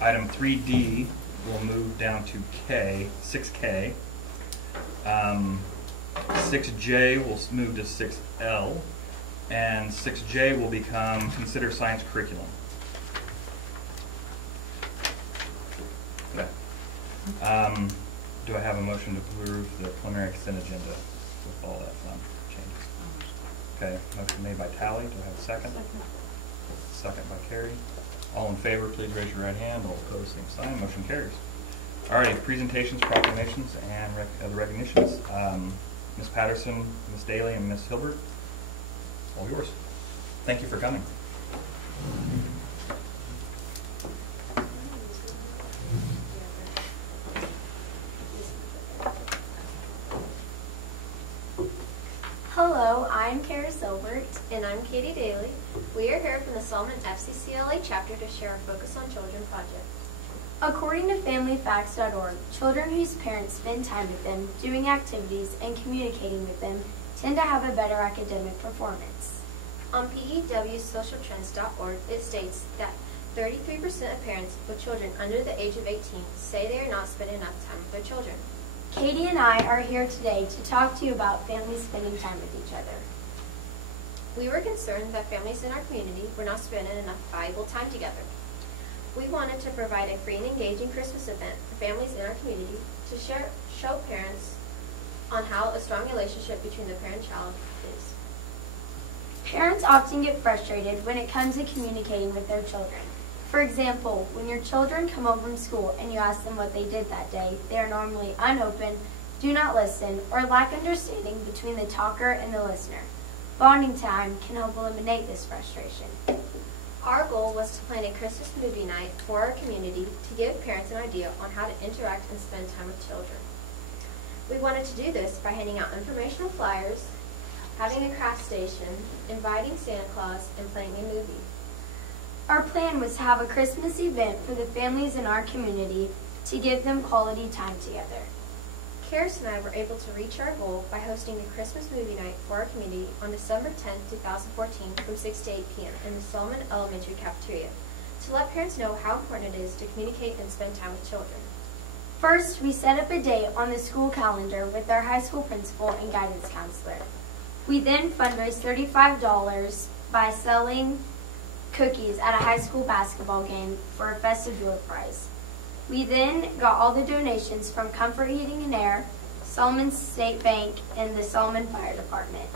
Item 3D will move down to 6K. 6J will move to 6L, and 6J will become Consider Science Curriculum. Okay. Do I have a motion to approve the preliminary consent agenda with all that fun changes? Okay, motion made by Tally. Do I have a second? Second by Carrie. All in favor, please raise your right hand. All opposed, same sign. Motion carries. All right, presentations, proclamations, and the recognitions. Ms. Patterson, Ms. Daly, and Ms. Hilbert, all yours. Thank you for coming. Hello, I'm Kara Silbert. And I'm Katie Daly. We are here from the Solomon FCCLA chapter to share our Focus on Children project. According to FamilyFacts.org, children whose parents spend time with them, doing activities, and communicating with them tend to have a better academic performance. On PEWSocialTrends.org, it states that 33% of parents with children under the age of 18 say they are not spending enough time with their children. Katie and I are here today to talk to you about families spending time with each other. We were concerned that families in our community were not spending enough valuable time together. We wanted to provide a free and engaging Christmas event for families in our community to show parents on how a strong relationship between the parent and child is. Parents often get frustrated when it comes to communicating with their children. For example, when your children come home from school and you ask them what they did that day, they are normally unopen, do not listen, or lack understanding between the talker and the listener. Bonding time can help eliminate this frustration. Our goal was to plan a Christmas movie night for our community to give parents an idea on how to interact and spend time with children. We wanted to do this by handing out informational flyers, having a craft station, inviting Santa Claus, and playing a movie. Our plan was to have a Christmas event for the families in our community to give them quality time together. Karis and I were able to reach our goal by hosting the Christmas movie night for our community on December 10, 2014 from 6 to 8 p.m. in the Solomon Elementary cafeteria to let parents know how important it is to communicate and spend time with children. First, we set up a date on the school calendar with our high school principal and guidance counselor. We then fundraised $35 by selling cookies at a high school basketball game for a festive door prize. We then got all the donations from Comfort Heating and Air, Solomon State Bank, and the Solomon Fire Department.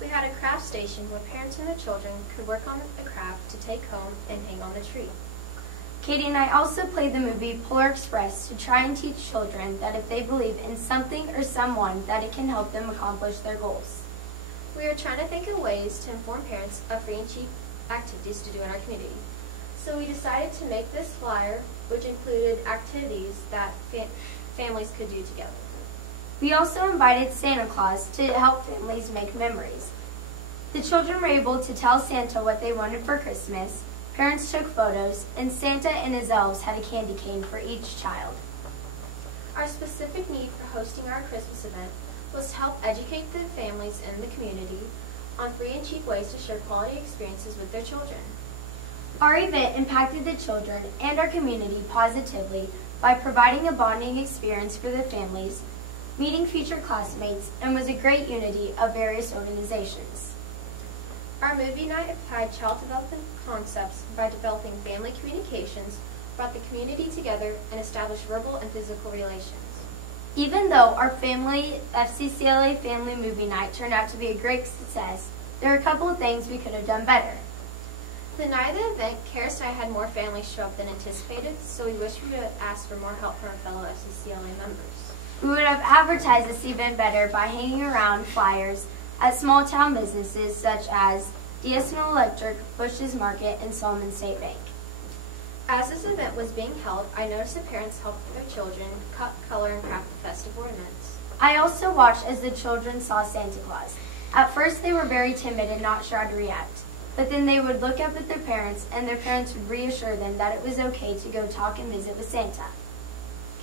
We had a craft station where parents and their children could work on a craft to take home and hang on the tree. Katie and I also played the movie Polar Express to try and teach children that if they believe in something or someone, that it can help them accomplish their goals. We are trying to think of ways to inform parents of free and cheap activities to do in our community. So we decided to make this flyer, which included activities that families could do together. We also invited Santa Claus to help families make memories. The children were able to tell Santa what they wanted for Christmas, parents took photos, and Santa and his elves had a candy cane for each child. Our specific need for hosting our Christmas event was to help educate the families in the community on free and cheap ways to share quality experiences with their children. Our event impacted the children and our community positively by providing a bonding experience for the families, meeting future classmates, and was a great unity of various organizations. Our movie night applied child development concepts by developing family communications, brought the community together, and established verbal and physical relations. Even though our FCCLA family movie night turned out to be a great success, there are a couple of things we could have done better. The night of the event, Karis and I had more families show up than anticipated, so we wish we would have asked for more help from our fellow FCCLA members. We would have advertised this event better by hanging around flyers at small town businesses such as DSN Electric, Bush's Market, and Solomon State Bank. As this event was being held, I noticed that parents helped their children cut, color, and craft the festive ornaments. I also watched as the children saw Santa Claus. At first, they were very timid and not sure how to react. But then they would look up at their parents, and their parents would reassure them that it was okay to go talk and visit with Santa.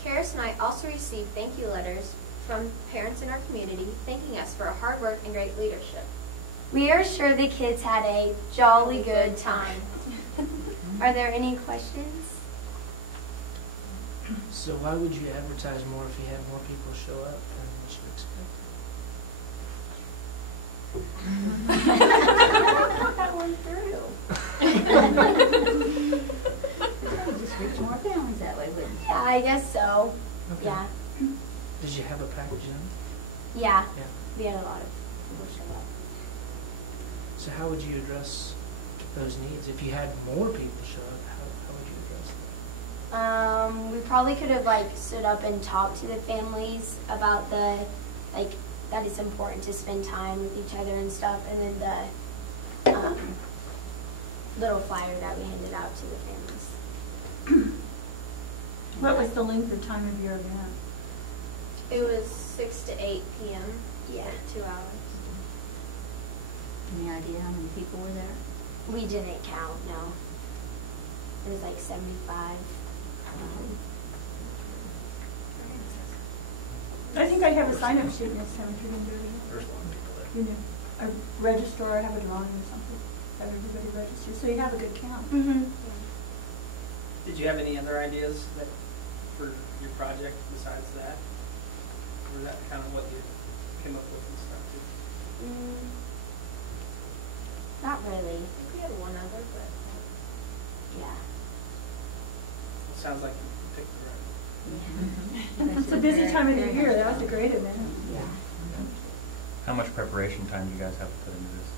Karis and I also received thank you letters from parents in our community thanking us for our hard work and great leadership. We are sure the kids had a jolly good time. Are there any questions? So why would you advertise more if you had more people show up than what you expected? That one through. Just reach more families that way, wouldn't you? Yeah, I guess so. Okay. Yeah. Did you have a package in? Yeah. Yeah. We had a lot of people show up. So how would you address those needs? If you had more people show up, how would you address that? We probably could have like stood up and talked to the families about the that it's important to spend time with each other and stuff, and then the little flyer that we handed out to the families. What was the length of time of your event? It was 6 to 8 p.m. Yeah, 2 hours. Any idea how many people were there? We didn't count, no. It was like 75. I think I have a sign-up sheet next time if you're going to do it. There's a lot of people there. You know, a register or have a drawing or something. Have everybody register, so you have a good count. Mm-hmm. Did you have any other ideas for your project besides that? Or was that kind of what you came up with and stuff too? Not really. I think we had one other, but yeah. It sounds like you picked the right one. It's a busy time of the year. That was a great event. Yeah. How much preparation time do you guys have to put into this?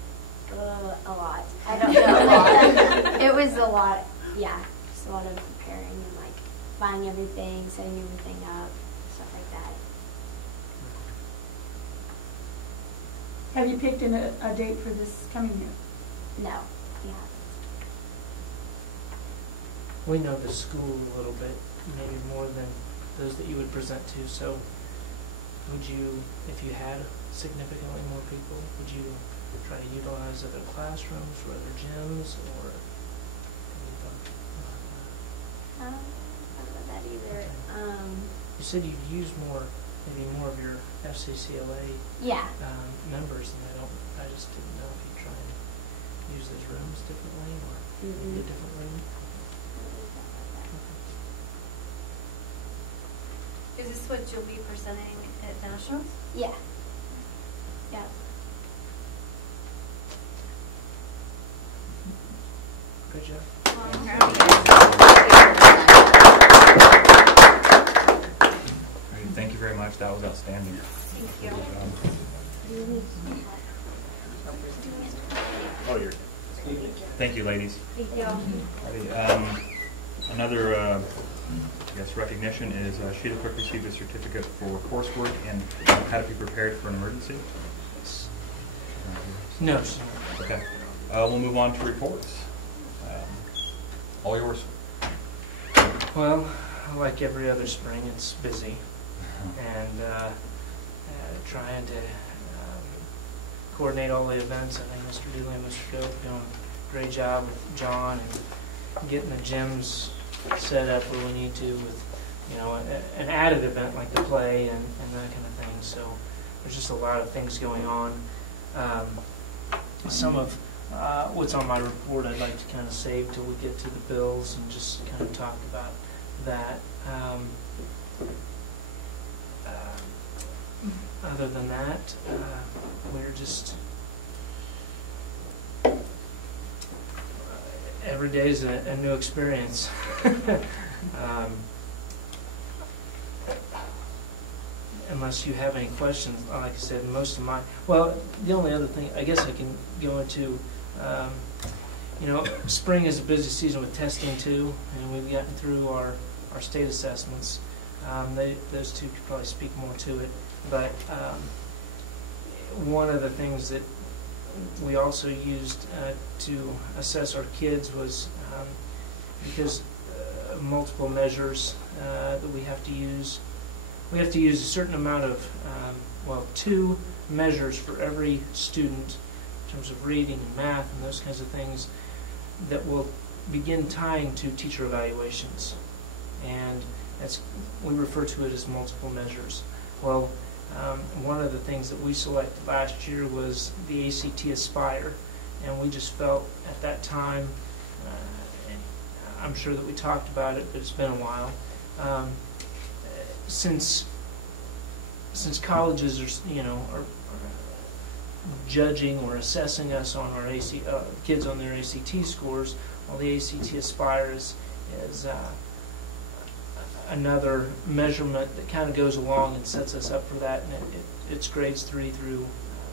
A lot. I don't know. It was a lot. Yeah, just a lot of preparing and like buying everything, setting everything up, stuff like that. Have you picked a date for this coming year? No. Yeah. We know the school a little bit, maybe more than those that you would present to. So would you, if you had significantly more people, would you try to utilize other classrooms or other gyms, or have you thought about that? I don't know that either. You said you'd use maybe more of your FCCLA Yeah. members, and I just didn't know if you'd try and use those rooms differently, or maybe a different room. Is this what you'll be presenting at Nationals? Yeah. Yeah. Good job. Great, thank you very much. That was outstanding. Thank you. Good job. Thank you, ladies. Thank you. Alrighty, another, I guess, recognition is Sheila Cook received a certificate for coursework and how to be prepared for an emergency. No, sir. Okay. We'll move on to reports. All yours. Well, like every other spring, it's busy, and trying to coordinate all the events. I think Mr. Dooley and Mr. Gope doing a great job with John and getting the gyms set up where we need to with, an added event like the play and that kind of thing. So there's just a lot of things going on. Some of what's on my report I'd like to kind of save till we get to the bills and just kind of talk about that. Other than that, we're just every day is a new experience. Unless you have any questions, like I said, most of the only other thing I guess I can go into, spring is a busy season with testing too, and we've gotten through our state assessments. Those two could probably speak more to it, but one of the things that we also used to assess our kids was because multiple measures that we have to use. We have to use a certain amount of, 2 measures for every student in terms of reading and math and those kinds of things that will begin tying to teacher evaluations. And we refer to it as multiple measures. Well, one of the things that we selected last year was the ACT Aspire, and we just felt at that time, I'm sure that we talked about it, but it's been a while, Since colleges are judging or assessing us on our kids on their ACT scores, while the ACT Aspire is another measurement that kind of goes along and sets us up for that, and it's grades 3 through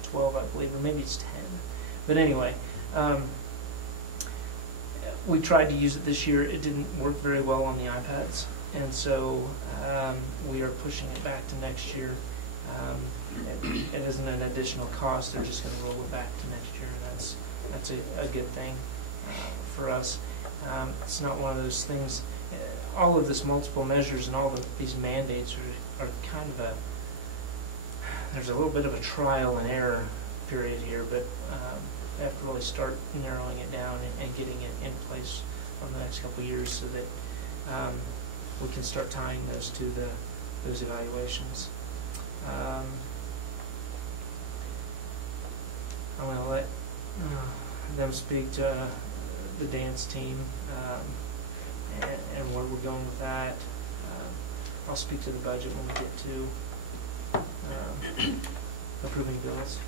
12, I believe, or maybe it's 10. But anyway, we tried to use it this year. It didn't work very well on the iPads, and so we are pushing it back to next year. It isn't an additional cost. They're just going to roll it back to next year, and that's a good thing for us. It's not one of those things. All of this multiple measures and all these mandates are kind of there's a little bit of a trial and error period here, but we have to really start narrowing it down and getting it in place over the next couple of years so that we can start tying those to those evaluations. I'm going to let them speak to the dance team and where we're going with that. I'll speak to the budget when we get to approving bills.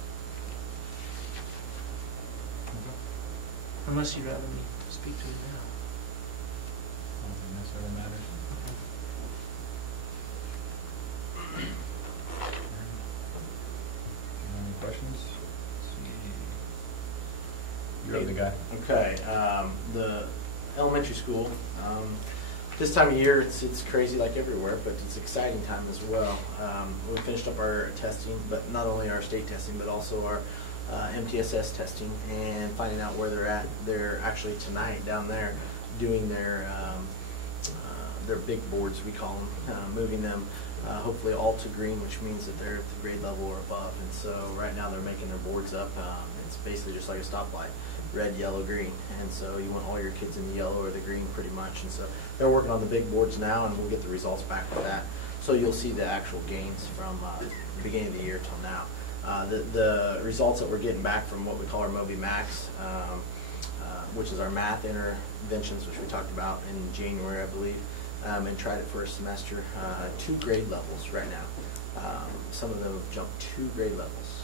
Unless you'd rather me speak to it now. I don't think necessarily matters. Any questions? You're the guy. Okay. The elementary school. This time of year, it's crazy like everywhere, but it's an exciting time as well. We finished up our testing, but not only our state testing, but also our MTSS testing, and finding out where they're at. They're actually tonight down there doing their big boards, we call them, moving them hopefully all to green, which means that they're at the grade level or above. And so right now they're making their boards up. It's basically just like a stoplight. Red, yellow, green, and so you want all your kids in the yellow or the green pretty much. And so they're working on the big boards now, and we'll get the results back with that. So you'll see the actual gains from the beginning of the year till now. The results that we're getting back from what we call our Moby Max, which is our math interventions, which we talked about in January, I believe, and tried it for a semester, 2 grade levels right now. Some of them have jumped 2 grade levels.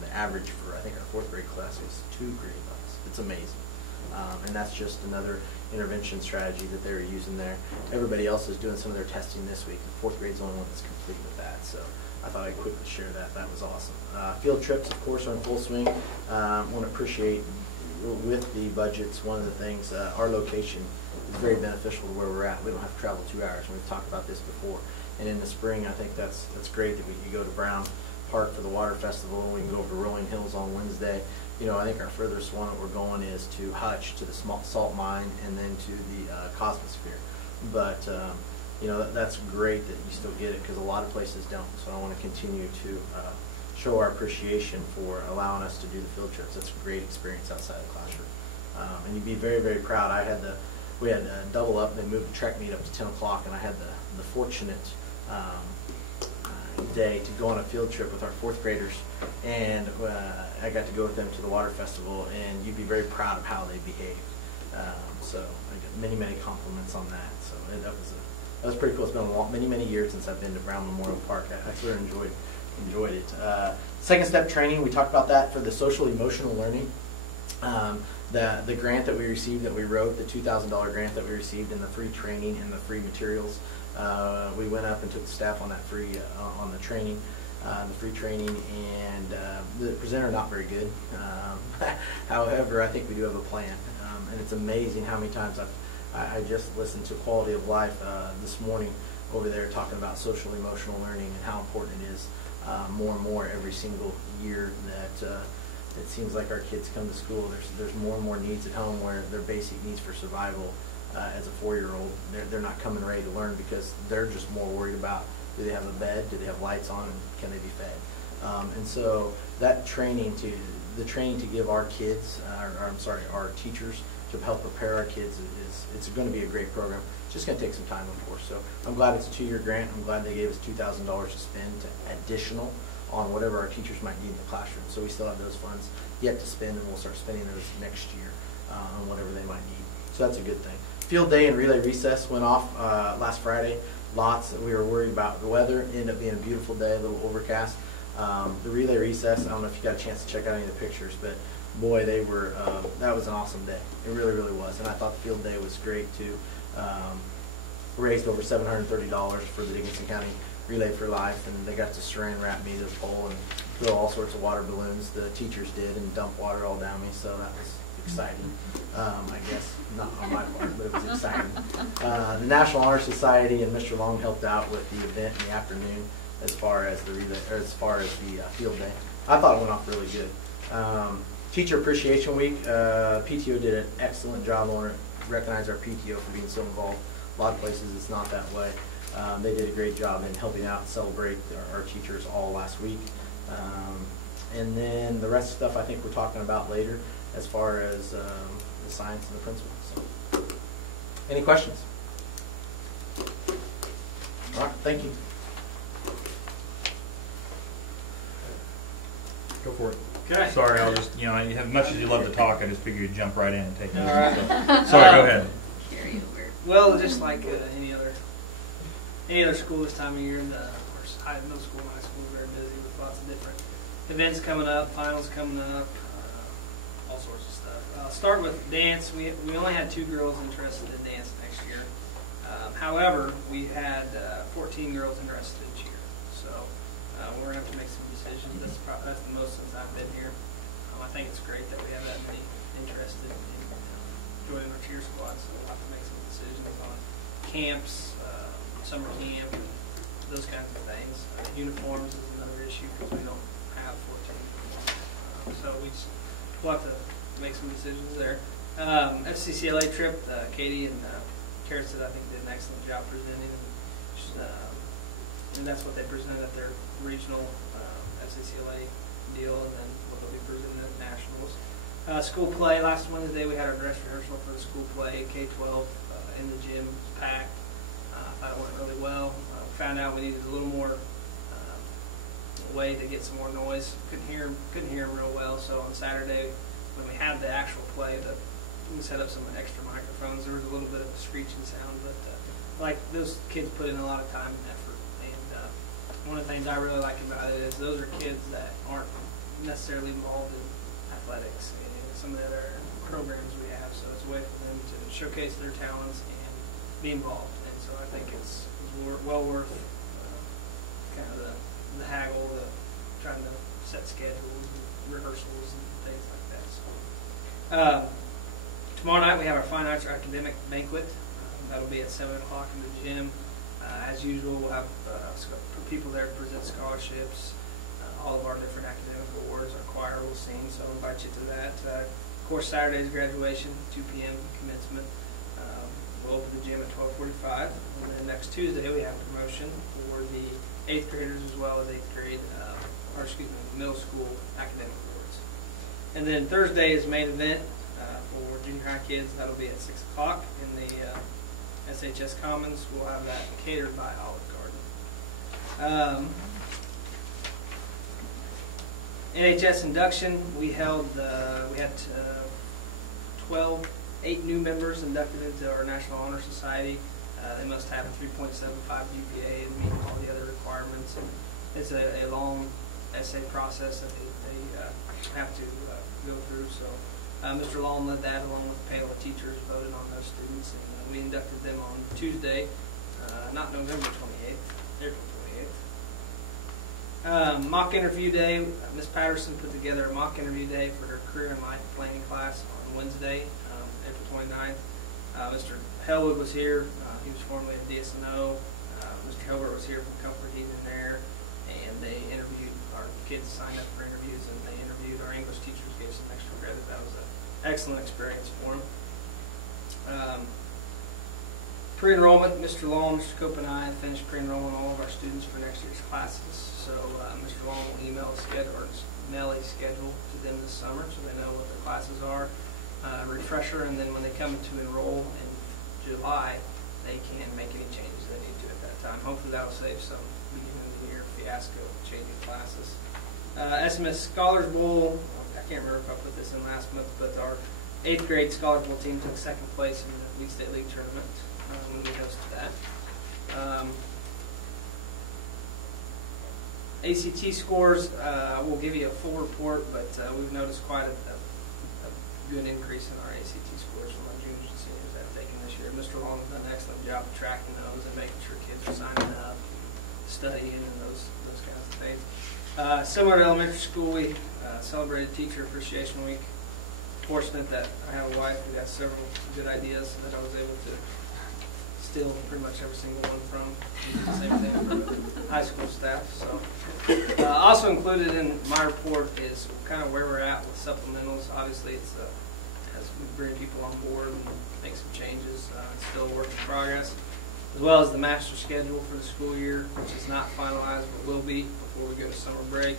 The average for, I think, our 4th grade class was 2 grade levels. It's amazing. And that's just another intervention strategy that they're using there. Everybody else is doing some of their testing this week. The 4th grade's the only one that's complete with that. So I thought I'd quickly share that. That was awesome. Field trips, of course, are in full swing. Want to appreciate, with the budgets, one of the things, our location is very beneficial to where we're at. We don't have to travel 2 hours, and we've talked about this before. And in the spring, I think that's great that we can go to Brown Park for the Water Festival. We can go over to Rolling Hills on Wednesday. You know, I think our furthest one that we're going is to Hutch, to the salt mine, and then to the Cosmosphere. But you know, that's great that you still get it, because a lot of places don't. So I want to continue to show our appreciation for allowing us to do the field trips. That's a great experience outside the classroom, and you'd be very, very proud. We had a double up. They moved the track meet up to 10 o'clock, and I had the fortunate day to go on a field trip with our 4th graders, and I got to go with them to the Water Festival, and you'd be very proud of how they behaved. So I got many, many compliments on that. So that was pretty cool. It's been many years since I've been to Brown Memorial Park. I sort of enjoyed it. Second step training, we talked about that for the social emotional learning. The grant that we received, that we wrote, the $2,000 grant that we received, and the free training and the free materials. We went up and took the staff on that free on the training, the free training, and the presenter not very good. However, I think we do have a plan, and it's amazing how many times I just listened to Quality of Life this morning over there talking about social emotional learning and how important it is more and more every single year that it seems like our kids come to school. There's more and more needs at home where their basic needs for survival as a 4-year-old, they're not coming ready to learn, because they're just more worried about, do they have a bed, do they have lights on, and can they be fed? And so that training the training to give our kids, our teachers, to help prepare our kids it's going to be a great program. It's just going to take some time, of course. So I'm glad it's a 2-year grant. I'm glad they gave us $2,000 to spend additional on whatever our teachers might need in the classroom. So we still have those funds yet to spend, and we'll start spending those next year on whatever they might need. So that's a good thing. Field day and relay recess went off last Friday. lots. We were worried about the weather. It ended up being a beautiful day, a little overcast. The relay recess, I don't know if you got a chance to check out any of the pictures, but boy, they were, that was an awesome day. It really, really was. And I thought the field day was great too. Raised over $730 for the Dickinson County Relay for Life, and they got to saran wrap me to the pole and throw all sorts of water balloons. The teachers did, and dump water all down me, so that was exciting. I guess not on my part, but it was exciting. The National Honor Society and Mr. Long helped out with the event in the afternoon as far as the relay, or as far as the field day. I thought it went off really good. Teacher Appreciation Week, PTO did an excellent job. I want to recognize our PTO for being so involved. A lot of places it's not that way. They did a great job in helping out and celebrate our teachers all last week. And then the rest of the stuff I think we're talking about later as far as the science and the principal. So, any questions? All right, thank you. Go for it. Okay. Sorry, I'll just, as much as you love to talk, I just figured you'd jump right in and take it. All right. So, sorry, go ahead. Carry over. Well, just like any other school this time of year, and of course, middle school and high school is very busy with lots of different events coming up, finals coming up, all sorts of stuff. I'll start with dance. We only had 2 girls interested in dance next year. However, we had 14 girls interested each year. So we're going to have to make some decisions. That's the most since I've been here. I think it's great that we have that many interested in joining our cheer squad. So we'll have to make some decisions on camps, summer camp, and those kinds of things. Uniforms is another issue because we don't have 14. So we'll have to make some decisions there. FCCLA trip, Katie and Kara said I think did an excellent job presenting, and that's what they presented at their regional FCCLA deal, and then what they'll be presenting at nationals. School play, last Wednesday we had our dress rehearsal for the school play, K-12 in the gym, it was packed. I thought it went really well. Found out we needed a little more way to get some more noise. Couldn't hear them real well, so on Saturday when we had the actual play, we set up some extra microphones. There was a little bit of a screeching sound, but like those kids put in a lot of time and effort. And one of the things I really like about it is those are kids that aren't necessarily involved in athletics and some of the other programs we have. So it's a way for them to showcase their talents and be involved. And so I think it's well worth kind of the haggle, trying to set schedules and rehearsals and things like that. So tomorrow night we have our Fine Arts Academic Banquet. That'll be at 7 o'clock in the gym. As usual, we'll have people there to present scholarships, all of our different academic awards. Our choir will sing, so I'll invite you to that. Of course, Saturday's graduation, 2 p.m. commencement. We'll open the gym at 12:45. And then next Tuesday we have a promotion for the 8th graders as well as 8th grade, middle school academic awards. And then Thursday is main event for junior high kids. That'll be at 6 o'clock in the SHS Commons. We'll have that catered by Olive Garden. NHS induction. We had 8 new members inducted into our National Honor Society. They must have a 3.75 GPA and meet all the other requirements. And it's a long essay process that they have to go through. So Mr. Long led that along with a panel of teachers, voted on those students, and we inducted them on Tuesday, not November 28th, April 28th. Mock interview day. Ms. Patterson put together a mock interview day for her career and life planning class on Wednesday, April 29th. Mr. Hellwood was here. He was formerly at DSNO. Mr. Hilbert was here from Comfort Heating and Air, and they interviewed our kids, signed up for interviews, and they interviewed our English teachers, gave some extra credit. That was an excellent experience for them. Pre-enrollment, Mr. Long, Mr. Cope, and I finished pre-enrolling all of our students for next year's classes. So Mr. Long will email a schedule to them this summer so they know what their classes are. Refresher, and then when they come to enroll in July, they can make any changes they need to at that time. Hopefully that will save some beginning of the year fiasco changing classes. SMS Scholars Bowl, I can't remember if I put this in last month, but our 8th grade Scholars Bowl team took 2nd place in the League State League tournament when we hosted that. ACT scores, we'll give you a full report, but we've noticed quite a good increase in our ACT scores from our juniors and seniors that have taken this year. Mr. Long has done an excellent job of tracking those and making sure kids are signing up, studying, and those kinds of things. Similar to elementary school, we celebrated Teacher Appreciation Week. Fortunate that I have a wife who got several good ideas that I was able to steal pretty much every single one from. Same thing for the high school staff. So, also included in my report is kind of where we're at with supplementals. Obviously, it's as we bring people on board and make some changes. It's still a work in progress, as well as the master schedule for the school year, which is not finalized but will be before we go to summer break,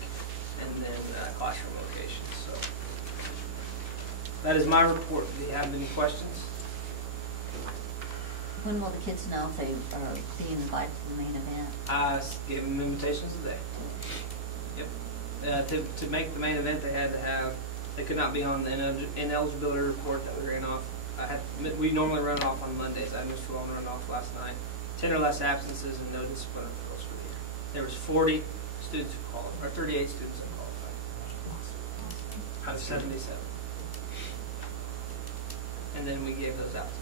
and then classroom locations. So that is my report. Do you have any questions? When will the kids know if they are being invited to the main event? I gave them invitations today. Yep. To make the main event, they could not be on the ineligibility report that we ran off. We normally run off on Mondays. I had Mr. Long run off last night. 10 or less absences and no disciplinary reports for the year. There was 40 students who qualified, or 38 students that qualified. Out of 77. And then we gave those out today.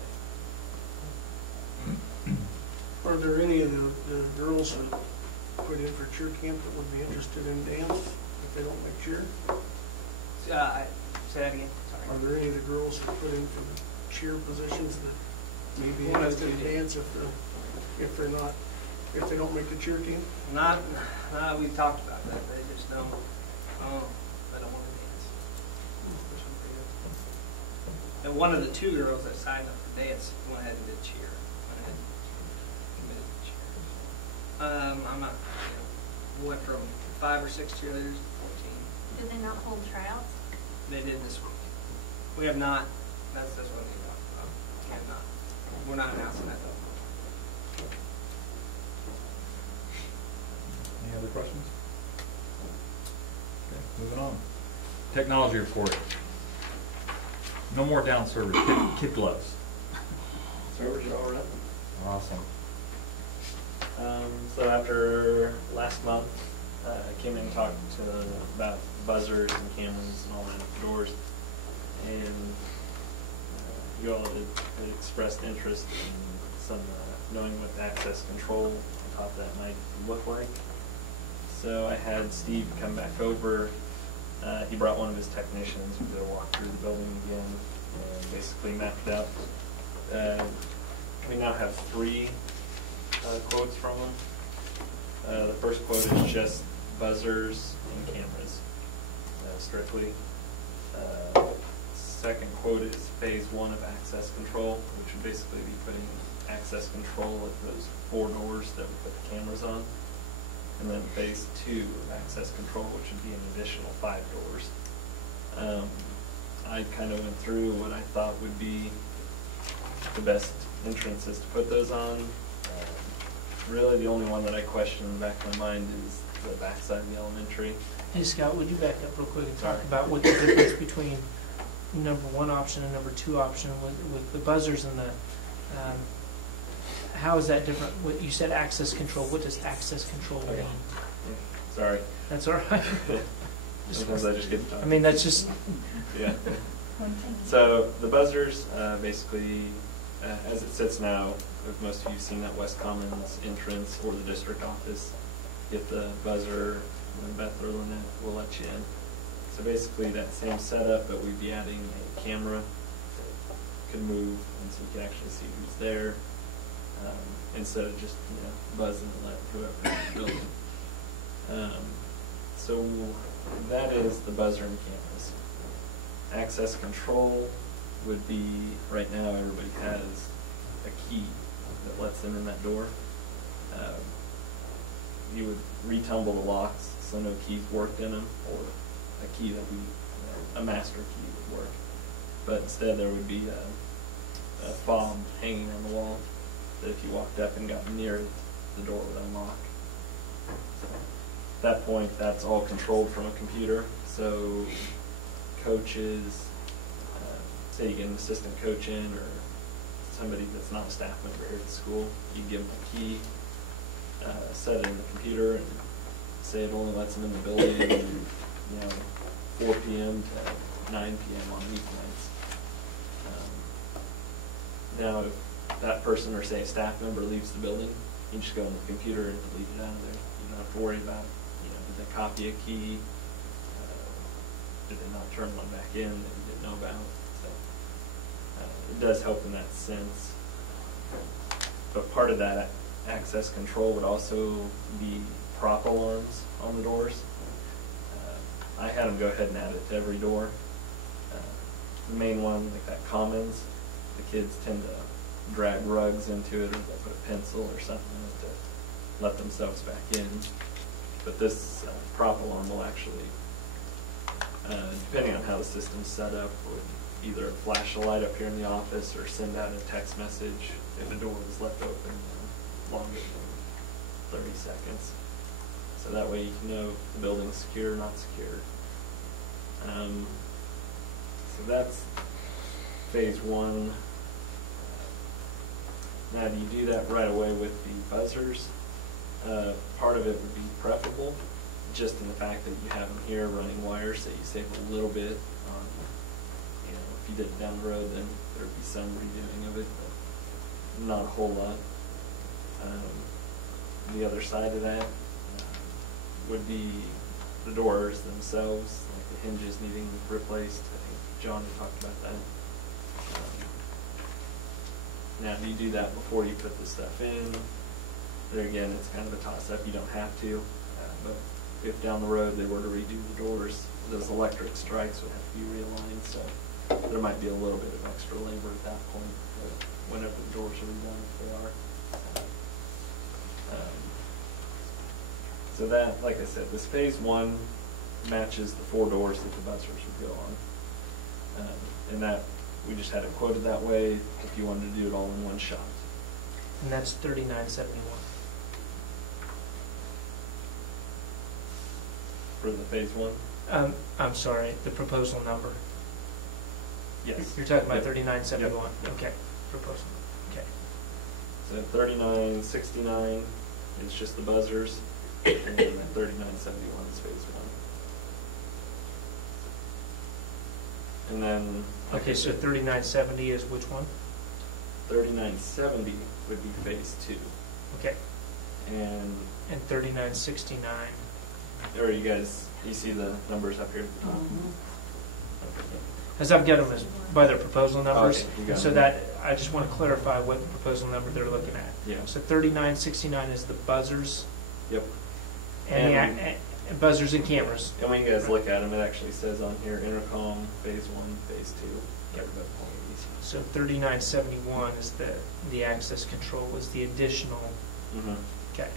Are there any of the girls that put in for cheer camp that would be interested in dance if they don't make cheer? Say that again. Sorry. Are there any of the girls that put in for the cheer positions that may be interested in dance if they don't make the cheer team? Not we've talked about that. They just don't. They don't want to dance. And one of the two girls that signed up for dance went ahead and did cheer. I'm not. We went from 5 or 6 cheerleaders to 14. Did they not hold tryouts? They did this week. We have not. That's what we got. We have not. We're not announcing that though. Any other questions? Okay, moving on. Technology report. No more down servers. Kid gloves. Servers are all running. Awesome. So after last month, I came in and talked about buzzers and cameras and all that at the doors, and you all had expressed interest in some knowing what the access control on top of that might look like. So I had Steve come back over. He brought one of his technicians. We did a walk through the building again and basically mapped out. We now have 3 quotes from them. The first quote is just buzzers and cameras, strictly. Second quote is phase 1 of access control, which would basically be putting access control at those 4 doors that we put the cameras on. And then phase 2 of access control, which would be an additional 5 doors. I kind of went through what I thought would be the best entrances to put those on. Really, the only one that I question in the back of my mind is the backside of the elementary. Hey Scott, would you back up real quick and talk about what the difference between number 1 option and number 2 option with the buzzers and the how is that different? What you said access control. What does access control mean? Sorry. That's all right. Sometimes I just get done. I mean, that's just yeah. So the buzzers, basically, as it sits now, if most of you have seen that West Commons entrance or the district office, hit the buzzer, and Beth or Lynette will let you in. So basically that same setup, but we'd be adding a camera that could move, and so we can actually see who's there, instead of just buzzing and letting whoever in the building. So that is the buzzer and cameras. Access control would be, right now everybody has a key that lets them in that door. You would retumble the locks so no keys worked in them, or a key that a master key would work. But instead there would be a fob hanging on the wall that if you walked up and got near it, the door would unlock. So at that point, that's all controlled from a computer. So coaches, say you get an assistant coach in, or somebody that's not a staff member here at the school, you give them a key, set it in the computer, and say it only lets them in the building, you know, 4 p.m. to 9 p.m. on weeknights. Now, if that person or say a staff member leaves the building, you just go on the computer and delete it out of there. You don't have to worry about, you know, did they copy a key? Did they not turn one back in that you didn't know about? So it does help in that sense. But part of that access control would also be prop alarms on the doors. I had them go ahead and add it to every door. The main one, like that Commons, the kids tend to drag rugs into it, or they put a pencil or something in it to let themselves back in. But this prop alarm will actually, depending on how the system's set up, would either flash a light up here in the office or send out a text message if the door was left open longer than 30 seconds. So that way you can know if the building's secure or not secure. So that's phase one. Now, do you do that right away with the buzzers? Part of it would be preferable, just in the fact that you have them here running wires, so you save a little bit on, you know, if you did it down the road, then there would be some redoing of it, but not a whole lot. The other side of that would be the doors themselves, like the hinges needing replaced. I think John talked about that. Now, do you do that before you put the stuff in? There again, it's kind of a toss-up. You don't have to, but if down the road they were to redo the doors, those electric strikes would have to be realigned, so there might be a little bit of extra labor at that point, whenever the doors are redone, if they are. So that, like I said, this phase one matches the 4 doors that the buzzers would go on. And that, we just had it quoted that way if you wanted to do it all in one shot. And that's $39.71. For the phase one? I'm sorry, the proposal number. Yes. You're talking about Yep. $39.71. Yep. Okay, proposal. Okay. So $39.69 is just the buzzers, and then $39.71 is phase one. And then, Okay, so $39.70 is which one? $39.70 would be phase two. Okay. And $39.69. or you guys, you see the numbers up here at the top? As I've got them as by their proposal numbers, Okay, you got so them. that I just want to clarify what proposal number they're looking at. Yeah. So $39.69 is the buzzers Yep. and the buzzers and cameras. And when you guys look at them, it actually says on here, intercom, phase one, phase two. Everybody all of these. So $39.71 is the access control, was the additional. Mm-hmm. Okay.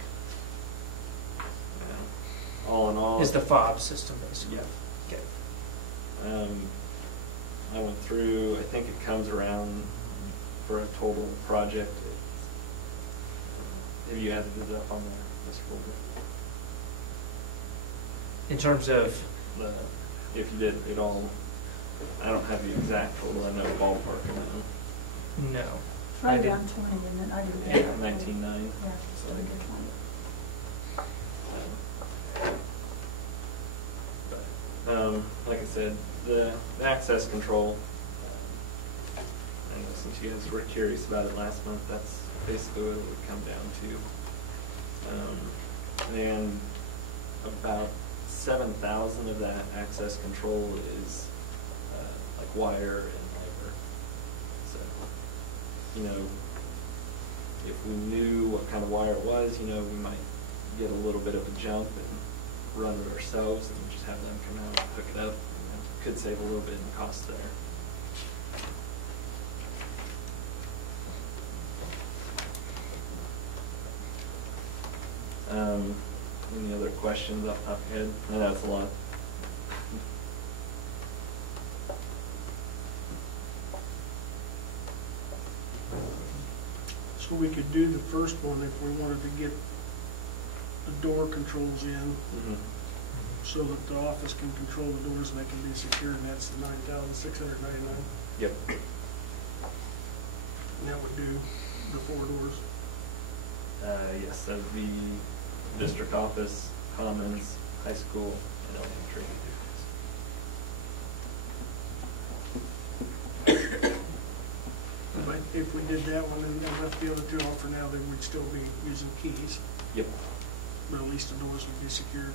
All in all, Is the fob system basically? Yeah. Okay. I went through, I think it comes around for a total project. Have you added it up on the school book? In terms of If you did it all, I don't have the exact total, I know ballpark amount. no. It's right around 20, and then I didn't. Yeah, 19.9. Yeah, so I did 20. Like I said, the access control, I know since you guys were curious about it last month, that's basically what it would come down to. And about 7,000 of that access control is like wire and labor. So, you know, if we knew what kind of wire it was, you know, we might get a little bit of a jump and run it ourselves and just have them come out and hook it up. You know, could save a little bit in cost there. Any other questions off the top of your head? I know it's a lot. So we could do the first one if we wanted to get the door controls in, Mm-hmm. so that the office can control the doors and they can be secure, and that's the $9,699. Yep. And that would do the 4 doors. Yes, that would be district office, Commons, high school, and elementary. But if we did that one and left the other two off for now, then we'd still be using keys, Yep. but at least the doors would be secured.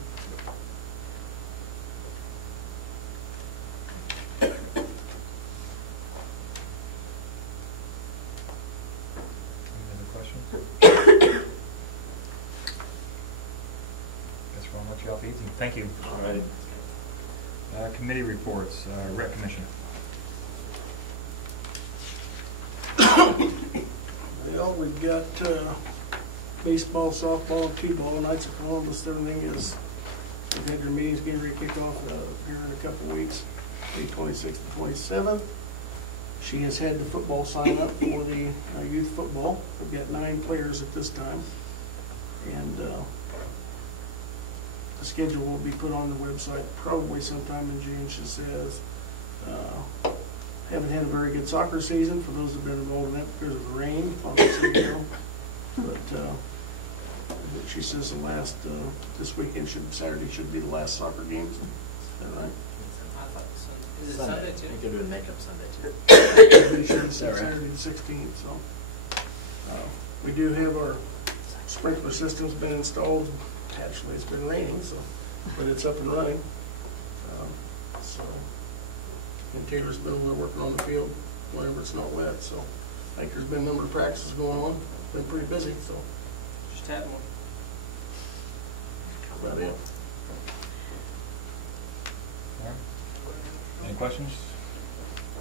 Any other questions? Guess we'll let you off easy. Thank you. All right. Committee reports, Rec Commission. Well, we've got baseball, softball, t-ball, Knights of Columbus. Everything is, we've had their meetings getting ready to kick off here in a couple of weeks, the 26th and 27th. She has had the football sign up for the youth football. We've got 9 players at this time. And the schedule will be put on the website probably sometime in June, she says. Haven't had a very good soccer season for those who've been involved in that because of the rain, obviously, you know. But she says the last, this weekend, Saturday should be the last soccer games. Is that right? I thought Sunday. Is it Sunday. Sunday I too? think they're doing makeup Sunday too. They should Is that right? Saturday the 16th, so. We do have our sprinkler system's been installed. Actually, it's been raining, so, but it's up and running. So, and Taylor's been over there working on the field whenever it's not wet, so I think there's been a number of practices going on. Been pretty busy, so Just had one. about it. All right. Any questions?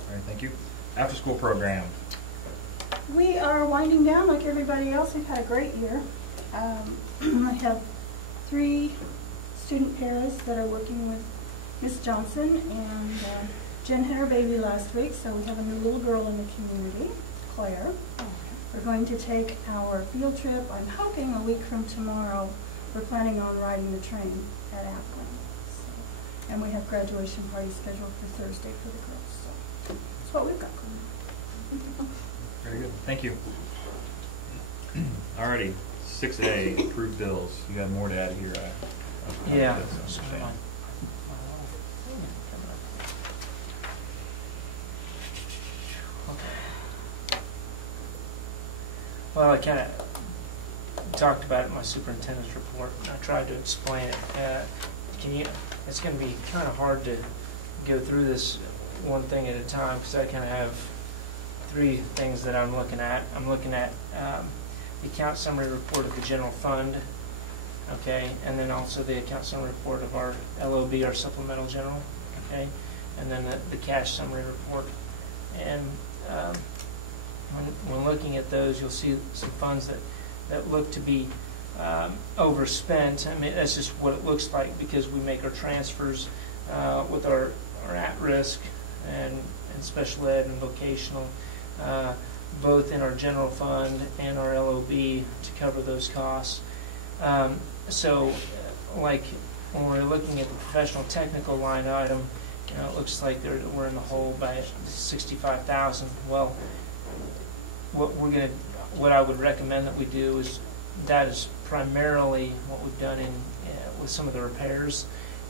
All right, thank you. After school program. We are winding down like everybody else. We've had a great year. I have 3 student pairs that are working with Miss Johnson, and Jen had her baby last week, so we have a new little girl in the community, Claire. We're going to take our field trip, I'm hoping a week from tomorrow. We're planning on riding the train at Akron. So, and we have graduation party scheduled for Thursday for the girls. So that's what we've got going on. Very good. Thank you. All righty. 6A, approved bills. You got more to add here. Yeah. That's what I'm saying. Well, I kind of talked about it in my superintendent's report. I tried to explain it. It's going to be kind of hard to go through this one thing at a time because I kind of have 3 things that I'm looking at. I'm looking at the account summary report of the general fund, okay, and then also the account summary report of our LOB, our supplemental general, okay, and then the cash summary report. And when looking at those, you'll see some funds that look to be overspent. I mean, that's just what it looks like because we make our transfers with our at-risk and special ed and vocational, both in our general fund and our LOB to cover those costs. So, like when we're looking at the professional technical line item, you know, it looks like we're in the hole by $65,000. Well, what I would recommend that we do is that is primarily what we've done with some of the repairs,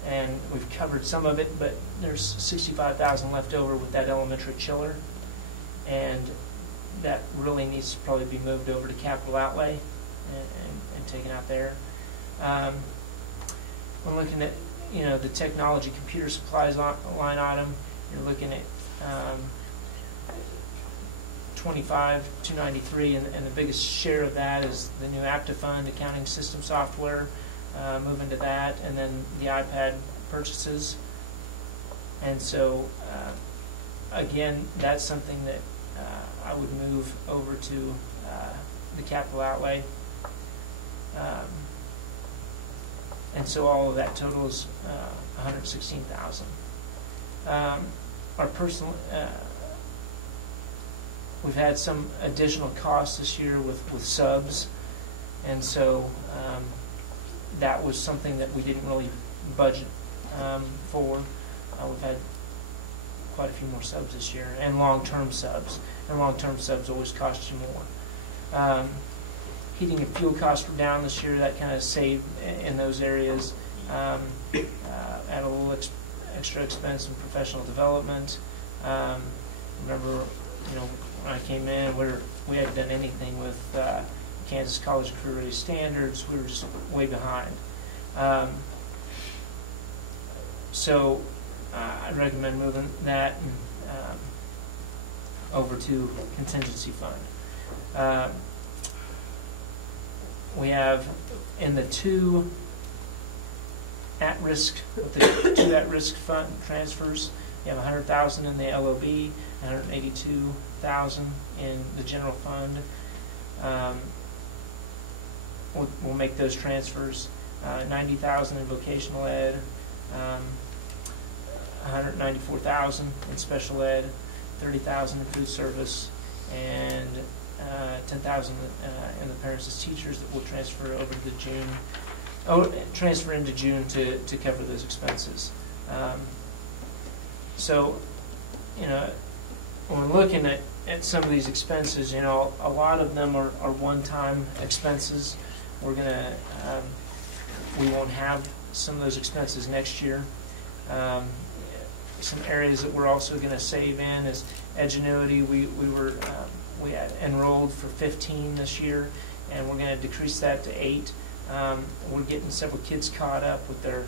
and we've covered some of it, but there's $65,000 left over with that elementary chiller, and that really needs to probably be moved over to capital outlay and taken out there. We're looking at, you know, the technology computer supplies line item. You're looking at $25,293, and the biggest share of that is the new AptiFund accounting system software, moving to that, and then the iPad purchases. And so, again, that's something that I would move over to the capital outlay. And so all of that totals $116,000. Our personal, we've had some additional costs this year with subs, and so that was something that we didn't really budget for. We've had quite a few more subs this year, and long-term subs. And long-term subs always cost you more. heating and fuel costs were down this year. That kind of saved in those areas. Add a little extra expense in professional development. Remember, when I came in, we hadn't done anything with Kansas College Career Ready standards. We were just way behind. So I'd recommend moving that over to contingency fund. We have in the two at-risk fund transfers. You have $100,000 in the LOB, $182,000 in the general fund. We'll make those transfers. $90,000 in vocational ed, $194,000 in special ed, $30,000 in food service, and $10,000 in the parents as teachers that will transfer over to transfer into June to cover those expenses. So, when we're looking at some of these expenses, a lot of them are one-time expenses. We won't have some of those expenses next year. Some areas that we're also going to save in is Edgenuity. We had enrolled for 15 this year, and we're going to decrease that to 8. We're getting several kids caught up with their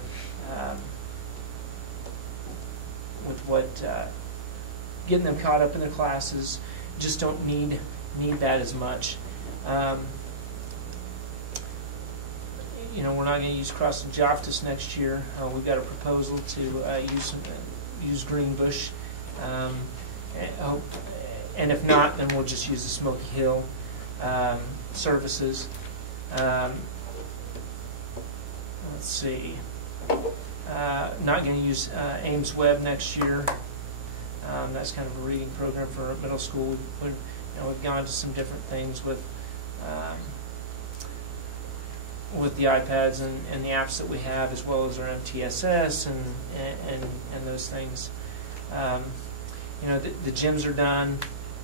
getting them caught up in their classes. Just don't need that as much. We're not going to use Cross and Joftis next year. We've got a proposal to use Greenbush, and if not, then we'll just use the Smoky Hill services. Let's see. Not going to use Ames Web next year. That's kind of a reading program for middle school. We've gone to some different things with the iPads and the apps that we have, as well as our MTSS and those things. The gyms are done,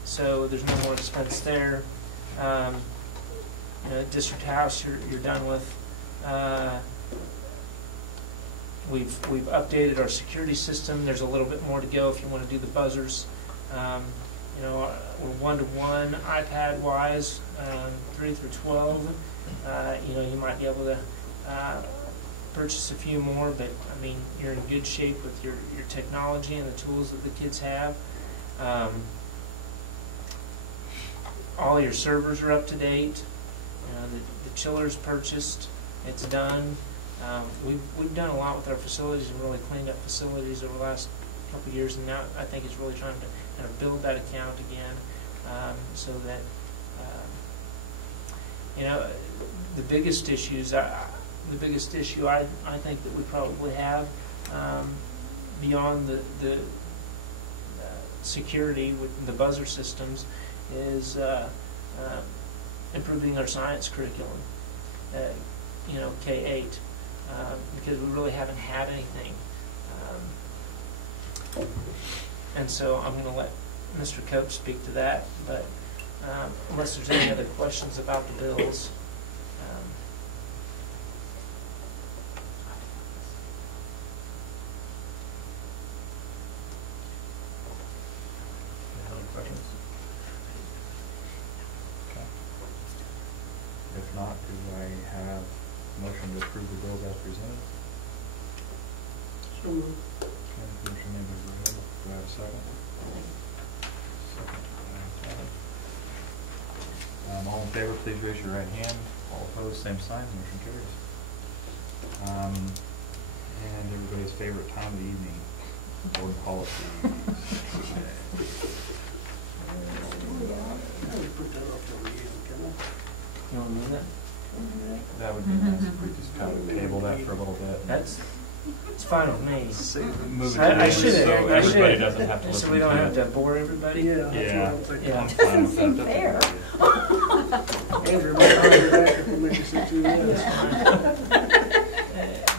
so there's no more expense there. District House you're done with. We've updated our security system. There's a little bit more to go if you want to do the buzzers. We're 1-to-1 iPad-wise, 3 through 12. You might be able to purchase a few more, but you're in good shape with your technology and the tools that the kids have. All your servers are up to date. The chiller's purchased. It's done. We've done a lot with our facilities and really cleaned up facilities over the last couple of years, and now I think it's really trying to kind of build that account again, so that the biggest issues. The biggest issue I think that we probably have beyond the security with the buzzer systems is improving our science curriculum. K-8. Because we really haven't had anything. And so I'm going to let Mr. Cope speak to that, but unless there's any other questions about the bills. Any other questions? Okay. If not, do I have motion to approve the bills as presented? So moved. Okay, motion made by Brad. Do I have a second? Second by Tyler. All in favor, please raise your right hand. All opposed, same sign. Motion carries. And everybody's favorite time of the evening, board policies. I would put that up there again, can I? You want to move that? That would be nice if we just kind of table that for a little bit. It's fine with me. Move it I to should so have. everybody doesn't have to listen So we don't to have it. to bore everybody. Yeah, that's Yeah. what I'm thinking. Yeah. I'm fine with Doesn't that. seem That's fair. okay. Andrew, might not be back if we make it 60 minutes.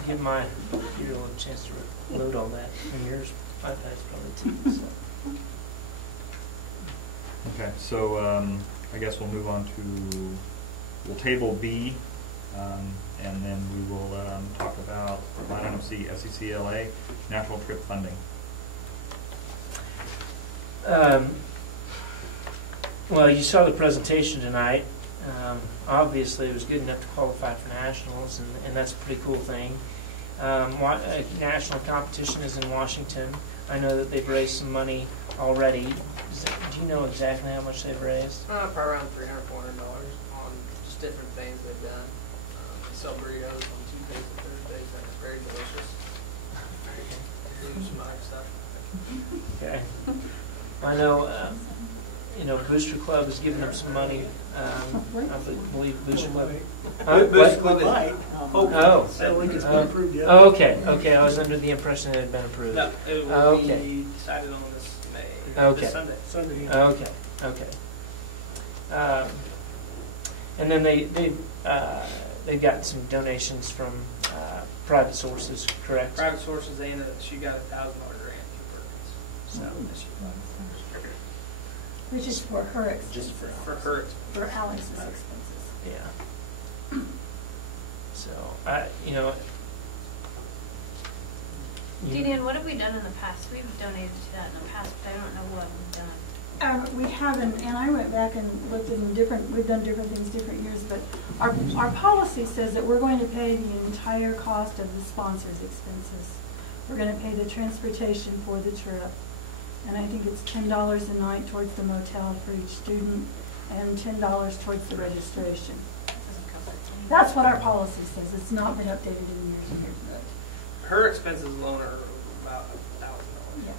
Give my computer a little chance to load all that. And yours, iPad's probably too. So. Okay, so I guess we'll move on to we'll table B, and then we will talk about line item C, FCCLA, national trip funding. Well, you saw the presentation tonight. Obviously, it was good enough to qualify for nationals, and that's a pretty cool thing. National competition is in Washington. I know that they've raised some money already. Do you know exactly how much they've raised? Probably around $300, $400 on just different things they've done. They sell burritos on Tuesdays and Thursdays. That's very delicious. They do some other stuff. Okay. I know, Booster Club has given them some money. I believe Booster Club. Booster Club is That link has been approved yet. Oh, okay. I was under the impression it had been approved. No, it will be decided on this May. Okay. This Sunday. Okay. And then they've gotten some donations from private sources, correct? Private sources, she got a $1,000 grant for So, Which is for her expenses. Just for her For Alex's expenses. yeah. So, Julian, what have we done in the past? We've donated to that in the past, but I don't know what we've done. We haven't, and I went back and looked at we've done different things different years, but our policy says that we're going to pay the entire cost of the sponsor's expenses. We're going to pay the transportation for the trip, and I think it's $10 a night towards the motel for each student, and $10 towards the registration. That's what our policy says. It's not been updated in years and years, but Her expenses alone are about $1,000. yeah.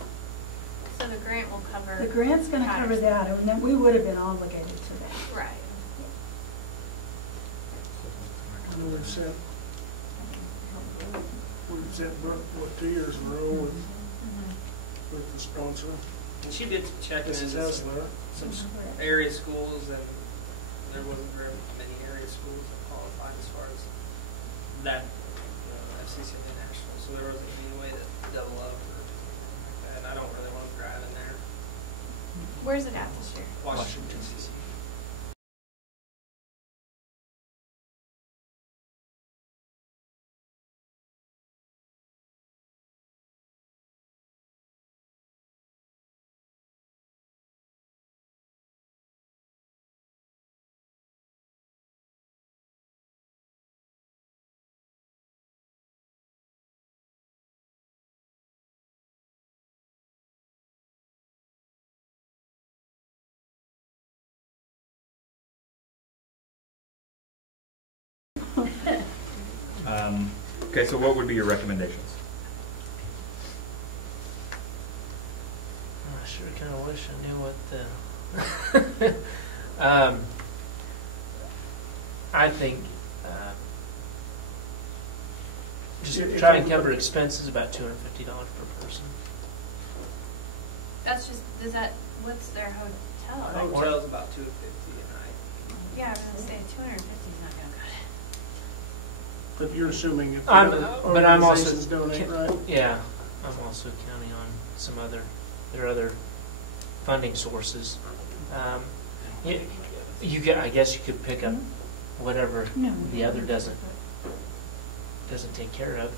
So the grant will cover. The grant's going to cover that, and then we would have been obligated to that. Right. We've sent Brooke, 2 years in a row with the sponsor. And she did check into Mrs. Hessler. some area schools, and there wasn't very many area schools that qualified as far as that FCCLA National, so there wasn't any way to double up or anything like that. And I don't really want to drive in there. Where's it at this year? Washington. Okay, so what would be your recommendations? I sure kind of wish I knew what the. I think just try and cover expenses about $250 per person. That's just, what's their hotel? Hotel's about $250 a night. Yeah, I was going to say 250 is not going to cut it. But you're assuming if But I'm also organizations donate, right? Yeah, I'm also counting on some other funding sources. I guess you could pick up whatever the other doesn't take care of.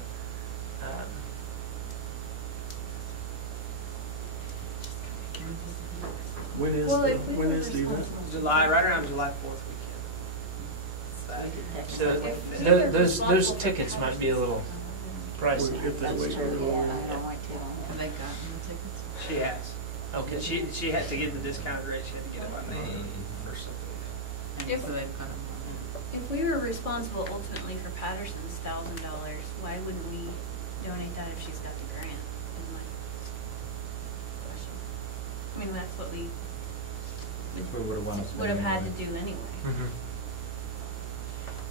When is the event? Right around July 4th weekend. So those tickets might be a little pricey. If they wait for Yeah, long. I don't like to. Have they gotten the tickets? She has. Okay. She had to get the discounted rate. She had to get it by May 1st. If we were responsible ultimately for Patterson's $1,000, why wouldn't we donate that if she's got the grant? Is my question. I mean, that's what we would have had to do anyway. Mm-hmm.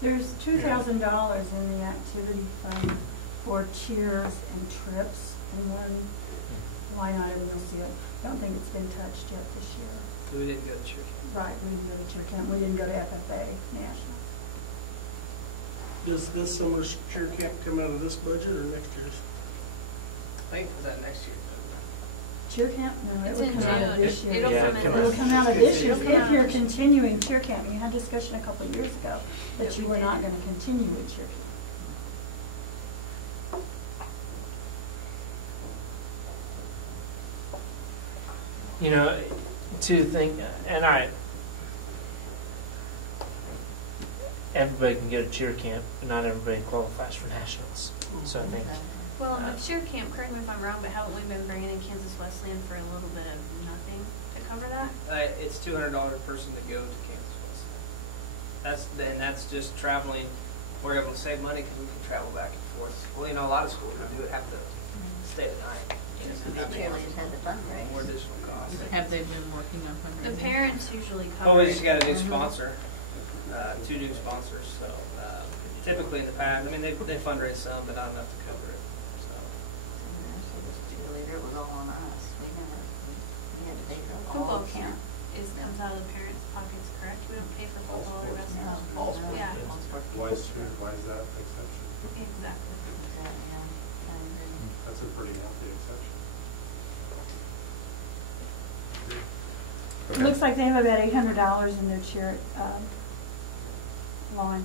There's $2,000 in the activity fund for cheers and trips, and one line item you'll see it. I don't think it's been touched yet this year. We didn't go to church. Right, we didn't go to cheer camp, we didn't go to FFA National. Does this summer's cheer camp come out of this budget or next year's? I think it was that next year. Cheer camp? No, it It's would in come out of June. this year. It'll Yeah, come it in. come It'll come out of this year It'll come if you're out. continuing cheer camp. You had discussion a couple of years ago that That you we were not did. going to continue with cheer camp. You know, to think, and everybody can go to cheer camp, but not everybody qualifies for nationals. So I think, Well, and the cheer camp, correct me if I'm wrong, but haven't we been bringing in Kansas Wesleyan for a little bit of nothing to cover that? It's $200 a person to go to Kansas West. That's just traveling. We're able to save money because we can travel back and forth. Well, you know, a lot of schools would do it, have to stay the night. You know, The have cheerleaders had the fundraise. more additional costs. Have they been working on The fundraising? parents usually cover Oh, we it. just got a new sponsor, 2 new sponsors. So typically in the past, I mean, they fundraise some, but not enough to cover it. So Cheerleader, it was all on us. We had to pay for all Football the camp camp. comes out of the parents' pockets, correct? We don't pay for football or basketball. All sports, Yeah. Why is that exception? Exactly. That's a pretty healthy exception. It looks like they have about $800 in their cheer line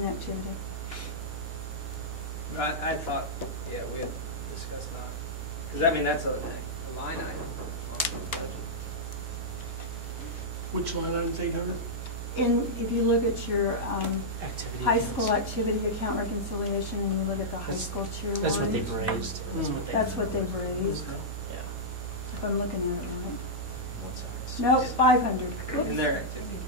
in activity. I thought, yeah, we had discussed that. Because, I mean, that's a line item. Which line item's 800? If you look at your activity. high accounts. school activity account reconciliation and you look at the high school cheer line. That's what they've raised. That's what they've raised, Yeah. if I'm looking at it right. What's that? Nope, 500. In Whoops. their activity.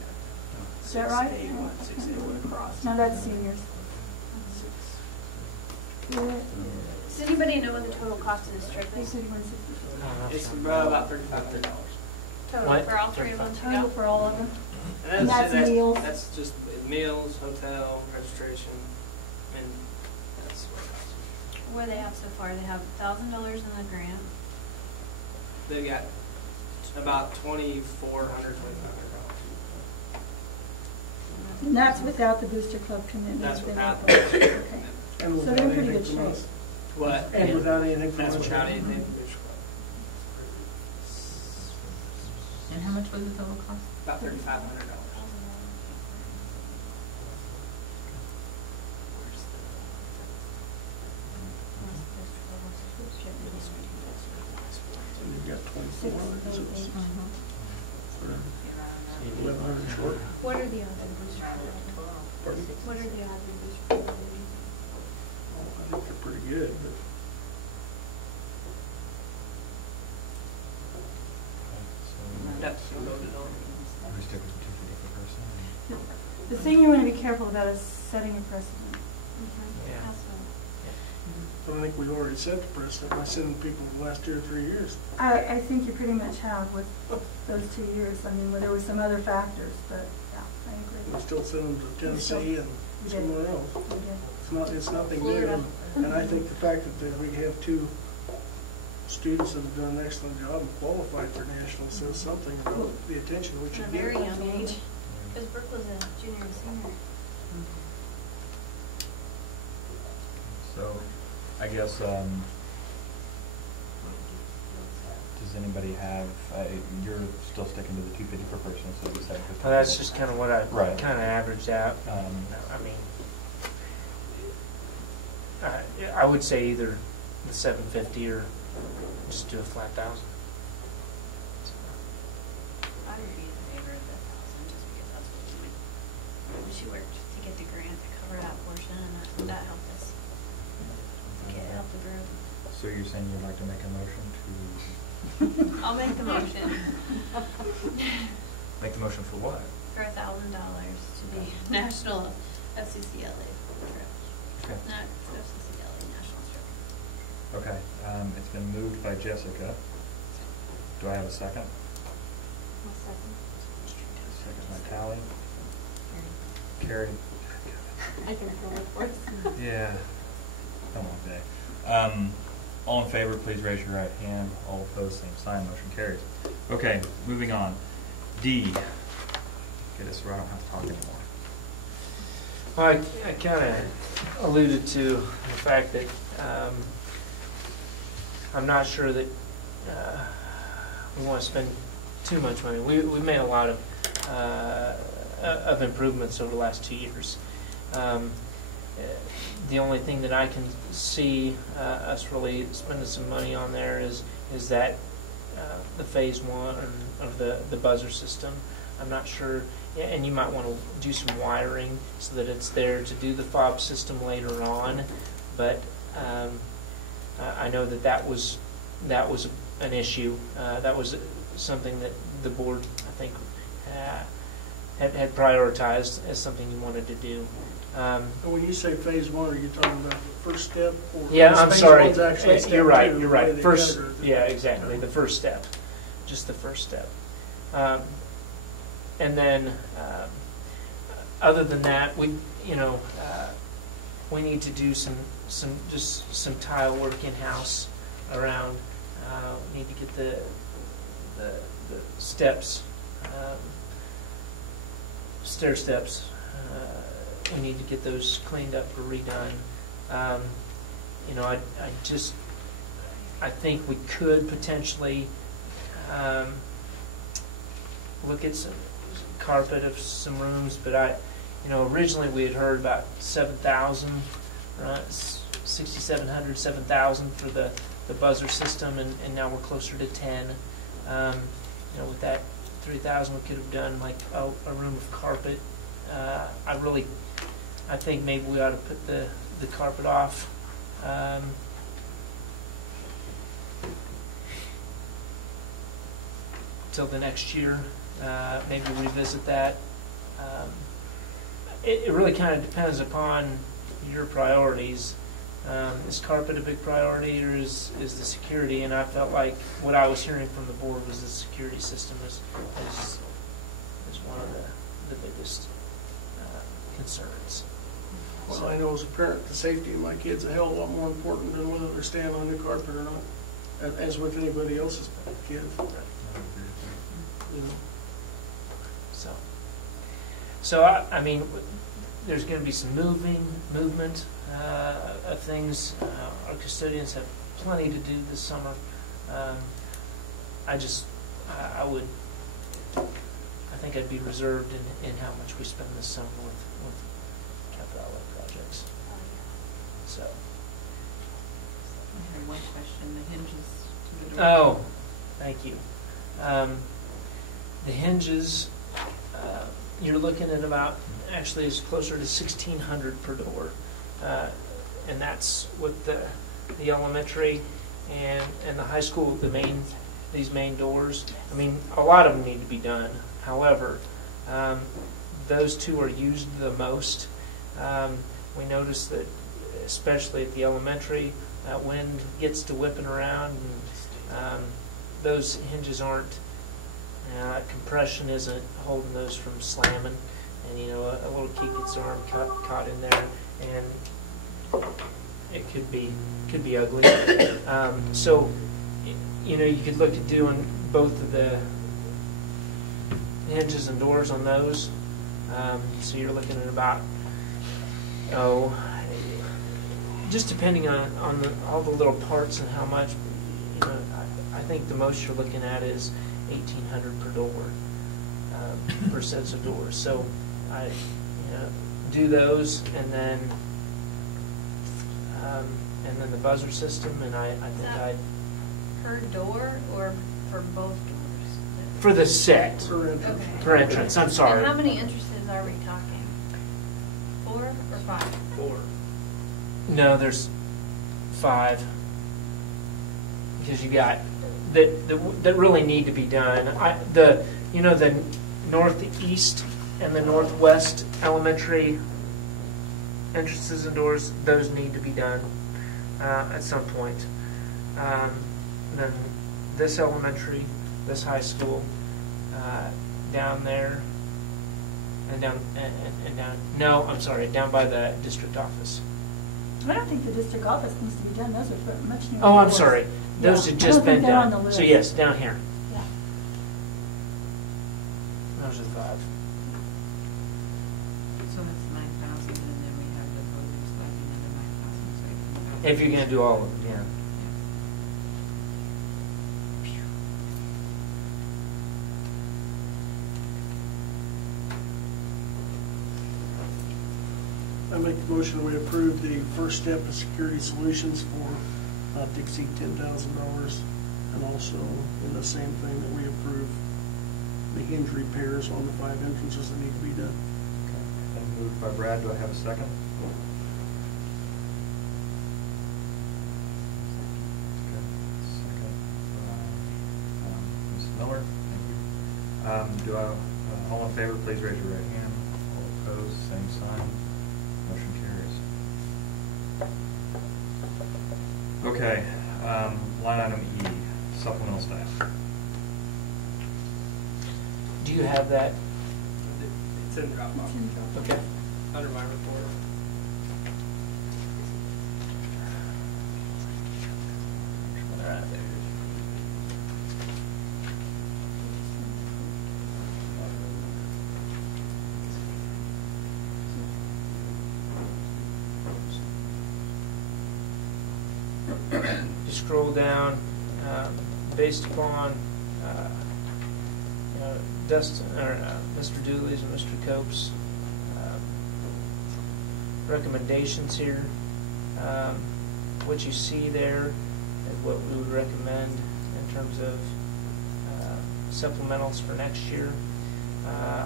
Is that right? 681. No, that's seniors. Does anybody know what the total cost of this trip is? It's about $3,500. Total What? for all 3 of them to Total go? for all of them. And that's meals. That's just meals, hotel, registration, and that's what it costs. What do they have so far? They have $1,000 in the grant. They've got about $2,400, $2,500. And that's without the booster club commitment. That's without Okay. the And So without they're in pretty anything good from shape. us. What? And without anything from That's us. without anything from Booster Club. And how much was the total cost? About $3,500. And you've got 2,400, so it's 1,100 short. What are the other booster clubs? Pardon? What are the other booster clubs? I think they're pretty good, but That's voted on. We stick with the 250 per person. The thing you want to be careful about is setting a precedent. Yeah. but I think we've already set the precedent by sending people the last 2 or 3 years. I think you pretty much have with those 2 years. I mean, there were some other factors, but yeah, I We agree. still send them to Tennessee and We did. somewhere else. We did. It's nothing Florida. new. And I think the fact that we have 2 students that have done an excellent job and qualified for national says something about the attention we At a should very give. young age. Because Brooke was a junior and senior. So, I guess, does anybody have, you're still sticking to the 250 per person, so you said. Well, that's just kind of what I Right. kind of averaged out. I mean, I would say either the 750 or just do a flat 1,000. I would be in favor of the 1,000 just because that's what she worked to get the grant to cover that portion and that helped us help the group. So you're saying you'd like to make a motion to, I'll make the motion make the motion for what? for $1,000 to the national FCCLA trip. Okay. Not FCCLA national trip. Okay, it's been moved by Jessica. Do I have a second? Second by Tally. Carrie. I can go for it. Yeah. Come on, Bay. All in favor, please raise your right hand. All opposed, same sign. Motion carries. Okay, moving on. D. Get us where I don't have to talk anymore. Well, I kind of alluded to the fact that I'm not sure that we want to spend too much money. We've made a lot of improvements over the last 2 years. The only thing that I can see us really spending some money on there is that the phase 1 of the buzzer system. I'm not sure, and you might want to do some wiring so that it's there to do the fob system later on. But I know that was an issue. That was something that the board, I think, had prioritized as something you wanted to do. When you say phase 1, are you talking about the first step? Or Yeah, I'm phase sorry. 1's actually step You're right. 2, You're right. the way they First, categorize it? yeah, exactly. The first step, just the first step. And then, other than that, we need to do some tile work in house around. We need to get the steps, stair steps. We need to get those cleaned up or redone. I think we could potentially look at some carpet of some rooms, but originally we had heard about 7,000, right? 6,700, 7,000 for the buzzer system, and now we're closer to 10. With that 3,000, we could have done like a room of carpet. I think maybe we ought to put the carpet off. Till the next year, maybe revisit that. It really kind of depends upon your priorities. Is carpet a big priority, or is the security? And I felt like what I was hearing from the board was the security system is one of the biggest concerns. Well, I know as a parent, the safety of my kids is a hell of a lot more important than whether they're standing on new carpet or not, as with anybody else's kid. So I mean, there's going to be some movement of things. Our custodians have plenty to do this summer. I think I'd be reserved in how much we spend this summer with capital outlay projects. So. I have one question. The hinges to the door. Oh, thank you. The hinges, you're looking at about, actually it's closer to $1,600 per door. And that's with the elementary and the high school, these main doors. I mean, a lot of them need to be done. However, those two are used the most. We noticed that, especially at the elementary, that wind gets to whipping around, and those hinges aren't, compression isn't holding those from slamming, and a little kid gets their arm caught in there, and it could be ugly. So, you could look at doing both of the hinges and doors on those. So you're looking at about, just depending on all the little parts and how much, I think the most you're looking at is $1,800 per door, per sets of doors. So I do those, and then the buzzer system, and I think I'd Per door or for both doors? for the set Okay. for entrance. I'm sorry. And how many entrances are we talking? 4 or 5? 4. No, there's 5, because you got that really need to be done. The northeast and the northwest elementary entrances and doors, those need to be done at some point. Then this elementary, this high school, down there, and down. No, I'm sorry, down by the district office. I don't think the district office needs to be done. Those are much newer. Oh, I'm doors. sorry. Those Yeah. have I just don't think been they're on done. the list. So yes, down here. Yeah. Those are the 5. So that's 9,000, and then we have the voters levy another 9,000. So If you're going to do all of them, yeah. I make the motion we approve the first step of security solutions for not to exceed $10,000, and also in the same thing that we approve the hinge repairs on the 5 entrances that need to be done. Okay. Then moved by Brad. Do I have a second? Okay. Second by Ms. Miller. Thank you. All in favor, please raise your right hand. All opposed, same sign. Motion carries. Okay, line item E, supplemental staff. Do you have that? It's in Dropbox, Okay. under my report. Where they're at there. You scroll down, based upon Dustin or Mr. Dooley's and Mr. Cope's recommendations here. What you see there is what we would recommend in terms of supplementals for next year.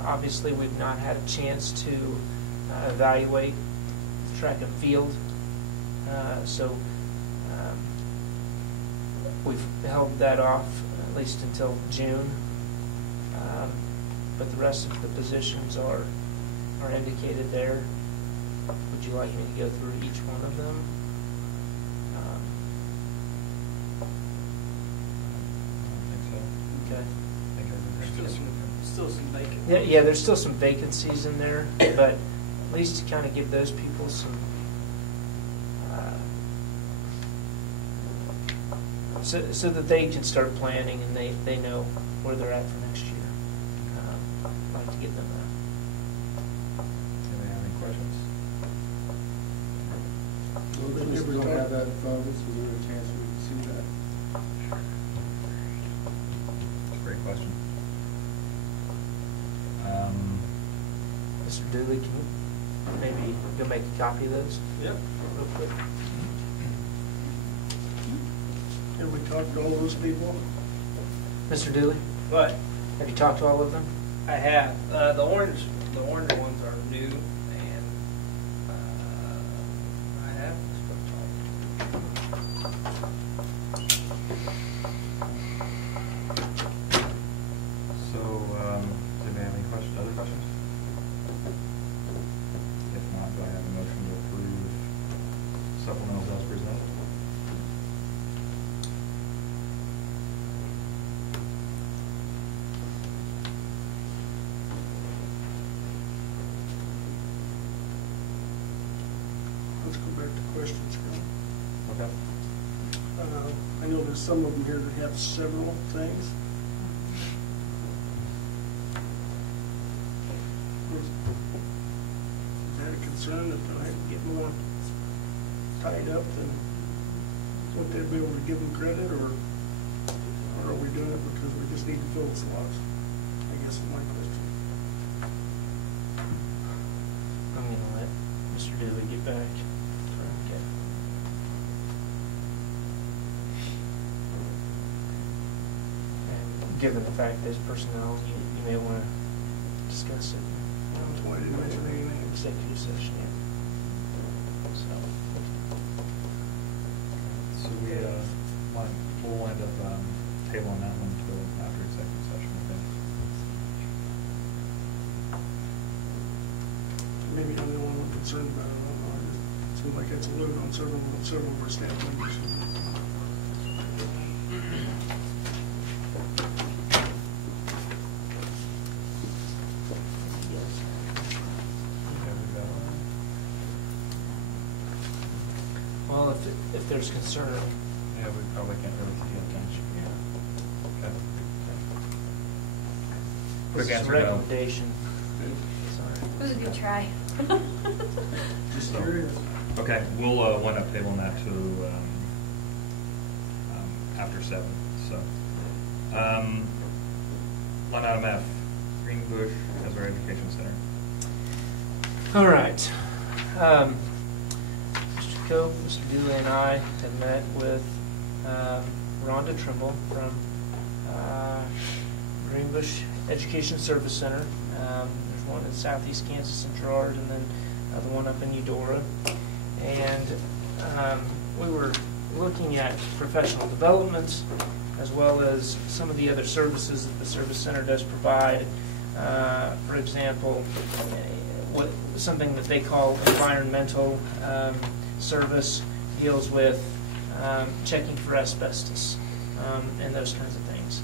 Obviously, we've not had a chance to evaluate track and field, so we've held that off at least until June. But the rest of the positions are indicated there. Would you like me to go through each one of them? I don't think so. Okay. I think everything's Still some vacant. Yeah, there's still some vacancies in there, but at least to kind of give those people some, so that they can start planning and they know where they're at for next year. I'd like to get them that. Anybody have any questions? Well, if we don't have that in front of us, is there a chance we can see that? That's a great question. Mr. Dooley, can you maybe go make a copy of those? Yep. Real quick. Have we talked to all those people? Mr. Dooley, But have you talked to all of them? I have, the orange ones are new, and I have So, do we have any questions, other questions? If not, do I have a motion to approve supplementals as presented? Let's go back to questions. Okay. I know there's some of them here that have several things. Is that a concern that they'll have to get more tied up than what they'd be able to give them credit, or are we doing it because we just need to fill the slots? I guess is my question. I'm going to let Mr. Dooley get back. Okay. And given the fact there's personnel, you may want to discuss it. That's why I didn't mention any names. Executive session, yeah. So we'll end up tabling that one until after executive session, okay? Maybe I'm the only one concerned about it. I don't know. It seems like it's a load on several of our staff members. Okay, we got one. Well, if there's concern, Yeah, we probably can't really see attention. Okay. Quick this is a answer, no. recommendation. Sorry. It was a good try. Just curious. Okay, we'll wind up tabling that to after 7. So, line item F, Greenbush as our education center. All right. Mr. Cope, Mr. Dooley, and I have met with Rhonda Trimble from Greenbush Education Service Center. There's one in southeast Kansas and Girard, and then the one up in Eudora. And we were looking at professional development as well as some of the other services that the Service Center does provide. For example, something that they call environmental service deals with checking for asbestos and those kinds of things.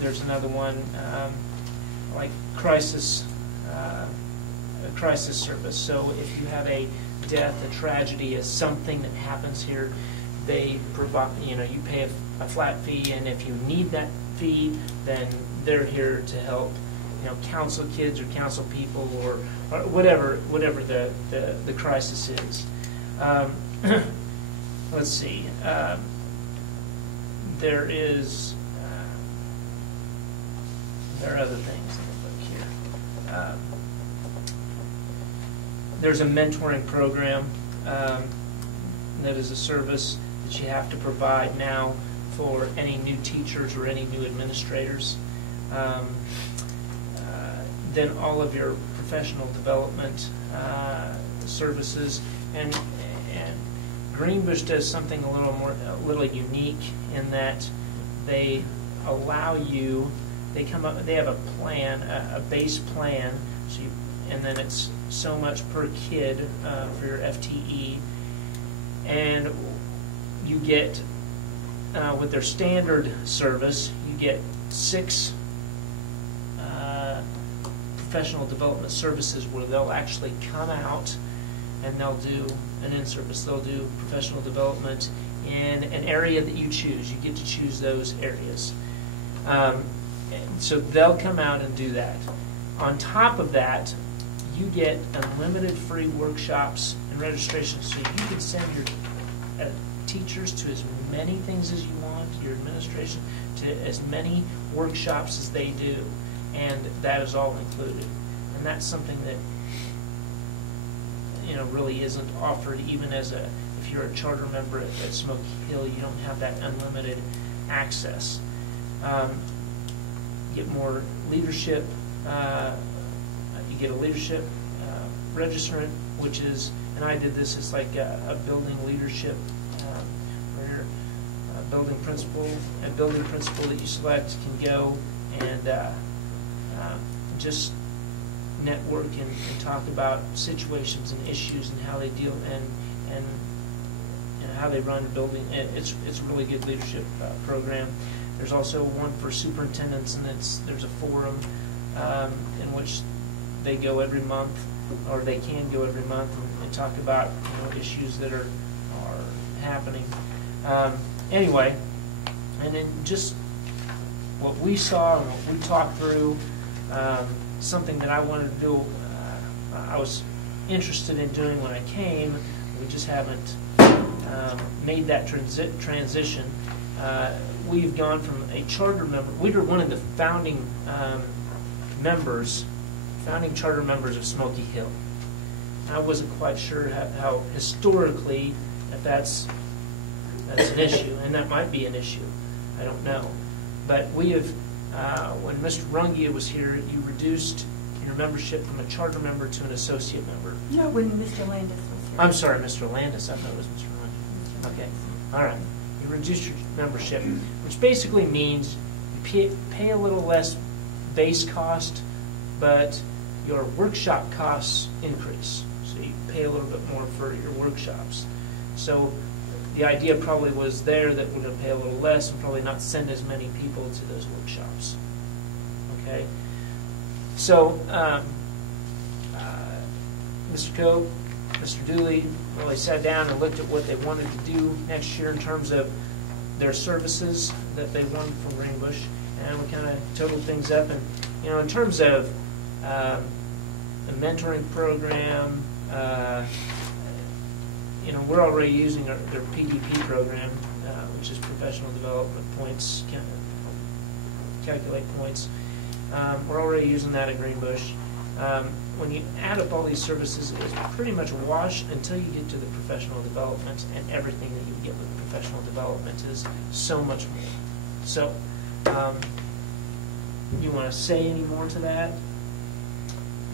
There's another one like crisis service. So if you have a death, a tragedy, something that happens here, they provide. You pay a flat fee, and if you need that fee, then they're here to help. Counsel kids or counsel people or whatever the crisis is. Let's see. There are other things. Let me look here. There's a mentoring program that is a service that you have to provide now for any new teachers or any new administrators. Then all of your professional development services, and Greenbush does something a little unique in that they allow you. They have a plan, a base plan, and then it's so much per kid for your FTE, and you get with their standard service, you get 6 professional development services where they'll actually come out and they'll do an in-service. They'll do professional development in an area that you choose. You get to choose those areas. So they'll come out and do that. On top of that, you get unlimited free workshops and registrations, so you can send your teachers to as many things as you want, your administration to as many workshops as they do, and that is all included. And that's something that really isn't offered even if you're a charter member at Smoky Hill. You don't have that unlimited access. Get more leadership. You get a leadership registrant, which is, and I did this, it's like a building leadership where you're a building principal that you select can go and just network and talk about situations and issues and how they deal and how they run a building. It's a really good leadership program. There's also one for superintendents, and there's a forum in which they go every month, or they can go every month, and talk about issues that are happening. Anyway, and then just what we saw and what we talked through, something that I wanted to do, I was interested in doing when I came. We just haven't made that transition. We've gone from a charter member. We were one of the founding charter members of Smoky Hill. I wasn't quite sure how historically if that's an issue, and that might be an issue. I don't know. But we have, when Mr. Rungia was here, you reduced your membership from a charter member to an associate member. No, when Mr. Landis was here. I'm sorry, Mr. Landis. I thought it was Mr. Rungia. Okay. All right. You reduce your membership, which basically means you pay a little less base cost, but your workshop costs increase. So you pay a little bit more for your workshops. So the idea probably was there that we're going to pay a little less and probably not send as many people to those workshops. Okay? So Mr. Coe, Mr. Dooley really sat down and looked at what they wanted to do next year in terms of their services that they wanted from Greenbush, and we kind of totaled things up. And in terms of the mentoring program, we're already using their PDP program, which is professional development points, calculate points. We're already using that at Greenbush. When you add up all these services, it's pretty much a wash until you get to the professional development, and everything that you get with professional development is so much more. So, you want to say any more to that?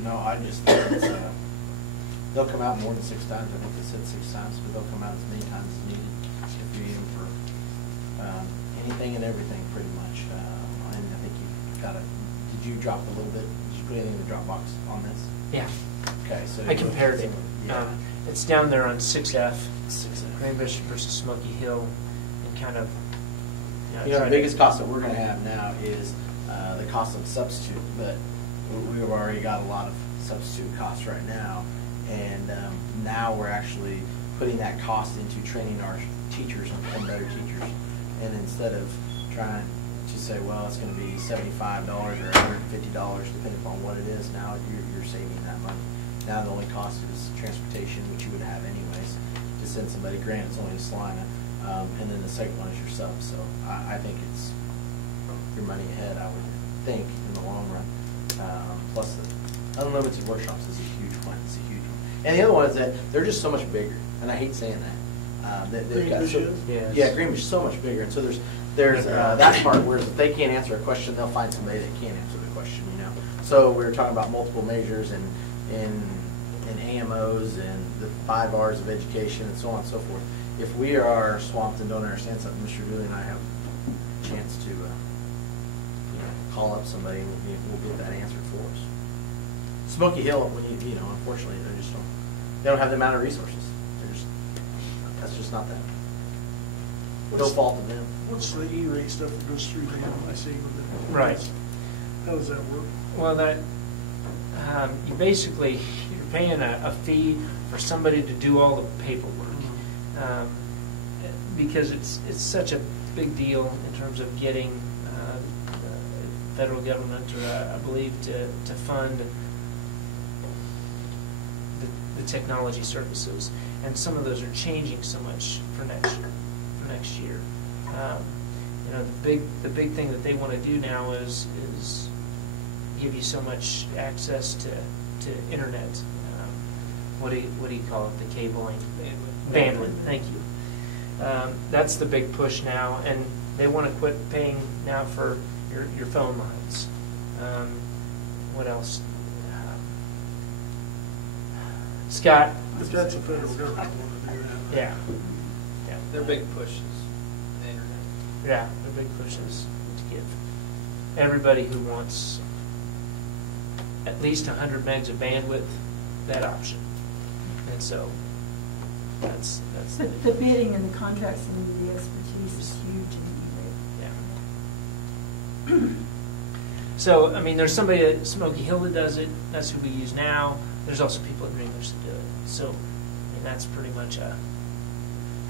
No, I just think it's, they'll come out more than 6 times. I think they said 6 times, but they'll come out as many times as needed if you need them for anything and everything, pretty much. And I think you got to. Did you drop a little bit? Did you put anything in the Dropbox on this? Yeah. Okay, so I compared it. Yeah. It's down there on 6F, 6F. Greenbush versus Smoky Hill, and kind of. You know, the biggest cost that we're going to have now is the cost of substitute, but we've already got a lot of substitute costs right now, and now we're actually putting that cost into training our teachers and become better teachers. And instead of trying to say, well, it's going to be $75 or $150, depending upon what it is, now you're saving that money. Now the only cost is transportation, which you would have anyways, to send somebody. Granted, it's only to Salina. And then the second one is your sub. So I think it's your money ahead, I would think, in the long run. Plus the unlimited workshops is a huge one. It's a huge one. And the other one is that they're just so much bigger. And I hate saying that. They've got yeah, Greenbush is so much bigger. And so there's that part where if they can't answer a question, they'll find somebody that can answer the question, you know. So we were talking about multiple majors and AMOs and the 5 R's of education and so on and so forth. If we are swamped and don't understand something, Mr. Dooley and I have a chance to call up somebody and we'll get that answered for us. Smoky Hill, when you know, unfortunately, they don't have the amount of resources. That's just not them. No fault of them. What's the E-rate stuff that goes through them? I see with the Right. How does that work? Well, that you basically you're paying a fee for somebody to do all the paperwork. Because it's such a big deal in terms of getting the federal government, or I believe, to fund the technology services, and some of those are changing so much for next year. You know, the big thing that they want to do now is give you so much access to internet. What do you call it? The cabling bandwidth. Thank you. That's the big push now, and they want to quit paying now for your phone lines. What else? Scott? If that's a federal government want to do that. Yeah. Their big push is the internet. Yeah, their big push is to give everybody who wants at least 100 megs of bandwidth that option. And so that's the bidding and the contracts and the expertise is huge in yeah. So, I mean, there's somebody at Smoky Hill that does it. That's who we use now. There's also people at Greenbush that do it. So, I mean, that's pretty much a...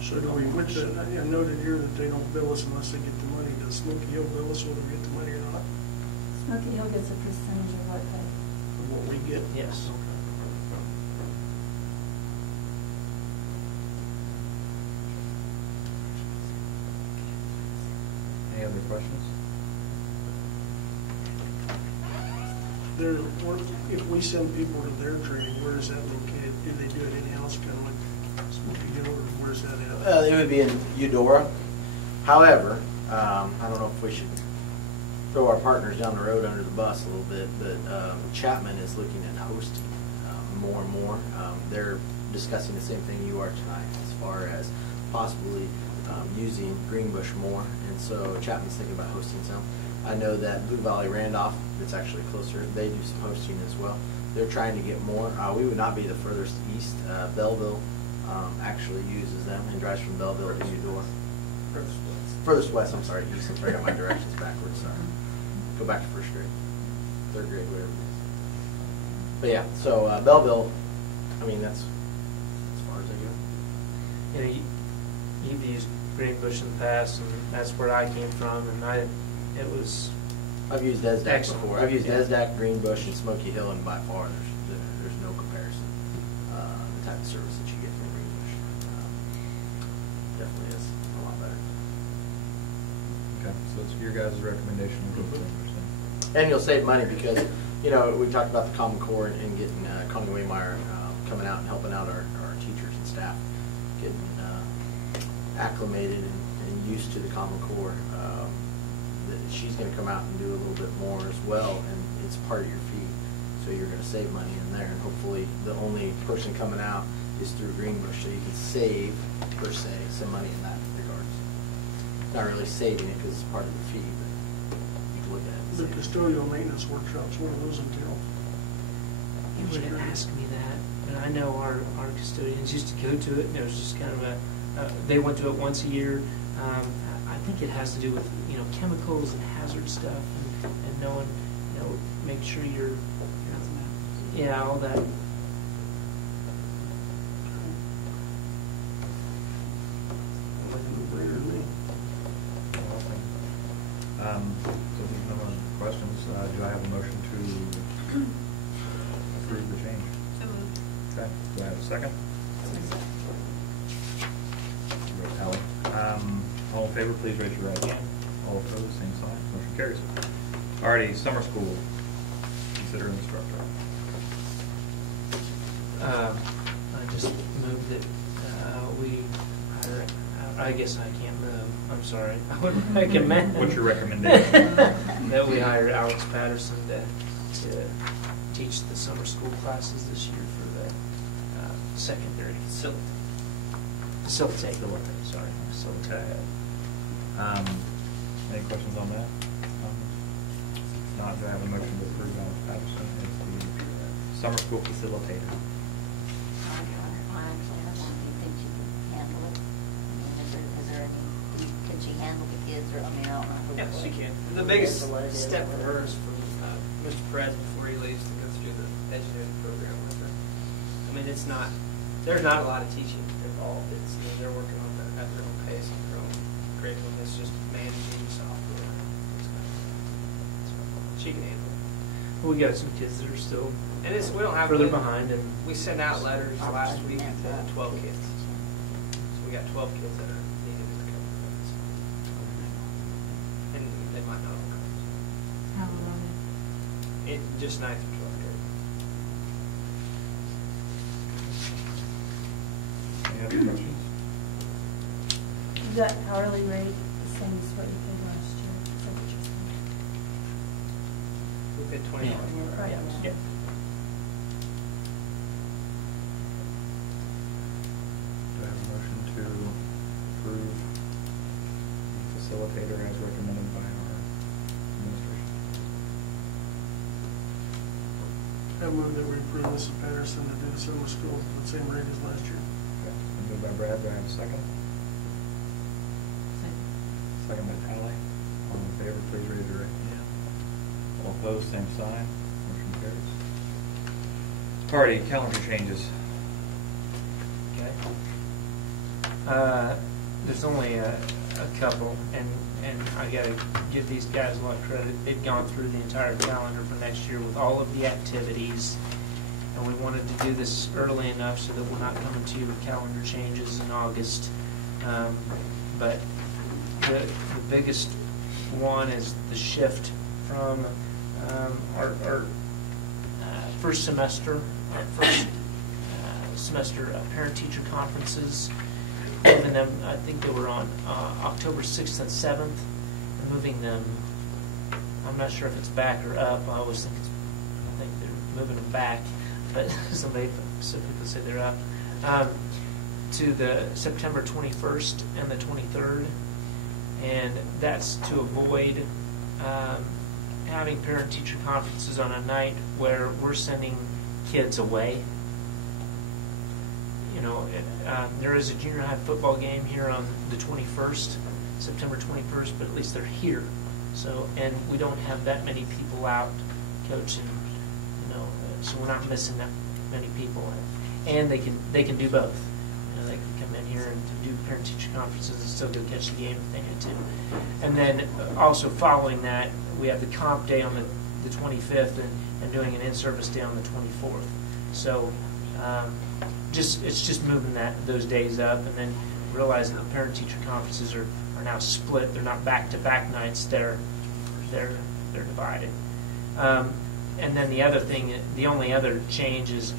So do we, I noted here that they don't bill us unless they get the money. Does Smoky Hill bill us whether we get the money or not? Smoky Hill gets a percentage of what they... Of what we get? Yes. Any other questions? If we send people to their training, where is that located? Do they do it in-house, kind of like Smoky Hill, or where's that at? It would be in Eudora. However, I don't know if we should throw our partners down the road under the bus a little bit, but Chapman is looking at hosting more and more. They're discussing the same thing you are tonight as far as possibly using Greenbush more, and so Chapman's thinking about hosting some. I know that Blue Valley Randolph, that's actually closer, they do some hosting as well. They're trying to get more. We would not be the furthest east. Belleville actually uses them and drives from Belleville to Eudora. Furthest west, I'm sorry, east. I'm sorry, I got my directions backwards. Sorry. Go back to first grade, third grade, whatever it is. But yeah, so Belleville, I mean, that's as far as I go. You know, you've used Greenbush in the past, and that's where I came from, and it was... I've used ESDAC before. I've used yeah. ESDAC, Greenbush, and Smoky Hill, and by far there's no comparison. The type of service that you get from Greenbush definitely is a lot better. Okay, so it's your guys' recommendation to go with Greenbush then? And you'll save money because you know, we talked about the Common Core and getting Connie Waymeyer coming out and helping out our teachers and staff, getting acclimated and used to the Common Core. That she's going to come out and do a little bit more as well, and it's part of your fee. So you're going to save money in there, and hopefully the only person coming out is through Greenbush, so you can save, per se, some money in that regards. Not really saving it because it's part of the fee, but you can look at it. The custodial maintenance workshops, what do those entail? You would ask me that, but I know our custodians used to go to it, and it was just kind of they went to it once a year. I think it has to do with, you know, chemicals and hazard stuff, and knowing, you know, make sure you're, yeah, all that. So if there's no more questions, do I have a motion to approve the change? So moved. Okay, do I have a second? Ally. All in favor, please raise your right hand. All opposed, same sign. Motion carries. Alrighty, summer school. Consider instructor. I just moved that we hire, I guess I can't move, I'm sorry. I would recommend. What's your recommendation? That we hire Alex Patterson to teach the summer school classes this year for the secondary facilitate. Sorry, facilitate. Okay. Any questions on that? If not, do I have a motion to approve Alex Patterson as the summer school facilitator? Yeah, she can. The biggest step for her is from Mr. Perez before he leaves to go through the engineering program with her. I mean, there's not a lot of teaching involved. It's, you know, they're working on that at their own pace and their own curriculum. It's just managing software. She can handle it. We got some kids that are still And we don't have further behind, and we sent out letters last week to 12 kids. So we got 12 kids that are needed in a couple of months. And they might not all come. How old are they? Just 9th through 12th grade. Any other questions? Is that hourly rate the same as what you paid last year? Is that what you're saying? We paid 20. Right. yeah. Do I have a motion to approve the facilitator as recommended by our administration? I move that we approve Mrs. Patterson to do the summer school at the same rate as last year. Okay, moved by Brad, do I have a second? Second by Ally. All in favor, please raise your right hand. All opposed, same sign. Motion carries. Alrighty, calendar changes. Okay. There's only a couple, and I got to give these guys a lot of credit. They've gone through the entire calendar for next year with all of the activities, and we wanted to do this early enough so that we're not coming to you with calendar changes in August. But the biggest one is the shift from our first semester parent-teacher conferences, moving them, I think they were on October 6th and 7th, and moving them, I'm not sure if it's back or up. I always think they're moving them back, but somebody specifically said they're up, to the September 21st and the 23rd, and that's to avoid having parent-teacher conferences on a night where we're sending kids away. You know, there is a junior high football game here on the 21st, September 21st, but at least they're here. So, and we don't have that many people out coaching, you know, so we're not missing that many people. And they can do both. You know, they can come in here and do parent-teacher conferences and still go catch the game if they need to. And then also following that, we have the comp day on the 25th and doing an in-service day on the 24th. So it's just moving those days up, and then realizing that parent-teacher conferences are now split. They're not back-to-back nights. They're divided. And then the other thing, the only other change is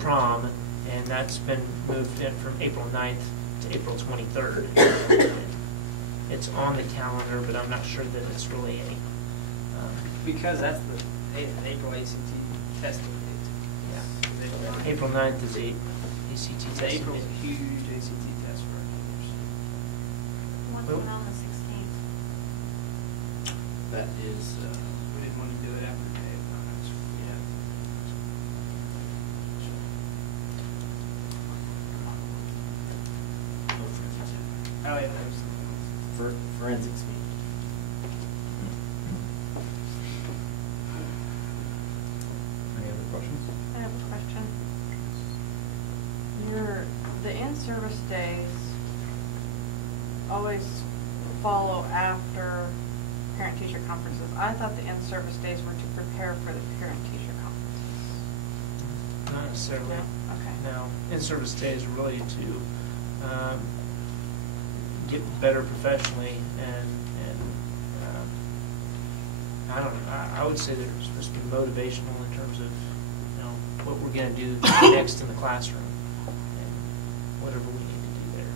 prom, and that's been moved in from April 9th to April 23rd. It's on the calendar, but I'm not sure that it's really a. Because that's the April ACT testing date. Yeah. April 9th is ACT testing. April's a huge ACT test for our juniors. What's going on the 16th? That is, We didn't want to do it after the day of finals. Oh, yeah, that was something else. forensics meeting. Any other questions? I have a question. The in-service days always follow after parent-teacher conferences. I thought the in-service days were to prepare for the parent-teacher conferences. Not necessarily. No? Okay. No. In-service days are really to get better professionally and I don't know. I would say they're supposed to be motivational in terms of what we're going to do next in the classroom and whatever we need to do there.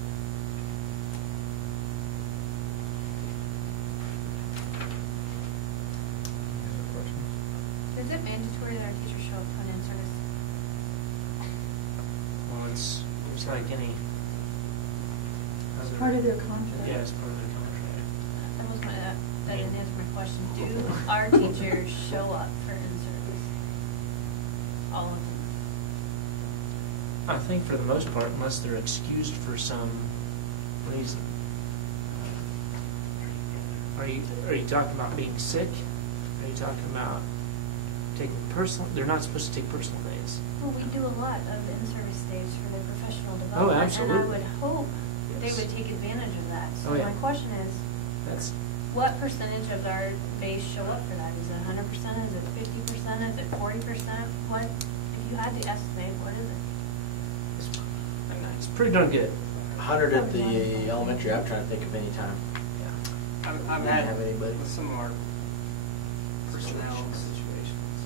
Any other questions? Is it mandatory that our teachers show up on in-service? Well, it's like any. It's part of their contract. Yeah, it's part of their contract. That was that didn't answer my question. Do our teachers show up for in-service? All of them? I think for the most part, unless they're excused for some reason. Are you talking about being sick? Are you talking about taking personal? They're not supposed to take personal days. Well, we do a lot of in-service days for their professional development. Oh, absolutely. And I would hope they Yes. would take advantage of that. So Oh, yeah. my question is, That's what percentage of our base show up for that? Is it 100%? Is it 50%? Is it 40%? What, if you had to estimate, what is it? it's pretty darn good. 100 at the elementary. I'm trying to think of any time. I've Didn't had have anybody. with some of our personnel situations.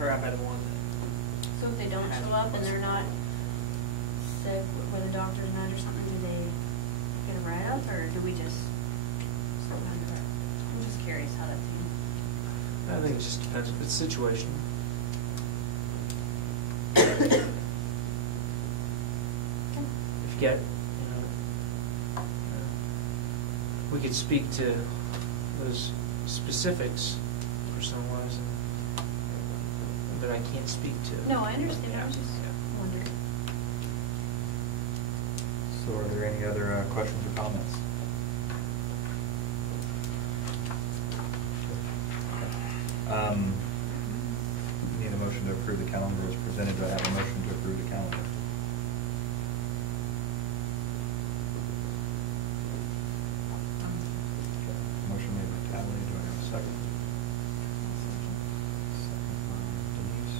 Or I've had one that. So if they don't show up and they're not sick with a doctor's note or something, do they get a write-up or do we just start under it? I'm just curious how that's handled. I think it just depends. It's situational. If you get, we could speak to those specifics personnel-wise, but I can't speak to. No, I understand. I Yeah. was just wondering. So are there any other questions or comments? Need a motion to approve the calendar as presented. Do I have a motion to approve the calendar? Motion made by Tally. Do I have a second? Second by Denise.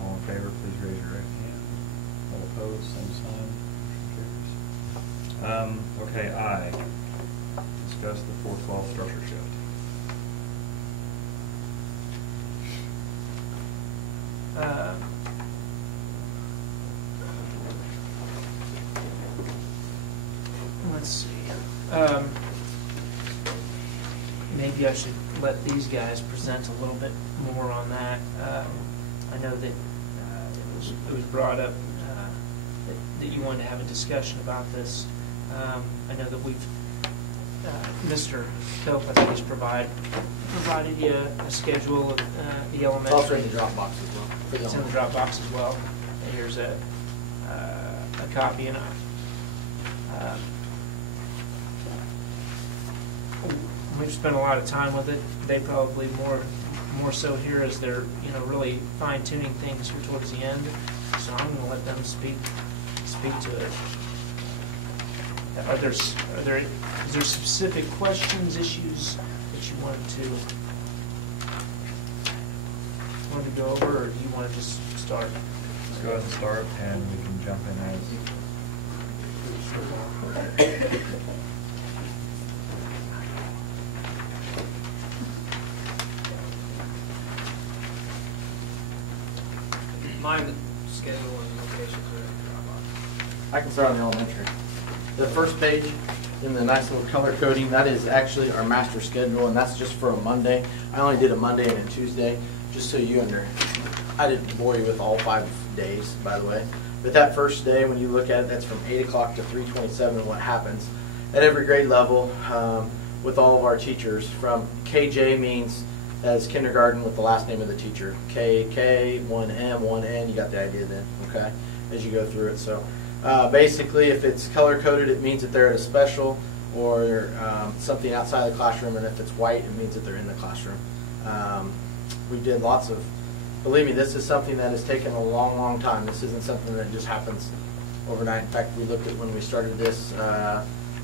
All in favor, please raise your right hand. All opposed, same sign. Motion carries. Okay, I. Discuss the 412 structure shift. Let's see. Maybe I should let these guys present a little bit more on that. I know that it was brought up that you wanted to have a discussion about this. I know that we've Mr. Philp, I think, has provided you a schedule of the elementary. It's also in the Dropbox as well. For the It's in the elementary. Dropbox as well. And here's a copy and we've spent a lot of time with it. They probably more so here as they're really fine tuning things here towards the end. So I'm going to let them speak to it. Is there specific questions, issues that you wanted to go over, or do you want to just start? Let's go ahead and start, and we can jump in as. Mine, schedule and locations are in Dropbox. I can start on the elementary. The first page in the nice little color coding, that is actually our master schedule, and that's just for a Monday. I only did a Monday and a Tuesday, just so you I didn't bore you with all 5 days, by the way. But that first day, when you look at it, that's from 8 o'clock to 3:27, what happens at every grade level with all of our teachers. From KJ means as kindergarten with the last name of the teacher. KK, 1M, 1N, you got the idea then, okay, as you go through it. So basically, if it's color-coded, it means that they're at a special or something outside the classroom, and if it's white, it means that they're in the classroom. We did lots of, believe me, this is something that has taken a long, long time. This isn't something that just happens overnight. In fact, we looked at when we started this,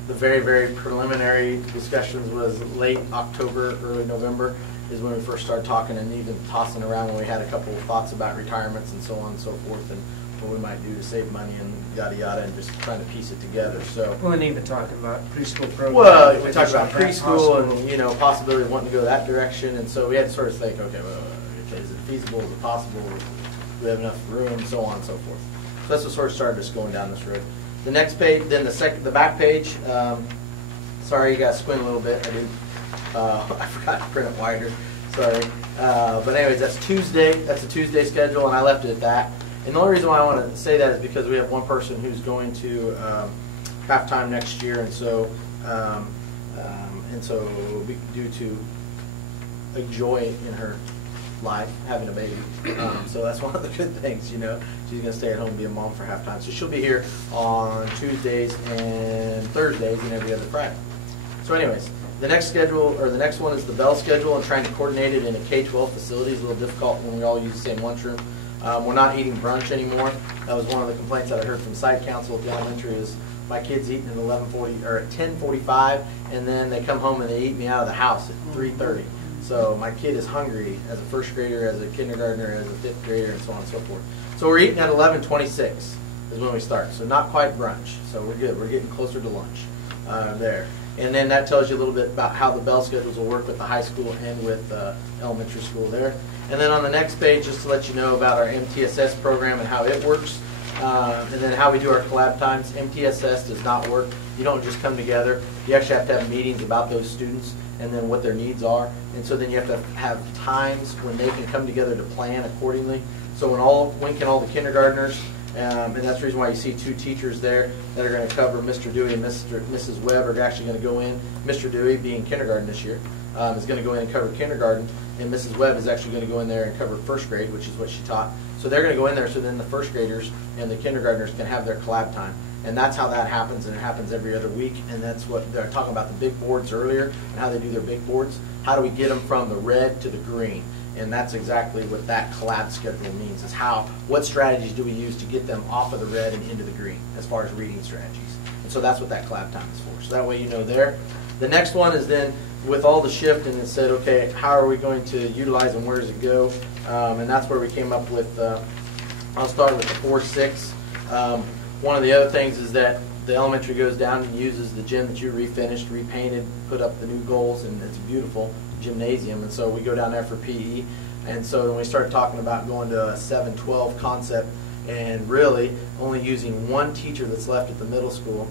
the very, very preliminary discussions was late October, early November is when we first started talking and even tossing around when we had a couple of thoughts about retirements and so on and so forth and what we might do to save money and yada yada and just trying to piece it together. So Well, and even talking about preschool programs. well, we talked about preschool and possibility of wanting to go that direction, and so we had to sort of think, okay, well, is it feasible? Is it possible? Do we have enough room? So on and so forth. So that's what sort of started us going down this road. The next page, then the back page. Sorry, you got to squint a little bit. I didn't. I forgot to print it wider. Sorry. But anyways, that's Tuesday. That's a Tuesday schedule, and I left it at that. And the only reason why I want to say that is because we have one person who's going to halftime next year, and so due to a joy in her life, having a baby. So that's one of the good things, She's going to stay at home and be a mom for halftime. So she'll be here on Tuesdays and Thursdays and every other Friday. So anyways, the next schedule, or the next one is the Bell schedule, and trying to coordinate it in a K-12 facility is a little difficult when we all use the same lunchroom. We're not eating brunch anymore. That was one of the complaints that I heard from site council at the elementary is my kids eating at 11:40 or at 10:45, and then they come home and they eat me out of the house at 3:30. So my kid is hungry as a first grader, as a kindergartner, as a fifth grader, and so on and so forth. So we're eating at 11:26 is when we start. So not quite brunch. So we're good. We're getting closer to lunch there. And then that tells you a little bit about how the Bell schedules will work with the high school and with elementary school there. And then on the next page, just to let you know about our MTSS program and how it works, and then how we do our collab times. MTSS does not work. You don't just come together. You actually have to have meetings about those students and then what their needs are. And so then you have to have times when they can come together to plan accordingly. So when can all the kindergartners, and that's the reason why you see 2 teachers there that are going to cover Mr. Dewey and Mrs. Webb are actually going to go in. Mr. Dewey, being kindergarten this year, is going to go in and cover kindergarten, and Mrs. Webb is actually going to go in there and cover first grade, which is what she taught. So they're going to go in there so then the first graders and the kindergartners can have their collab time. And that's how that happens, and it happens every other week. And that's what they're talking about, the big boards earlier and how they do their big boards. How do we get them from the red to the green? And that's exactly what that collab schedule means, is what strategies do we use to get them off of the red and into the green as far as reading strategies. And so that's what that collab time is for. So that way you know there. The next one is then with all the shift, and it said, okay, how are we going to utilize and where does it go? And that's where we came up with, I'll start with the 4-6. One of the other things is that the elementary goes down and uses the gym that you refinished, repainted, put up the new goals, and it's a beautiful gymnasium. And so we go down there for PE. And so when we start talking about going to a 7-12 concept and really only using one teacher that's left at the middle school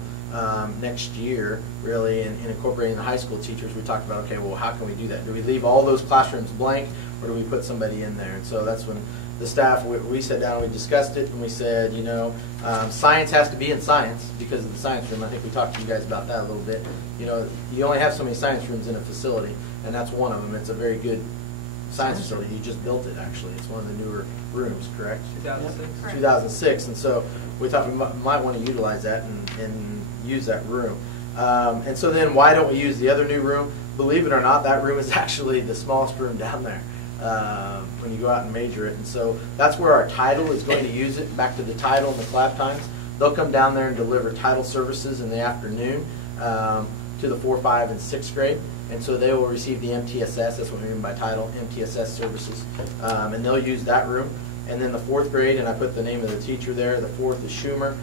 next year, really, and incorporating the high school teachers, we talked about, okay, well, how can we do that? Do we leave all those classrooms blank, or do we put somebody in there? And so that's when the staff, we sat down, we discussed it, and we said, science has to be in science because of the science room. I think we talked to you guys about that a little bit. You only have so many science rooms in a facility, and that's one of them. It's a very good science facility. You just built it, actually. It's one of the newer rooms, correct? 2006. 2006, and so we thought we might want to utilize that and use that room. And so then why don't we use the other new room? Believe it or not, that room is actually the smallest room down there when you go out and measure it. And so that's where our title is going to use it, back to the title and the collab times. They'll come down there and deliver title services in the afternoon to the 4, 5, and 6th grade. And so they will receive the MTSS, that's what we mean by title, MTSS services. And they'll use that room. And then the 4th grade, and I put the name of the teacher there, the 4th is Schumer,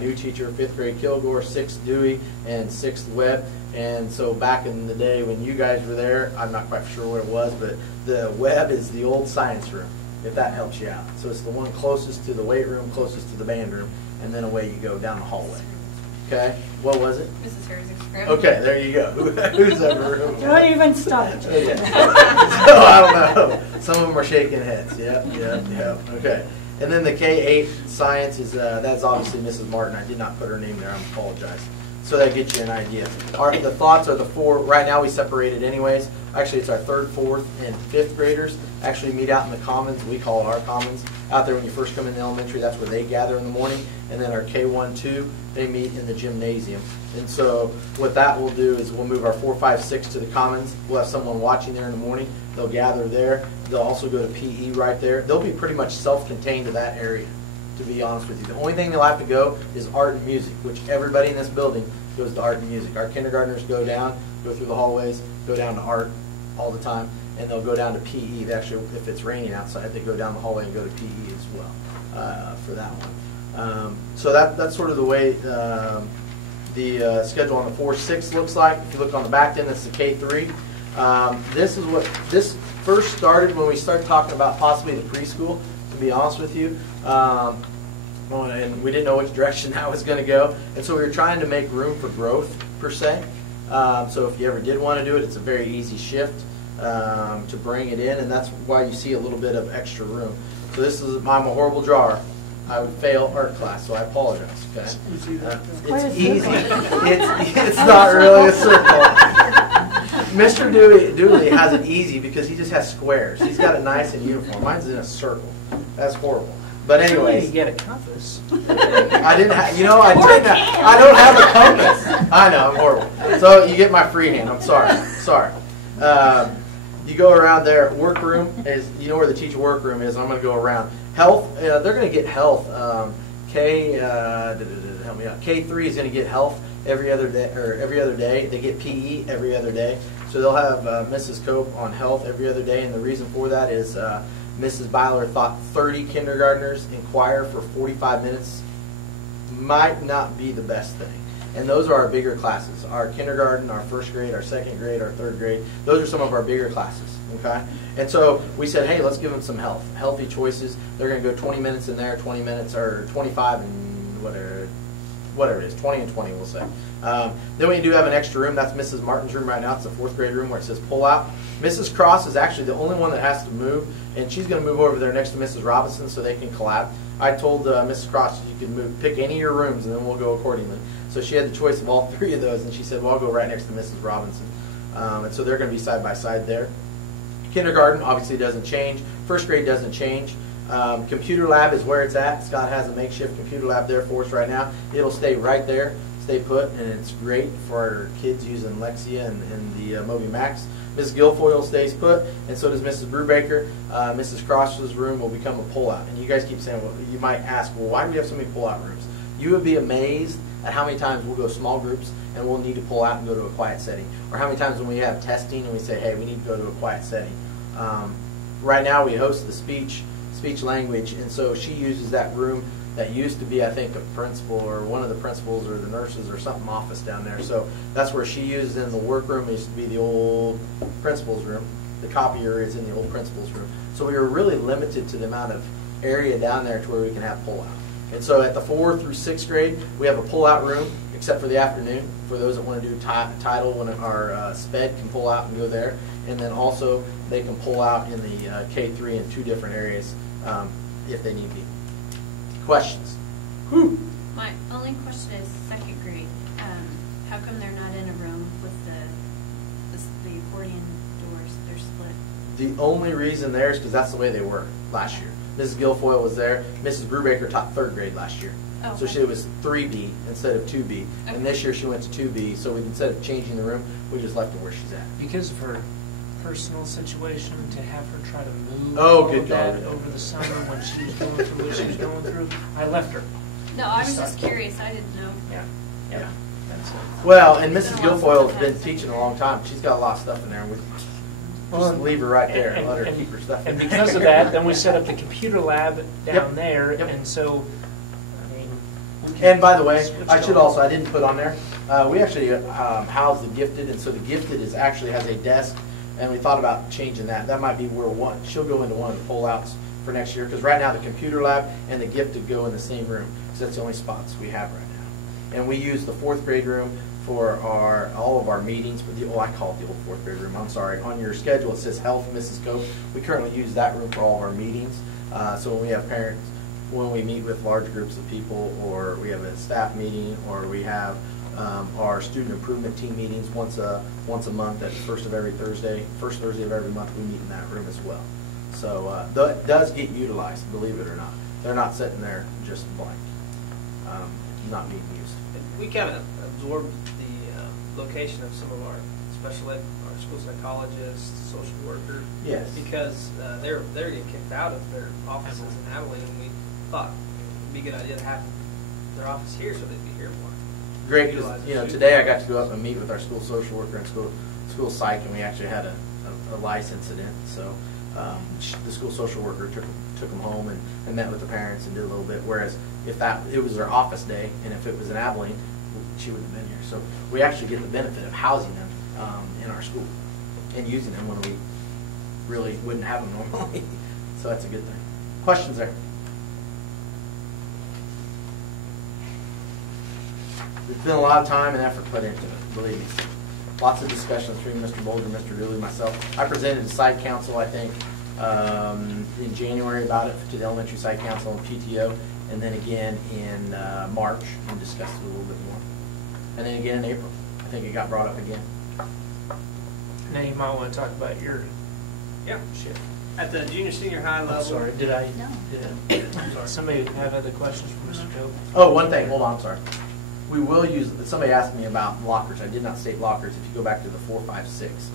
new teacher, 5th grade Kilgore, 6th Dewey, and 6th Webb. And so back in the day when you guys were there, I'm not quite sure what it was, but the Webb is the old science room. if that helps you out. So it's the one closest to the weight room, closest to the band room, and then away you go down the hallway. Okay, what was it? Mrs. Harris's room. Okay, there you go. Who's ever room? Don't even start. Yeah. So I don't know. Some of them are shaking heads. Yep. Okay. And then the K-8 science is that's obviously Mrs. Martin. I did not put her name there. I apologize. So that gets you an idea. The thoughts are the four. Right now we separated anyways. Actually, it's our 3rd, 4th, and 5th graders actually meet out in the commons. We call it our commons. Out there when you first come in the elementary, that's where they gather in the morning. And then our K1, 2, they meet in the gymnasium. And so what that will do is we'll move our 4, 5, 6 to the commons. We'll have someone watching there in the morning. They'll gather there. They'll also go to PE right there. They'll be pretty much self-contained to that area, to be honest with you. The only thing they'll have to go is art and music, which everybody in this building goes to art and music. Our kindergartners go down, go through the hallways, go down to art all the time, and they'll go down to PE. They actually, if it's raining outside, they go down the hallway and go to PE as well for that one. So that's sort of the way the schedule on the 4-6 looks like. If you look on the back end, that's the K3. This is what this first started when we started talking about possibly the preschool, to be honest with you. And we didn't know which direction that was going to go. And so we were trying to make room for growth, per se. So if you ever did want to do it, it's a very easy shift to bring it in. And that's why you see a little bit of extra room. So this is, I'm a horrible drawer. I would fail art class, so I apologize. Okay? It's easy. It's not really a circle. Mr. Dooley has it easy because he just has squares. He's got it nice and uniform. Mine's in a circle. That's horrible. But anyways, you get a compass. I didn't have. You know, I don't have a compass. I know, I'm horrible. So you get my freehand. I'm sorry. You go around there. Workroom is. You know where the teacher workroom is. I'm going to go around. Health. They're going to get health. Help me out. K3 is going to get health every other day. They get PE every other day. So they'll have Mrs. Cope on health every other day, and the reason for that is Mrs. Byler thought 30 kindergartners in choir for 45 minutes might not be the best thing. And those are our bigger classes. Our kindergarten, our 1st grade, our 2nd grade, our 3rd grade. Those are some of our bigger classes. Okay? And so we said, hey, let's give them some healthy choices. They're going to go 20 minutes in there, 20 minutes, or 25 and whatever it is, 20 and 20 we'll say. Then we do have an extra room. That's Mrs. Martin's room right now. It's the 4th grade room where it says pull out. Mrs. Cross is actually the only one that has to move, and she's going to move over there next to Mrs. Robinson so they can collab. I told Mrs. Cross you could pick any of your rooms, and then we'll go accordingly. So she had the choice of all 3 of those, and she said, well, I'll go right next to Mrs. Robinson. And so they're going to be side by side there. Kindergarten obviously doesn't change. 1st grade doesn't change. Computer lab is where it's at. Scott has a makeshift computer lab there for us right now. It'll stay right there, stay put, and it's great for our kids using Lexia and the Moby Max. Mrs. Guilfoyle stays put, and so does Mrs. Brubaker. Mrs. Cross's room will become a pull-out. And you guys keep saying, well, you might ask, well, why do we have so many pull-out rooms? You would be amazed at how many times we'll go small groups and we'll need to pull out and go to a quiet setting. Or how many times when we have testing and we say, hey, we need to go to a quiet setting. Right now we host the speech language, and so she uses that room that used to be, I think, a principal or one of the principals or the nurses or something office down there. So that's where she uses. In the workroom used to be the old principal's room. The copier is in the old principal's room. So we were really limited to the amount of area down there to where we can have pull-out. And so at the 4th through 6th grade, we have a pull-out room, except for the afternoon, for those that want to do title when our SPED can pull out and go there. And then also they can pull out in the K3 in 2 different areas if they need be. Questions? Whew. My only question is 2nd grade. How come they're not in a room with the accordion doors? They're split. The only reason there is because that's the way they were last year. Mrs. Guilfoyle was there. Mrs. Brubaker taught 3rd grade last year. Oh, okay. So she was 3B instead of 2B. Okay. And this year she went to 2B. So instead of changing the room, we just left her where she's at. Because of her personal situation, to have her try to move that over the summer when she was going through what she was going through, I left her. No, I was just curious. I didn't know. Yeah. That's it. Well, and Mrs. Guilfoyle has been teaching a long time. She's got a lot of stuff in there. We just leave her right there and let her keep her stuff. And because of that, then we set up the computer lab down there, and so, I mean. And by the way, I didn't put on there, we actually house the gifted, and so the gifted actually has a desk, and we thought about changing that. That might be where she'll go into one of the pull-outs for next year, because right now the computer lab and the gifted go in the same room, because that's the only spots we have right now. And we use the 4th grade room for all of our meetings. I call it the old 4th grade room, I'm sorry. On your schedule it says Health, Mrs. Cope. We currently use that room for all of our meetings. So when we have parents, when we meet with large groups of people, or we have a staff meeting, or we have our student improvement team meetings once a month at the first Thursday of every month, we meet in that room as well. So that does get utilized, believe it or not. They're not sitting there just blank, not being used. We kind of absorbed the location of some of our special ed, our school psychologists, social workers. Yes. Because they're getting kicked out of their offices in Abilene, and we thought it'd be a good idea to have their office here so they'd be here more. Great, because today I got to go up and meet with our school social worker and school psych, and we actually had a lice incident. So the school social worker took them home and met with the parents and did a little bit. Whereas if it was their office day, and if it was in Abilene, she wouldn't have been here. So we actually get the benefit of housing them in our school and using them when we really wouldn't have them normally. So that's a good thing. Questions there? There's been a lot of time and effort put into it, believe me. Lots of discussions between Mr. Bolger, Mr. Dooley, myself. I presented to Site Council, I think, in January about it, to the Elementary Site Council and PTO, and then again in March and discussed it a little bit more. And then again in April. I think it got brought up again. Now you might want to talk about your shift. At the junior senior high level. I'm sorry, did I? No. I'm sorry. Somebody have other questions for Mr. Joe? Oh, one thing. Hold on. I'm sorry. We will use. Somebody asked me about lockers. I did not state lockers. If you go back to the 4, 5, 6,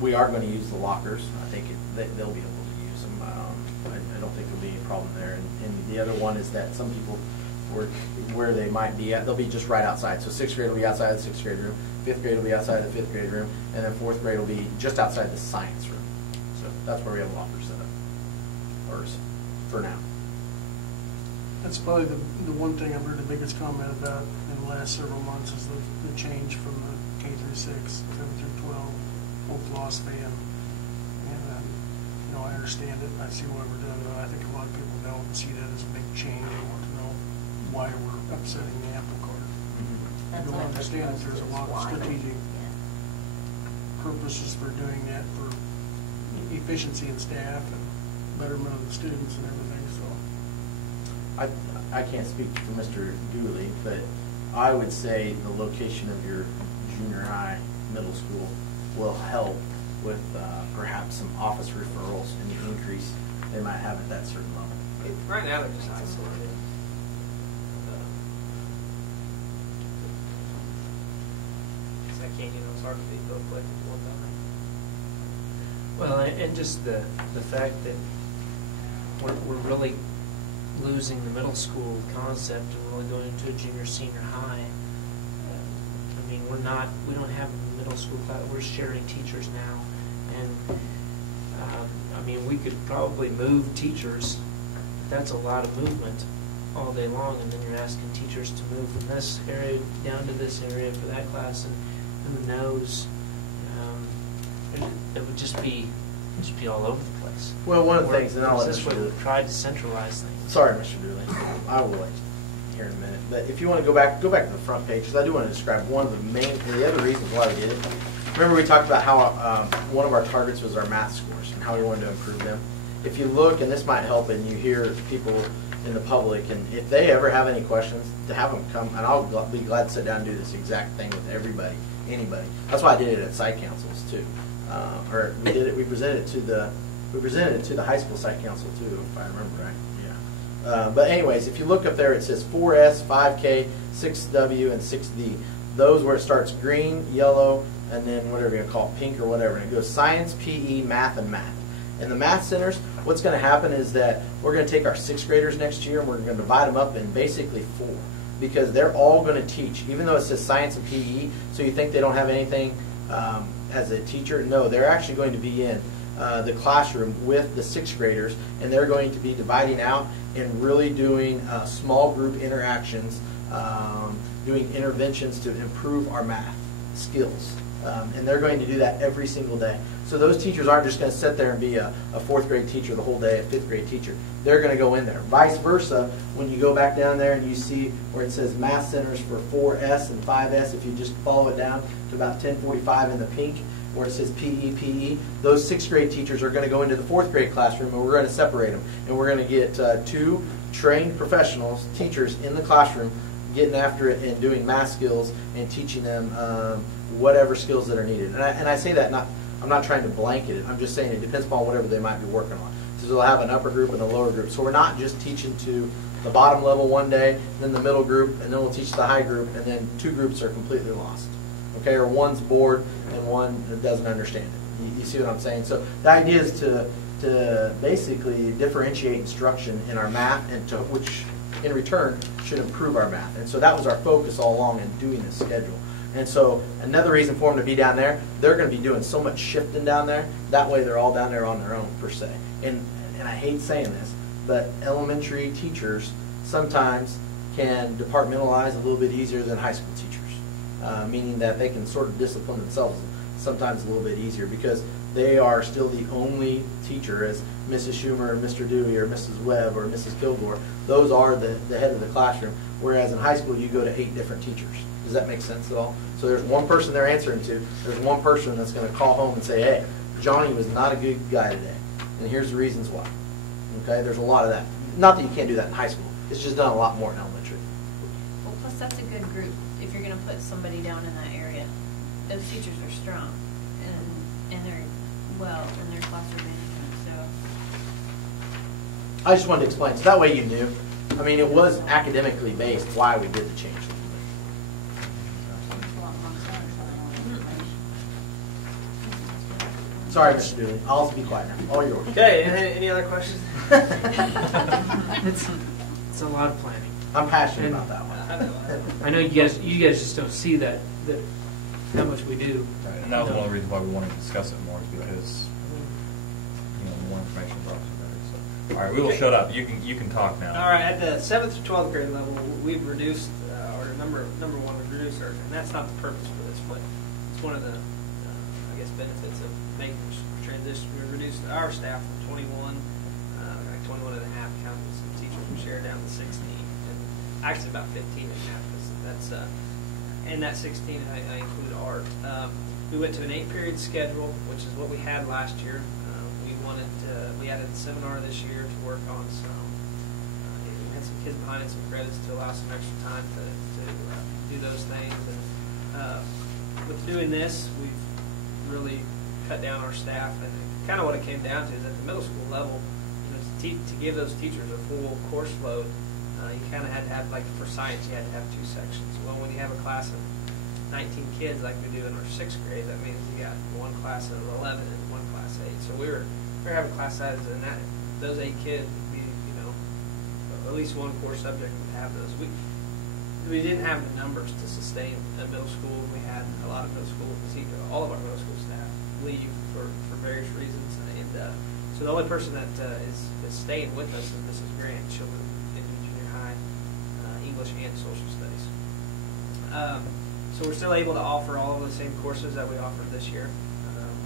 we are going to use the lockers. I think they'll be able to use them. I don't think there'll be any problem there. And the other one is that some people where they might be at, they'll be just right outside. So 6th grade will be outside the 6th grade room. 5th grade will be outside the 5th grade room, and then 4th grade will be just outside the science room. So that's where we have lockers set up, or for now. That's probably the one thing I've heard the biggest comment about in the last several months is the change from the K through 6, 7 through 12, full philosophy, and I understand it. I see why we're doing it. I think a lot of people don't see that as a big change and want to know why we're upsetting the apple cart. I don't understand that there's a lot of strategic purposes for doing that, for efficiency in staff and betterment of the students and everything. So I can't speak for Mr. Dooley, but I would say the location of your junior high, middle school will help with perhaps some office referrals and the increase they might have at that certain level. Right now they're just isolated. I can't, it's hard to be both places at one time. Well, and just the fact that we're really losing the middle school concept and really going into a junior senior high. I mean, we don't have a middle school class. We're sharing teachers now, and I mean, we could probably move teachers. That's a lot of movement all day long, and then you're asking teachers to move from this area down to this area for that class, and who knows? It would just be all over the place. Well, one of the things, and I'll let this Mr. way Dooley. we've tried to centralize things. Sorry, Mr. Dooley. I will let you here in a minute. But if you want to go back to the front page, because I do want to describe one of the other reasons why we did it. Remember we talked about how one of our targets was our math scores and how we wanted to improve them. If you look, and this might help, and you hear people in the public, and if they ever have any questions, to have them come, and I'll be glad to sit down and do this exact thing with everybody, anybody. That's why I did it at site councils too. Or we did it. We presented it to the high school site council too, if I remember right. Yeah. But anyways, if you look up there, it says 4S, 5K, 6W, and 6D. Those where it starts green, yellow, and then whatever you call it, pink or whatever. And it goes science, PE, math, and math. In the math centers, what's going to happen is that we're going to take our 6th graders next year and we're going to divide them up in basically 4, because they're all going to teach, even though it says science and PE. So you think they don't have anything as a teacher? No, they're actually going to be in the classroom with the 6th graders, and they're going to be dividing out and really doing small group interactions, doing interventions to improve our math skills And they're going to do that every single day. So those teachers aren't just going to sit there and be a 4th grade teacher the whole day, a 5th grade teacher. They're going to go in there. Vice versa, when you go back down there and you see where it says Math Centers for 4S and 5S, if you just follow it down to about 1045 in the pink, where it says PE, those 6th grade teachers are going to go into the 4th grade classroom, and we're going to separate them. And we're going to get 2 trained professionals, teachers in the classroom, getting after it and doing math skills and teaching them whatever skills that are needed. And I say that I'm not trying to blanket it. I'm just saying it depends upon whatever they might be working on. So they'll have an upper group and a lower group. So we're not just teaching to the bottom level one day, then the middle group, and then we'll teach the high group, and then 2 groups are completely lost. Okay, or one's bored and one doesn't understand it. You see what I'm saying? So the idea is to basically differentiate instruction in our math, and which in return should improve our math. And so that was our focus all along in doing this schedule. And so another reason for them to be down there, they're going to be doing so much shifting down there. That way they're all down there on their own, per se. And I hate saying this, but elementary teachers sometimes can departmentalize a little bit easier than high school teachers, meaning that they can sort of discipline themselves sometimes a little bit easier because they are still the only teacher, as Mrs. Schumer or Mr. Dewey or Mrs. Webb or Mrs. Kilgore. Those are the head of the classroom, whereas in high school you go to 8 different teachers. Does that make sense at all? So there's one person they're answering to. There's one person that's going to call home and say, hey, Johnny was not a good guy today, and here's the reasons why. Okay, there's a lot of that. Not that you can't do that in high school. It's just done a lot more in elementary. Well, plus that's a good group if you're going to put somebody down in that area. Those teachers are strong, and they're well in their classroom management. So I just wanted to explain, so that way you knew. I mean, it was academically based why we did the change. Sorry, Mr. Dooley. I'll be quiet now. All yours. Okay, any other questions? It's a lot of planning. I'm passionate about that one. I know you guys just don't see that how much we do. Right, and that was one of the reasons why we wanted to discuss it more, is because more information is obviously better. So, all right, we will shut up. You can talk now. All right, at the 7th to 12th grade level, we've reduced our number one. We've reduced our, and that's not the purpose for this, but it's one of the benefits of making this transition. We reduced our staff from 21, like 21 and a half, counting some teachers we shared, down to 16, and actually about 15 and a half. That's and that 16 I include art. We went to an 8-period schedule, which is what we had last year. We added a seminar this year to work on some. We had some kids behind in some credits to allow some extra time to do those things. And with doing this, we've really cut down our staff, and kind of what it came down to is at the middle school level, to give those teachers a full course load, you kind of had to have, like for science, you had to have 2 sections. Well, when you have a class of 19 kids like we do in our 6th grade, that means you got one class of 11 and one class of 8. So we were having class sizes, and those 8 kids would be, at least one core subject would have those. We didn't have the numbers to sustain a middle school. We had a lot of middle school, all of our middle school staff leave for various reasons, and so the only person that is staying with us is Mrs. Grant. She'll do junior high English and social studies. So we're still able to offer all of the same courses that we offered this year.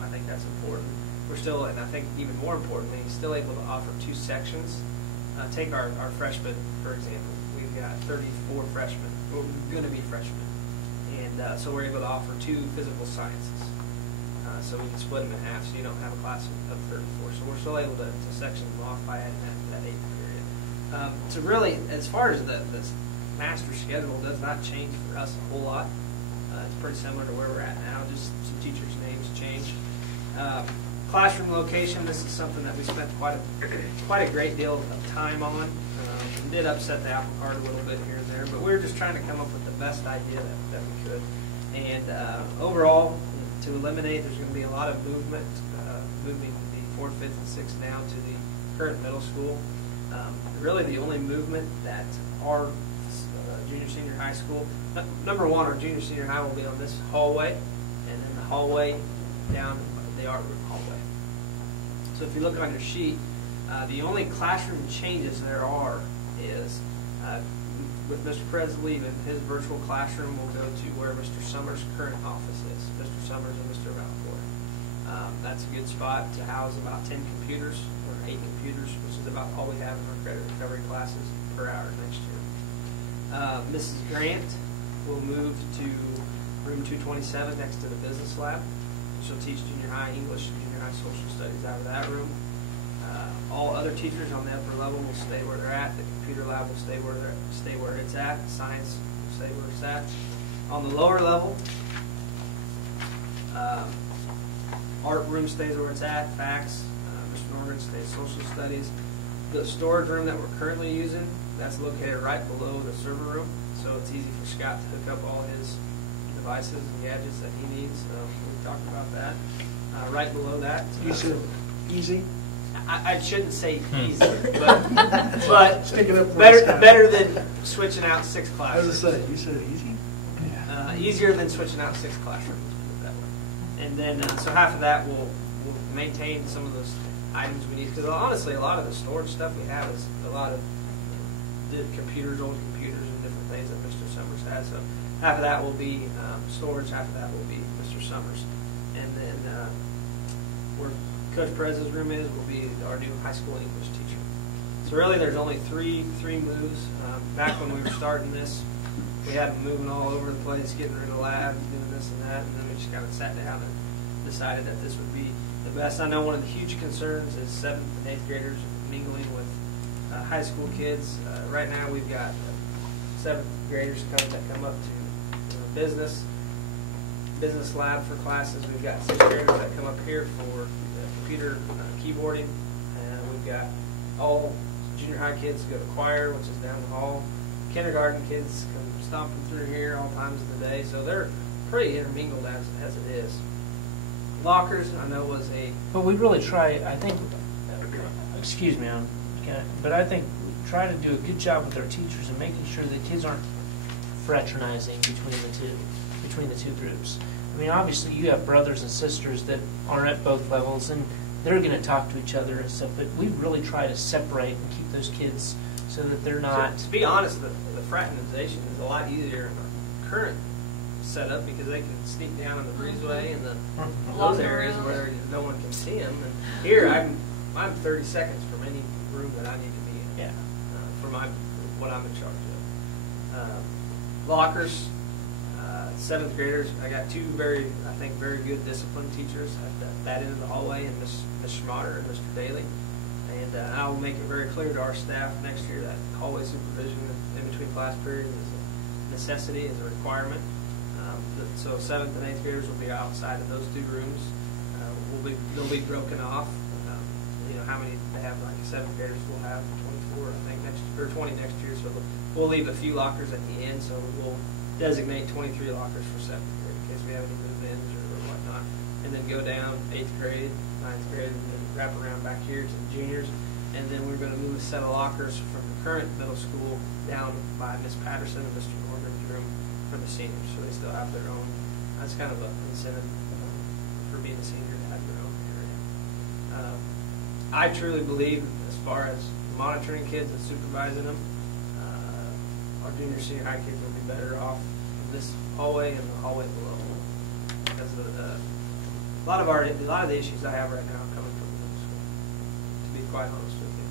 I think that's important. We're still, and I think even more importantly, still able to offer 2 sections. Take our freshmen, for example. We've got 34 freshmen. We're going to be freshmen. And so we're able to offer 2 physical sciences. So we can split them in half, so you don't have a class of 34. So we're still able to section them off by adding that 8th period. So really, as far as the master schedule, does not change for us a whole lot. It's pretty similar to where we're at now, just some teachers' names change. Classroom location, this is something that we spent quite a great deal of time on. We did upset the apple cart a little bit here and there, but we were just trying to come up with the best idea that we could. And overall, to eliminate, there's going to be a lot of movement, moving the 4th, 5th, and 6th now to the current middle school. Really the only movement that our junior, senior high school, number 1, our junior, senior high will be on this hallway, and then the hallway down the art room hallway. So if you look on your sheet, the only classroom changes there are is with Mr. Perez leaving, his virtual classroom will go to where Mr. Summers' current office is, Mr. Summers and Mr. Valcourt. That's a good spot to house about 10 computers, or 8 computers, which is about all we have in our credit recovery classes per hour next year. Mrs. Grant will move to room 227 next to the business lab. She'll teach junior high English and junior high social studies out of that room. All other teachers on the upper level will stay where they're at. The computer lab will stay where it's at. Science will stay where it's at. On the lower level, art room stays where it's at. Fax, Mr. Norman stays social studies. The storage room that we're currently using, that's located right below the server room, so it's easy for Scott to hook up all his devices and gadgets that he needs. We've talked about that. Right below that, You said easy? I shouldn't say easy, but Stick it up where it's at. better than switching out 6 I classrooms. was gonna say, you said easy? Easier than switching out 6 classrooms, put it that way. And then, so half of that will maintain some of those items we need. Because honestly, a lot of the storage stuff we have is a lot of the computers, old computers, and different things that Mr. Summers has. So half of that will be storage, half of that will be Mr. Summers. And then where Coach Perez's room is will be our new high school English teacher. So really, there's only three moves. Back when we were starting this, we had them moving all over the place, getting rid of the lab, doing this and that, and then we just kind of sat down and decided that this would be the best. I know one of the huge concerns is 7th and 8th graders mingling with high school kids. Right now, we've got 7th graders that come up to business lab for classes. We've got 6th graders that come up here for computer keyboarding, and we've got all junior high kids go to choir, which is down the hall. Kindergarten kids come stomping through here all times of the day, so they're pretty intermingled as it is. Lockers, I know, was a... But we really try, I think, excuse me, but I think we try to do a good job with our teachers and making sure that kids aren't fraternizing between the two groups. I mean, obviously you have brothers and sisters that aren't at both levels, and they're going to talk to each other and stuff, but we really try to separate and keep those kids so that they're not... To be honest, the fraternization is a lot easier in our current setup because they can sneak down in the breezeway and those areas where no one can see them. And here, I'm 30 seconds from any room that I need to be in. Yeah. For what I'm in charge of. Lockers, 7th graders. I got 2 very good discipline teachers at that end of the hallway, and Ms. Schmatter and Mr. Daly. And I will make it very clear to our staff next year that hallway supervision in between class periods is a necessity, is a requirement. So 7th and 8th graders will be outside of those 2 rooms. They'll be broken off. You know how many they have? Like 7th graders will have 24, I think, or 20 next year. So we'll leave a few lockers at the end. So we'll designate 23 lockers for 7th grade in case we have any move-ins or whatnot, and then go down 8th grade, 9th grade, and then wrap around back here to the juniors. And then we're going to move a set of lockers from the current middle school down by Miss Patterson and Mr. Norman's room for the seniors, so they still have their own. That's kind of an incentive for being a senior to have your own area. I truly believe, as far as monitoring kids and supervising them, our junior senior high kids will be better off in this hallway and the hallway below, because a lot of the issues I have right now are coming from the middle school, to be quite honest with you.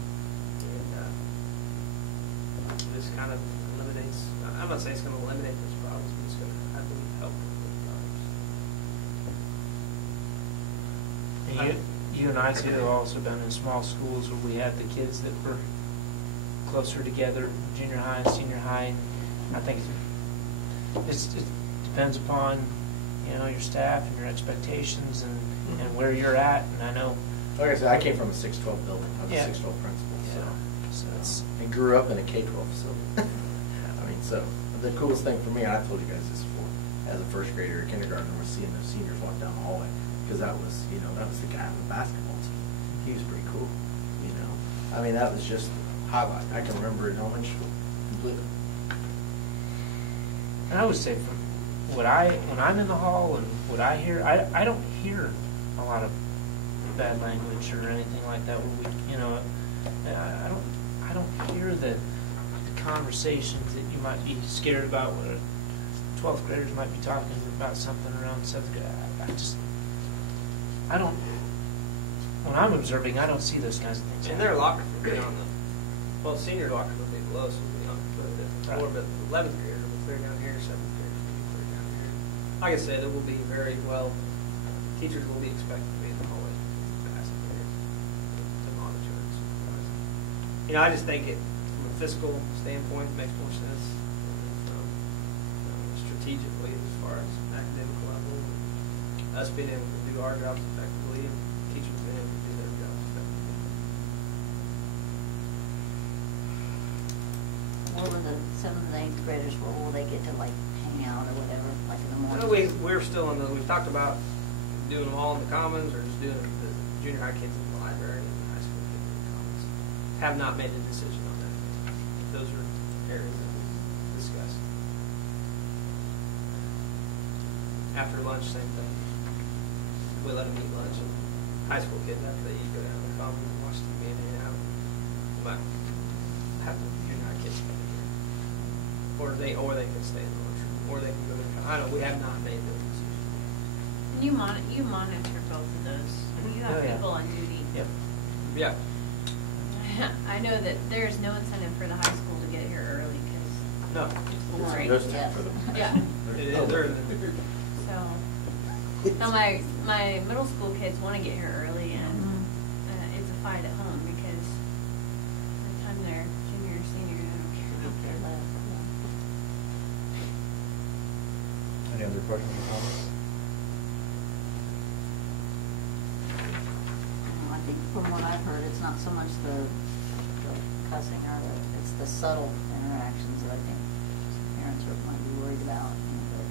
And this kind of eliminates. I'm not saying it's going to eliminate those problems, but it's going to, I believe, help with those problems. You and I too have also been in small schools where we had the kids that were closer together, junior high and senior high. And I think it depends upon your staff and your expectations and where you're at. And I know, like I said, I came from a 612 building. I was Yeah. a 612 principal, so it's and grew up in a K-12 facility. I mean, so the coolest thing for me, and I told you guys this before, as a first grader or kindergartner, was seeing those seniors walk down the hallway, because that was the guy on the basketball team. He was pretty cool, I mean, that was just highlight. I can remember it in elementary school completely. And I would say from when I'm in the hall and what I hear, I don't hear a lot of bad language or anything like that. I don't hear the conversations that you might be scared about when 12th graders might be talking about something around 7th grade. When I'm observing, I don't see those kinds of things. And their lockers will be on the, well, senior lockers will be below, so we'll be on the floor, but the 11th graders, if they're down here, 7th graders will be clear down here. Like I said, it will be very well, teachers will be expected to be in the hallway passing here to monitor and supervise. You know, I just think it, from a fiscal standpoint, makes more sense. And from, strategically, as far as academic level, us being able to do our jobs effectively, and teachers being able to do their jobs effectively. What will the 7th and 8th graders, where will they get to like hang out or whatever, like in the morning? We're still in the, we've talked about doing them all in the commons or just doing the junior high kids in the library and the high school kids in the commons. Have not made a decision on that. Those are areas that we'll discuss. After lunch, same thing. We let them eat lunch, and high school kids, after they eat, go down to the commons and watch TV and hang out. We might have the junior high kids come in here. Or they can stay in the lunchroom, or they can go to the, I don't know, we have not made those decisions. And you monitor both of those. You have people on duty. Yep. Yeah. I know that there's no incentive for the high school to get here early because No. it's great. Ghost town for them. Yeah. So my middle school kids want to get here early, and it's a fight at home because by the time they're junior or senior, I don't care. Any other questions or comments? I think from what I've heard, it's not so much the cussing or it's the subtle interactions that I think parents might be worried about. You know,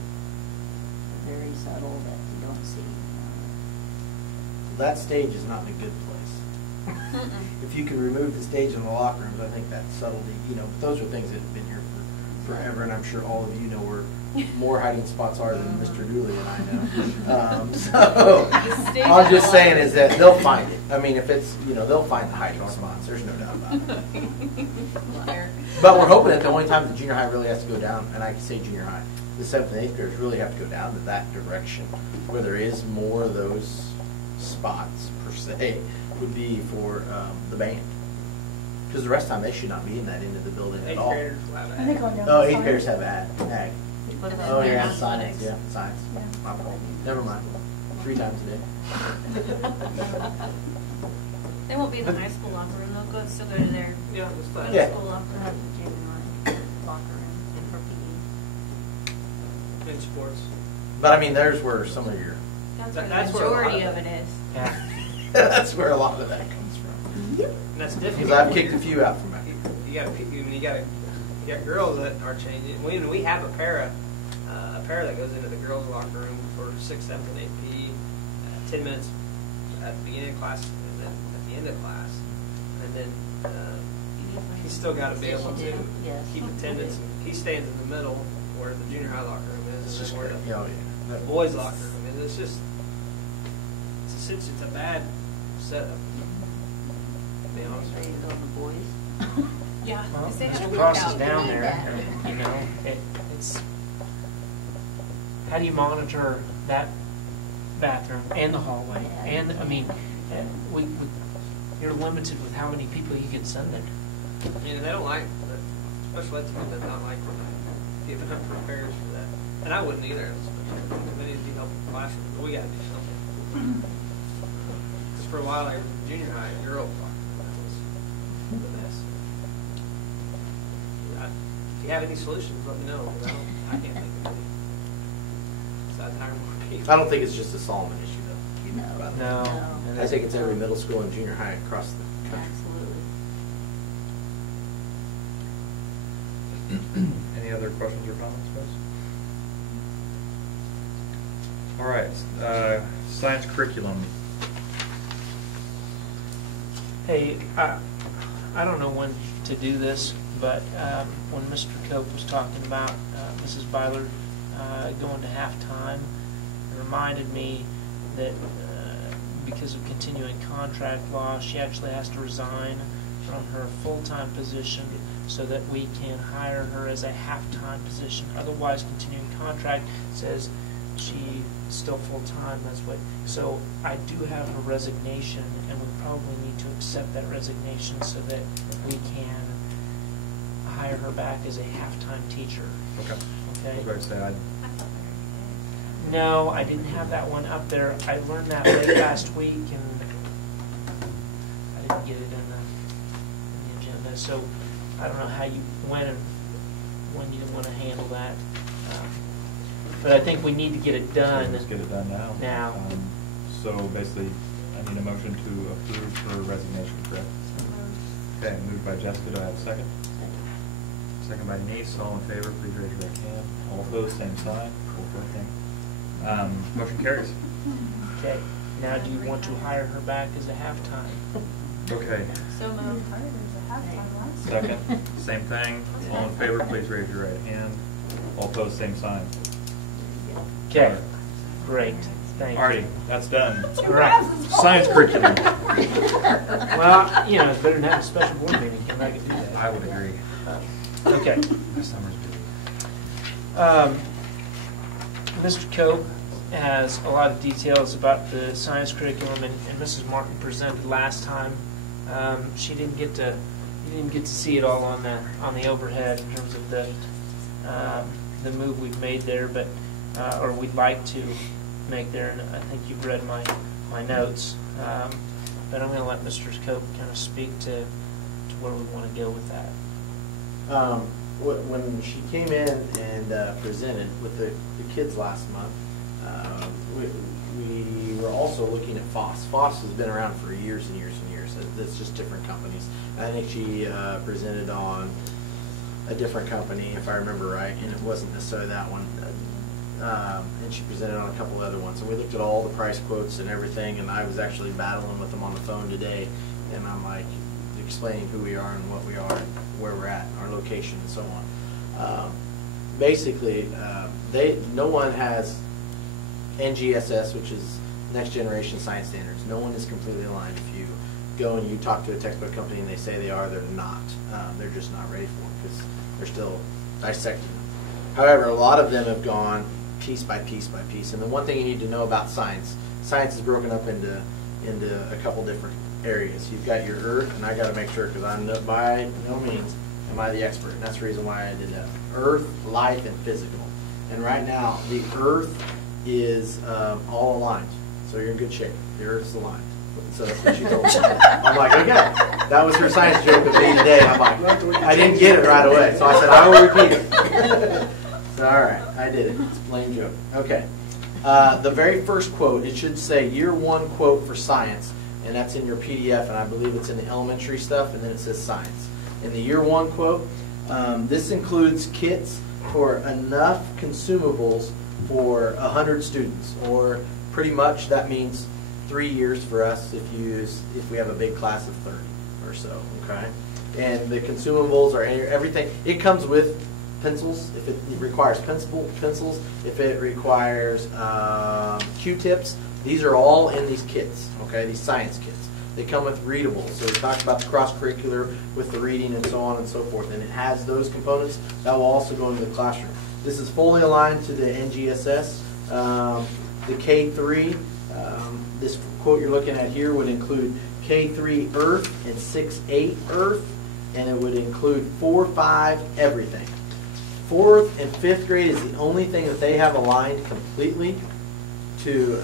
they're very subtle that you don't see. That stage is not in a good place. If you can remove the stage in the locker rooms, I think that subtlety, those are things that have been here for forever, and I'm sure all of you know where more hiding spots are than Mr. Dooley and I know. So I'm just saying is that they'll find it. I mean, if it's, they'll find the hiding spots. There's no doubt about it. But we're hoping that the only time the junior high really has to go down, and I can say junior high, the 7th and 8th graders really have to go down to that direction where there is more of those spots per se would be for the band, because the rest of the time they should not be in that end of the building at all. 8th graders will have I think on the Oh, other 8th side. graders have ag. What about Oh, yeah, athletics? science. Yeah, science. Yeah. My fault. Never mind. 3 times a day. They won't be in the high school locker room. They'll still go to their Yeah, it's fine. Yeah. school locker We'll have room. the junior locker room for PE. In sports. But I mean, there's where some of your That's That's where the where a lot majority of of it is. Yeah. that's where a lot of that comes from. And that's difficult. Because I've kicked a few out from back. You got girls that are changing. We have a para that goes into the girls' locker room for 6th, 7th, and 8th PE, 10 minutes at the beginning of class and then at the end of class, and then he's still got to be able to Yes. keep attendance. And he stands in the middle where the junior high locker room is, It's and just then where great. the Yeah. boys' locker room is. It's just it's a bad setup. To be honest with Ready you. to go with the boys? Yeah, Well, because they have Mr. a Cross is workout. down there, it's, how do you monitor that bathroom and the hallway? And, I mean, you're limited with how many people you can send there. And they don't like, special ed team does not like giving up repairs for that. And I wouldn't either. They need to be helping the classroom, but we got to do something. Because for a while, there was a junior high girls locker room. That was the mess. If you have any solutions, let me know. Because I can't think of any. Besides hiring more people. I don't think it's just a Solomon issue, though. You know about it. No. I think it's every middle school and junior high across the country. Absolutely. Any other questions or comments, guys? All right, science curriculum. Hey, I don't know when to do this, but when Mr. Cope was talking about Mrs. Byler going to halftime, it reminded me that because of continuing contract law, she actually has to resign from her full-time position so that we can hire her as a half-time position. Otherwise, continuing contract says she still full-time. That's what. So I do have her resignation, and we probably need to accept that resignation so that we can hire her back as a half-time teacher. Okay. Okay. I was about to say, No, I didn't have that one up there. I learned that late last week, and I didn't get it in the agenda. So I don't know how you when you want to handle that. But I think we need to get it done. let's get it done now. Now. So basically, I need a motion to approve her resignation, correct? Okay, moved by Jessica. Do I have a second? Second by Denise. All in favor, please raise your right hand. All opposed, same sign. Motion carries. Okay. Now, do you want to hire her back as a halftime? Okay. So moved. Second, same thing. All in favor, please raise your right hand. All opposed, same sign. Okay. Great. Thank you. Alrighty, that's done. Right. Science curriculum. Well, you know, it's better than having a special board meeting. Come back and do that. I would agree. Okay. This summer's busy. Mr. Coe has a lot of details about the science curriculum, and Mrs. Martin presented last time. She didn't get to see it all on the overhead in terms of the move we've made there, but or we'd like to make there. And I think you've read my notes, but I'm going to let Mr. Coe kind of speak to where we want to go with that. When she came in and presented with the kids last month, we were also looking at FOSS. FOSS has been around for years and years and years. It's just different companies. I think she presented on a different company, if I remember right, and it wasn't necessarily that one. And she presented on a couple other ones. And we looked at all the price quotes and everything, and I was actually battling with them on the phone today. And I'm like, explaining who we are and what we are and where we're at, our location and so on. Basically, no one has NGSS, which is Next Generation Science Standards. No one is completely aligned. If you go and you talk to a textbook company and they say they are, they're not. They're just not ready for it because they're still dissecting them. However, a lot of them have gone piece by piece by piece. And the one thing you need to know about science is broken up into a couple different areas. You've got your Earth, and I got to make sure because I'm by no means am I the expert, and that's the reason why I did that. Earth, life, and physical. And right now, the Earth is all aligned, so you're in good shape. The Earth's aligned. So that's what she told me. I'm like, okay, that was her science joke of me today. I'm like, I didn't get it right away, so I said I will repeat it. So all right, I did it. It's a plain joke. Okay. The very first quote, it should say year one quote for science. And that's in your PDF, and I believe it's in the elementary stuff, and then it says science. In the year one quote, this includes kits for enough consumables for 100 students, or pretty much that means 3 years for us if we have a big class of 30 or so, okay? And the consumables are everything. It comes with pencils, if it requires pencils, if it requires Q-tips. These are all in these kits, okay, these science kits. They come with readables. So we talked about the cross-curricular with the reading and so on and so forth. And it has those components that will also go into the classroom. This is fully aligned to the NGSS. The K3, this quote you're looking at here would include K3 Earth and 6-8 Earth. And it would include 4-5 everything. 4th and 5th grade is the only thing that they have aligned completely to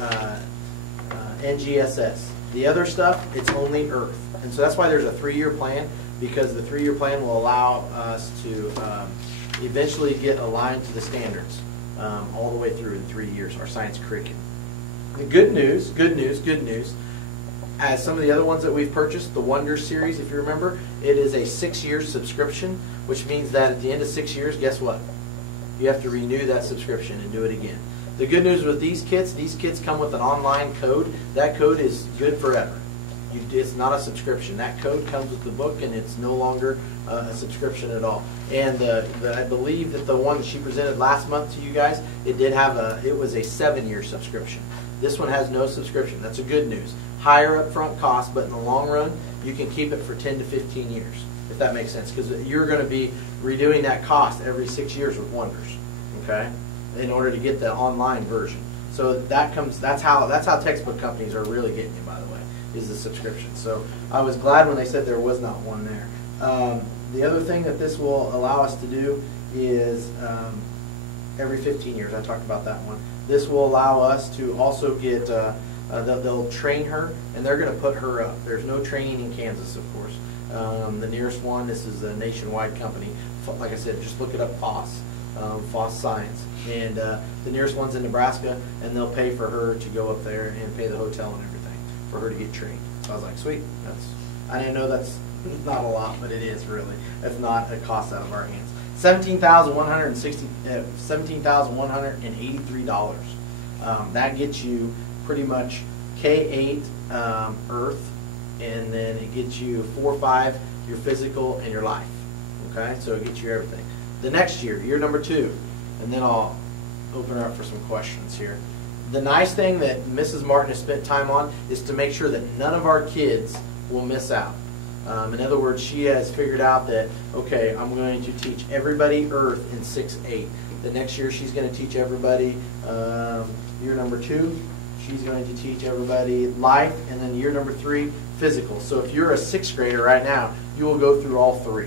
NGSS. The other stuff, it's only Earth. And so that's why there's a 3-year plan, because the 3-year plan will allow us to eventually get aligned to the standards all the way through in 3 years, our science curriculum. The good news, as some of the other ones that we've purchased, the Wonder series, if you remember, it is a 6-year subscription, which means that at the end of 6 years, guess what? You have to renew that subscription and do it again. The good news with these kits come with an online code. That code is good forever. It's not a subscription. That code comes with the book, and it's no longer a subscription at all. And I believe that the one that she presented last month to you guys, it was a 7-year subscription. This one has no subscription. That's a good news. Higher upfront cost, but in the long run, you can keep it for 10 to 15 years. if that makes sense, because you're going to be redoing that cost every 6 years with Wonders, okay, in order to get the online version. So that's how textbook companies are really getting you, by the way, is the subscription. So I was glad when they said there was not one there. The other thing that this will allow us to do is every 15 years, I talked about that one. This will allow us to also get, they'll train her, and they're going to put her up. There's no training in Kansas, of course. The nearest one, this is a nationwide company. Like I said, just look it up, FOSS Science. And the nearest one's in Nebraska, and they'll pay for her to go up there and pay the hotel and everything for her to get trained. So I was like, sweet. I didn't know that's not a lot, but it is really. That's not a cost out of our hands. $17,183. That gets you pretty much K-8 Earth, and then it gets you 4-5 your physical and your life. Okay, so it gets you everything. The next year, year number 2, and then I'll open her up for some questions here. The nice thing that Mrs. Martin has spent time on is to make sure that none of our kids will miss out. In other words, she has figured out that, okay, I'm going to teach everybody Earth in 6-8. The next year she's going to teach everybody, year number 2, she's going to teach everybody life, and then year number 3, physical. So if you're a 6th grader right now, you will go through all 3.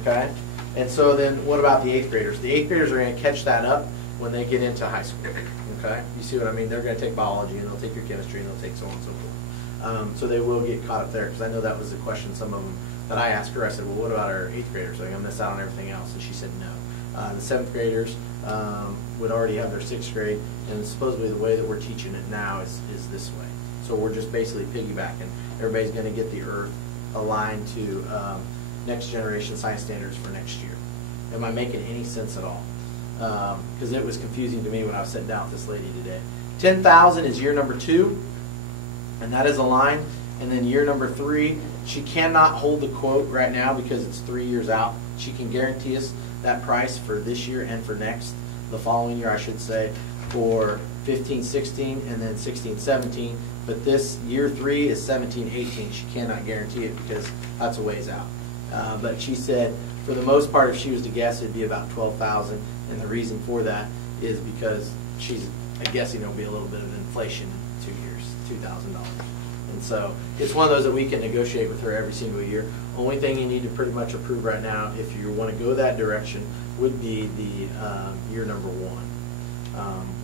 Okay? And so then what about the 8th graders? The 8th graders are going to catch that up when they get into high school. Okay? You see what I mean? They're going to take biology, and they'll take your chemistry, and they'll take so on and so forth. So they will get caught up there, because I know that was the question some of them that I asked her. I said, well, what about our 8th graders? Are they going to miss out on everything else? And she said no. The 7th graders would already have their 6th grade, and supposedly the way that we're teaching it now is this way. So we're just basically piggybacking. Everybody's going to get the Earth aligned to next generation science standards for next year. Am I making any sense at all? Because it was confusing to me when I was sitting down with this lady today. 10,000 is year number 2. And that is aligned. And then year number 3, she cannot hold the quote right now because it's 3 years out. She can guarantee us that price for this year and for next, the following year, I should say, for 15-16 and then 16-17. But this year 3 is 17-18. She cannot guarantee it because that's a ways out. But she said, for the most part, if she was to guess, it'd be about 12,000. And the reason for that is because she's guessing there'll be a little bit of inflation in 2 years. $2,000. And so it's one of those that we can negotiate with her every single year. Only thing you need to pretty much approve right now, if you want to go that direction, would be the year number 1,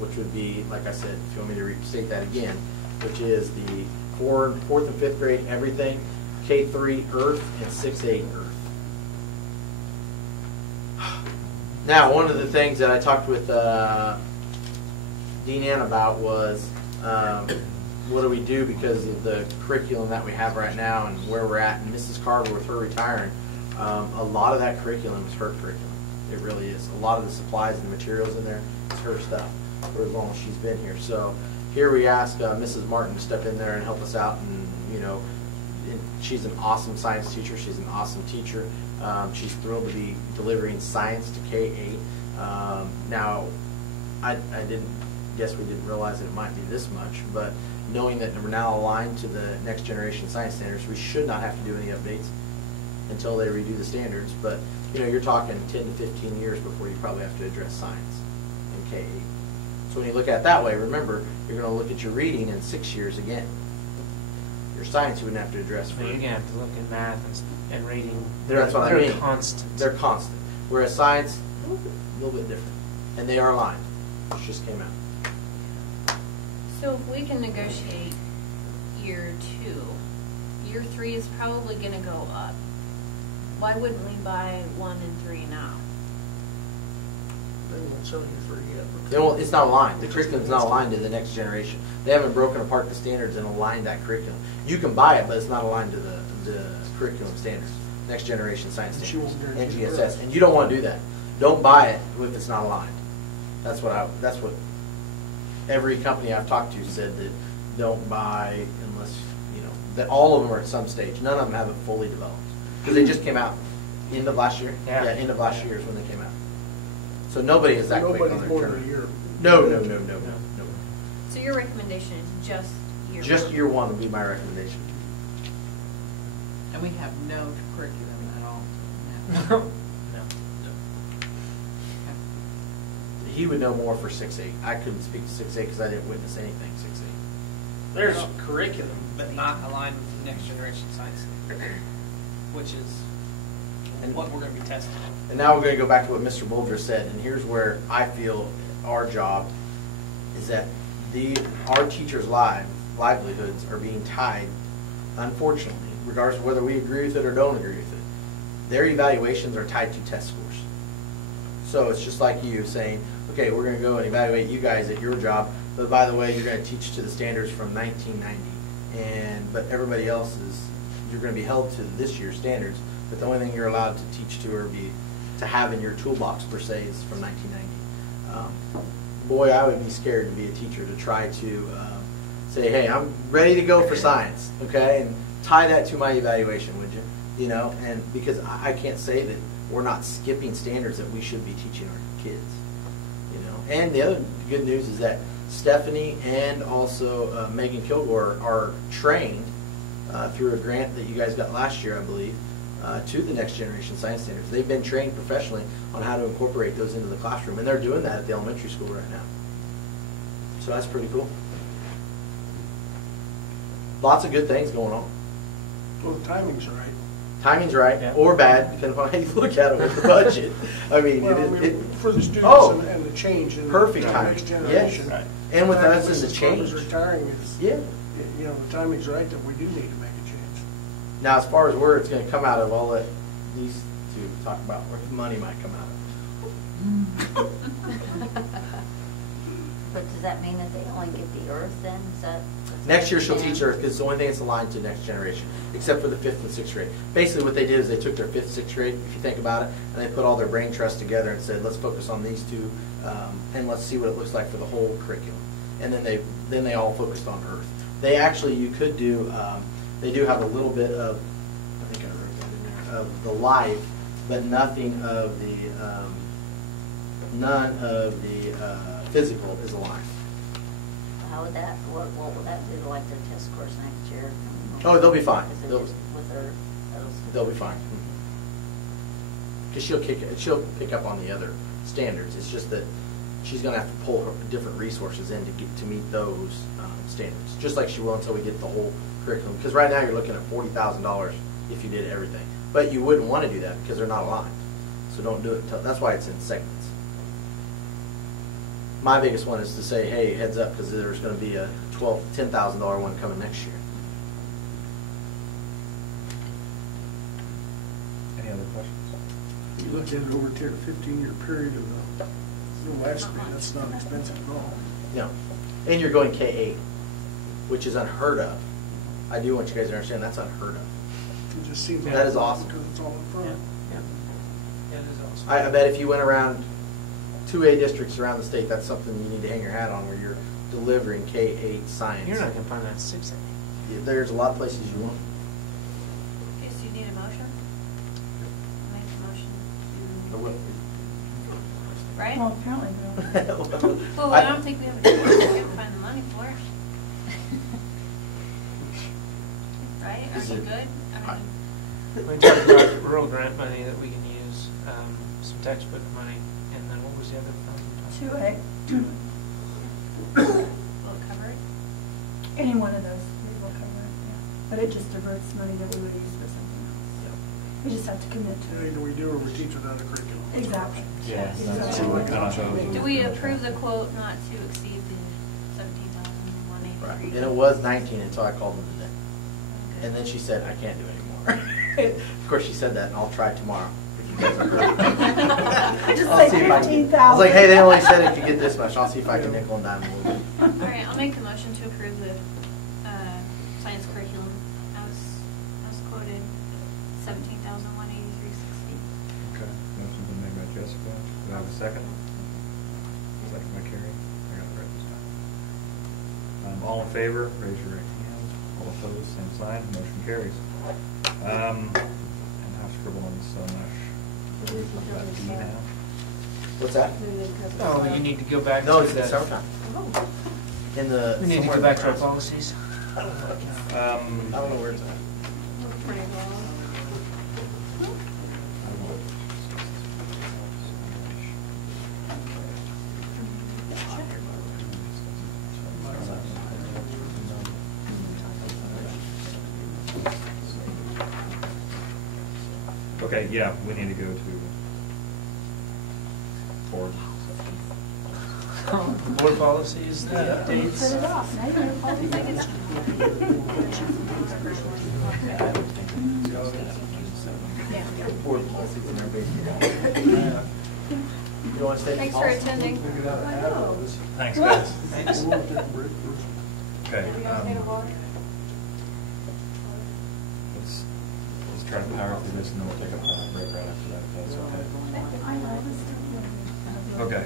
which would be, like I said, if you want me to restate that again, which is the 4th and 5th grade everything, K3 Earth, and 6-8 Earth. Now, one of the things that I talked with Dean Ann about was what do we do because of the curriculum that we have right now and where we're at. And Mrs. Carver, with her retiring, a lot of that curriculum is her curriculum. It really is. A lot of the supplies and materials in there is her stuff for as long as she's been here. So here we ask Mrs. Martin to step in there and help us out. And, you know, she's an awesome science teacher. She's an awesome teacher. She's thrilled to be delivering science to K-8. Now, I didn't guess we didn't realize that it might be this much, but knowing that we're now aligned to the next generation science standards, we should not have to do any updates until they redo the standards. But you know, you're talking 10 to 15 years before you probably have to address science in K-8. So when you look at it that way, remember, you're going to look at your reading in 6 years again. Your science you wouldn't have to address for. You're going to have to look at math and reading. That's what I mean. They're constant. They're constant. Whereas science, a little bit different. And they are aligned, which just came out. So if we can negotiate year 2, year 3 is probably going to go up. Why wouldn't we buy 1 and 3 now? They won't sell you 3 yet. It's not aligned. The curriculum's not aligned to the next generation. They haven't broken apart the standards and aligned that curriculum. You can buy it, but it's not aligned to the curriculum standards, next generation science standards, NGSS. And you don't want to do that. Don't buy it if it's not aligned. That's what every company I've talked to said, that don't buy unless, you know, that all of them are at some stage. None of them haven't fully developed. Because they just came out end of last year. Yeah, end of last year is when they came out. So nobody is that quick on Nobody's their more than a turn. year. No. So your recommendation is just year 1? Just year 1 would be my recommendation. And we have no curriculum at all. No. He would know more for 6-8. I couldn't speak to 6-8 because I didn't witness anything 6-8. There's curriculum, but not aligned with the next generation science, which is what we're going to be testing. And now we're going to go back to what Mr. Bolger said, and here's where I feel our job is that our teachers' livelihoods are being tied, unfortunately, regardless of whether we agree with it or don't agree with it. Their evaluations are tied to test scores. So it's just like you saying, okay, we're going to go and evaluate you guys at your job, but by the way, you're going to teach to the standards from 1990, but everybody else you're going to be held to this year's standards, but the only thing you're allowed to teach to or to have in your toolbox per se is from 1990. Boy, I would be scared to be a teacher to try to say, hey, I'm ready to go for science, okay, and tie that to my evaluation, would you? You know, and because I can't say that we're not skipping standards that we should be teaching our kids, you know. And the other good news is that Stephanie and also Megan Kilgore are trained through a grant that you guys got last year, I believe, to the next generation science standards. They've been trained professionally on how to incorporate those into the classroom, and they're doing that at the elementary school right now. So that's pretty cool. Lots of good things going on. Well, the timing's right. Timing's right, Yeah. or bad, depending on how you look at it with the budget. I mean, Well, for the students Oh. and the change in Perfect the timing. next Yes. generation. Right. And with The fact us that and the Mrs. Trump is change. retiring is, Yeah. you know, the timing's right that we do need to make a change. Now, as far as where it's going to come out of, I'll let these two talk about where the money might come out of. But does that mean that they only get the earth then? Is that? Next year she'll teach Earth because it's the only thing that's aligned to next generation, except for the 5th and 6th grade. Basically what they did is they took their 5th, 6th grade, if you think about it, and they put all their brain trusts together and said, let's focus on these two, and let's see what it looks like for the whole curriculum. And then they all focused on Earth. They actually, you could do, they do have a little bit of, I think I wrote that in there, of the life, but nothing of the, none of the physical is aligned. How would that, what will that do to like their test scores next year? Oh, they'll be fine. Is it They'll- just with their, They'll be fine. Because she'll pick up on the other standards. It's just that she's going to have to pull her different resources in to meet those standards, just like she will until we get the whole curriculum. Because right now you're looking at $40,000 if you did everything, but you wouldn't want to do that because they're not aligned. So don't do it until. That's why it's in segments. My biggest one is to say, hey, heads up, because there's going to be a $10,000 one coming next year. Any other questions? You look at it over a 15-year period of the last grade, that's not expensive at all. No. And you're going K-8, which is unheard of. I do want you guys to understand that's unheard of. It just seems That is awesome. because it's all in front. Yeah, it is awesome. I bet if you went around 2A districts around the state, that's something you need to hang your hat on, where you're delivering K-8 science. You're not going to find that at 6A. There's a lot of places you won't. Okay, so you need a motion? Make a motion to, right? Well, apparently no. Well, I don't think we have a choice, we have to find the money for it. Right, are Is you it- good? I mean, We talked about rural grant money that we can use, some textbook money, and then what was the other fund? 2A. will it cover it? Any one of those, we will cover it, yeah. But it just diverts money that we would use for something else. We just have to commit to it. Either we do or we teach without a curriculum. Exactly. Yeah. Exactly. See what kind of- Do we approve the quote not to exceed the Right. $17,183? And it was 19 until I called them today. And then she said, I can't do it anymore. Of course, she said that, and I'll try tomorrow. If you guys are Just I'll say see if I can- 15,000. I was like, hey, they only said if you get this much. I'll see if I can nickel and dime a little bit. All right, I'll make the motion to approve the science curriculum as quoted, $17,183.60. Okay, motion's been made by Jessica. Do I have a second? Second by Carrie. I got it right this time. All in favor, raise your right hand. All opposed, same sign. Motion carries. And how scribbling so much. About D now. What's that? Oh, you need to go back No, to it's in the, summertime. In the. we need to somewhere go back to our in the- policies. I don't know where it's at. Okay, yeah, we need to go to board. Board policies, the updates. Set it off. Now you're gonna Board policies in our basement. You want to stay? Thanks for attending. Thanks, guys. Thanks. Okay. Let's try to power through this and then we'll take a break right after that, if that's okay. Okay.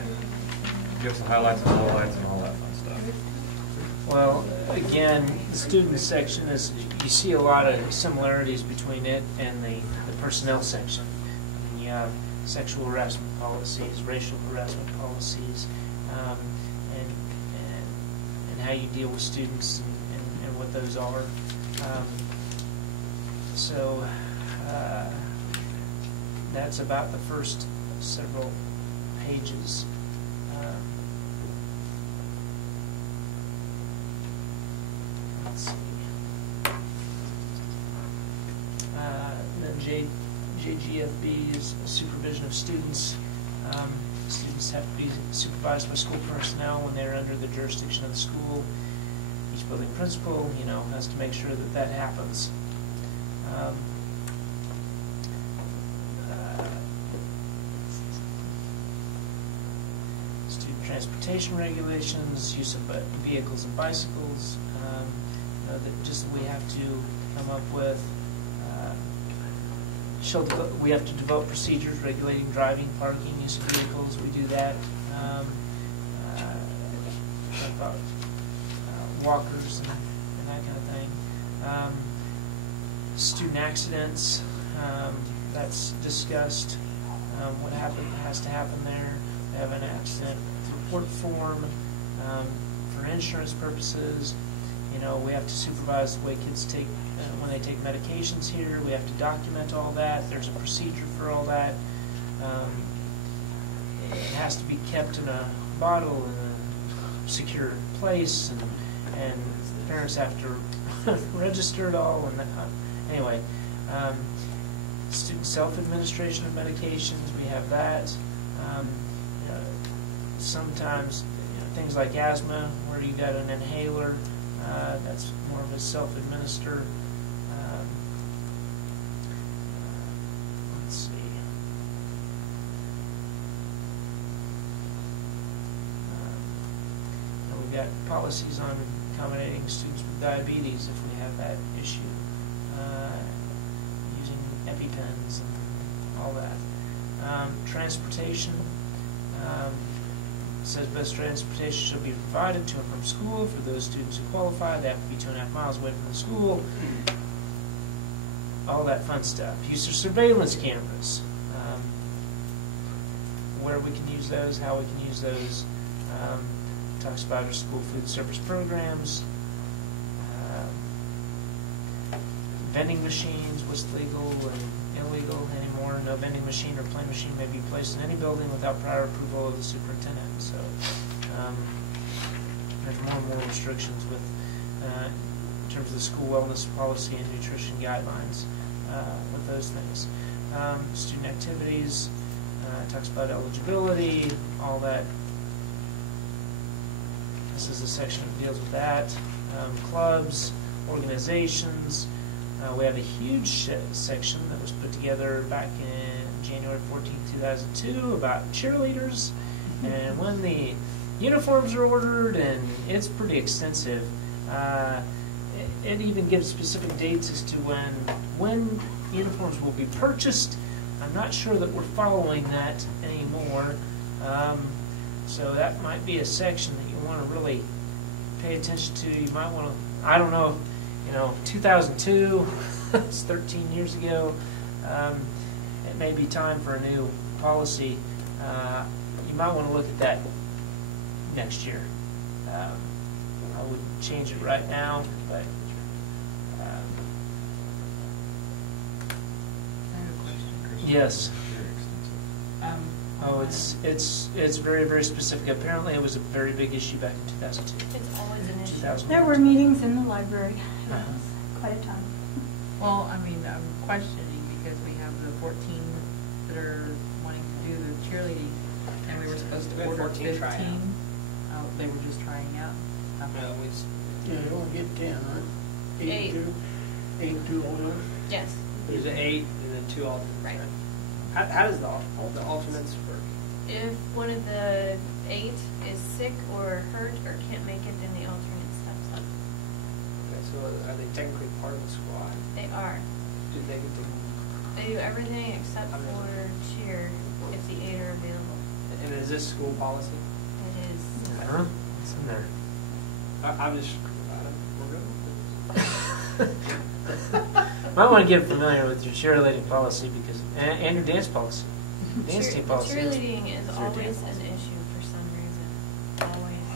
Give us the highlights and lowlights and all that fun stuff. Well, again, the student section is, you see a lot of similarities between it and the personnel section. I mean, you have sexual harassment policies, racial harassment policies, and how you deal with students and what those are. So that's about the first several pages. Let's see. Then JGFB is supervision of students. Students have to be supervised by school personnel when they're under the jurisdiction of the school. Each building principal, has to make sure that that happens. Student transportation regulations, use of vehicles and bicycles. That we have to come up with. We have to develop procedures regulating driving, parking, use of vehicles. We do that. About walkers and that kind of thing. Student accidents, that's discussed. What has to happen there. We have an accident report form for insurance purposes. We have to supervise the way kids take when they take medications here. We have to document all that. There's a procedure for all that. It has to be kept in a bottle in a secure place, and parents have to register it all. And anyway, student self-administration of medications. We have that. Sometimes things like asthma, where you got an inhaler. That's more of a self-administer. Let's see. We've got policies on accommodating students with diabetes if we have that issue. Using EpiPens and all that. Transportation. It says bus transportation should be provided to and from school for those students who qualify. They have to be 2.5 miles away from the school. All that fun stuff. Use of surveillance cameras. Where we can use those, how we can use those. Talks about our school food service programs. Vending machines, what's legal and illegal anymore. No vending machine or play machine may be placed in any building without prior approval of the superintendent. So there's more and more restrictions with in terms of the school wellness policy and nutrition guidelines with those things. Student activities, talks about eligibility, all that. This is a section that deals with that. Clubs, organizations. We have a huge section that was put together back in January 14, 2002 about cheerleaders and when the uniforms are ordered, and it's pretty extensive. It even gives specific dates as to when uniforms will be purchased. I'm not sure that we're following that anymore. So that might be a section that you want to really pay attention to. You might want to, I don't know, 2002, it's 13 years ago. It may be time for a new policy. You might want to look at that next year. I wouldn't change it right now, but yes. It's very, very specific. Apparently, it was a very big issue back in 2002. It's always an issue. There were meetings in the library. It was quite a time. Well, I'm questioning because we have the 14 that are wanting to do the cheerleading, and we were supposed We to had order 14 15. tryouts. Oh, they were just trying out. We just, Yeah, you only get 10, right? 8. 8 altogether. Yes. there's an 8 and then 2 alternates. Right. How does the alternates work? If one of the 8 is sick or hurt or can't make it, then the alternate steps up. Okay, so are they technically part of the squad? They are. Do they get to, They do everything except for cheer if the 8 are available. and is this school policy? It is. Huh? What's in there? I'm just, we're good. Might want to get familiar with your cheerleading policy because, and your dance policy. Dance team policy. Cheerleading is your always dance an policy. issue for some reason. Always.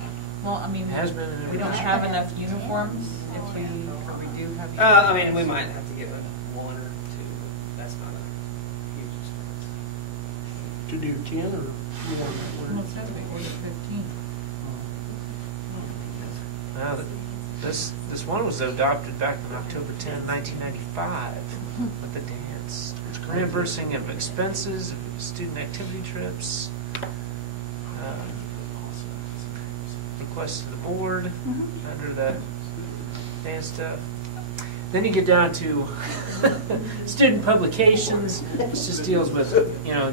Well, I mean, It has been in we don't every- have enough uniforms. If we, or we do have. I mean, we might have to get 1 or 2. That's not a huge To do 10 or more? Well, it says we ordered 15. Wow, this one was adopted back on October 10, 1995 with the dance. Reimbursing of expenses, of student activity trips, requests to the board under the dance stuff. Then you get down to student publications, which just deals with,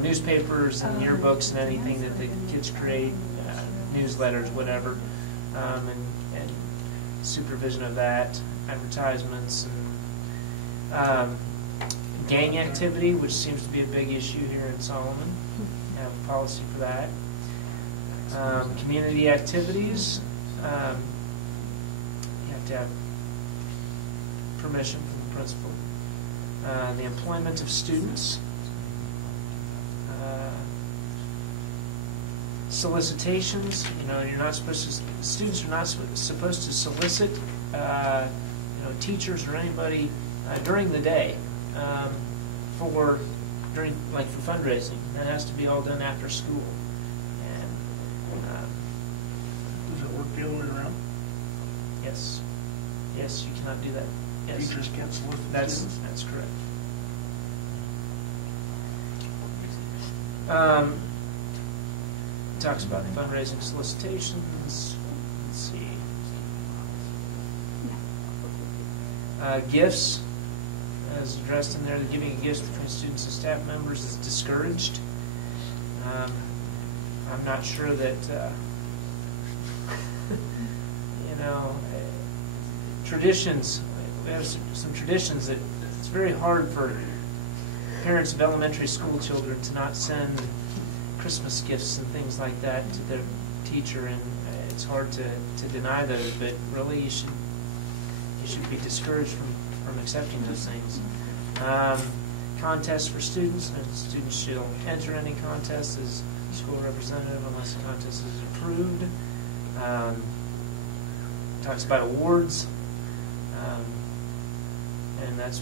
newspapers and yearbooks and anything that the kids create, newsletters, whatever, and supervision of that, advertisements, and gang activity, which seems to be a big issue here in Solomon. Have a policy for that. Community activities, you have to have permission from the principal. The employment of students. Solicitations, you're not supposed to, students are not supposed to solicit, teachers or anybody during the day for fundraising. That has to be all done after school. And Does it work the other way around? yes, you cannot do that. Yes, Teachers can't solicit students? that's correct. Talks about fundraising solicitations. Let's see. Gifts, as addressed in there, the giving of gifts between students and staff members is discouraged. I'm not sure that, traditions, we have some traditions that it's very hard for parents of elementary school children to not send Christmas gifts and things like that to their teacher, and it's hard to deny those, but really you should be discouraged from accepting those things. Contests for students, and students shall enter any contest as school representative unless the contest is approved. Talks about awards, and that's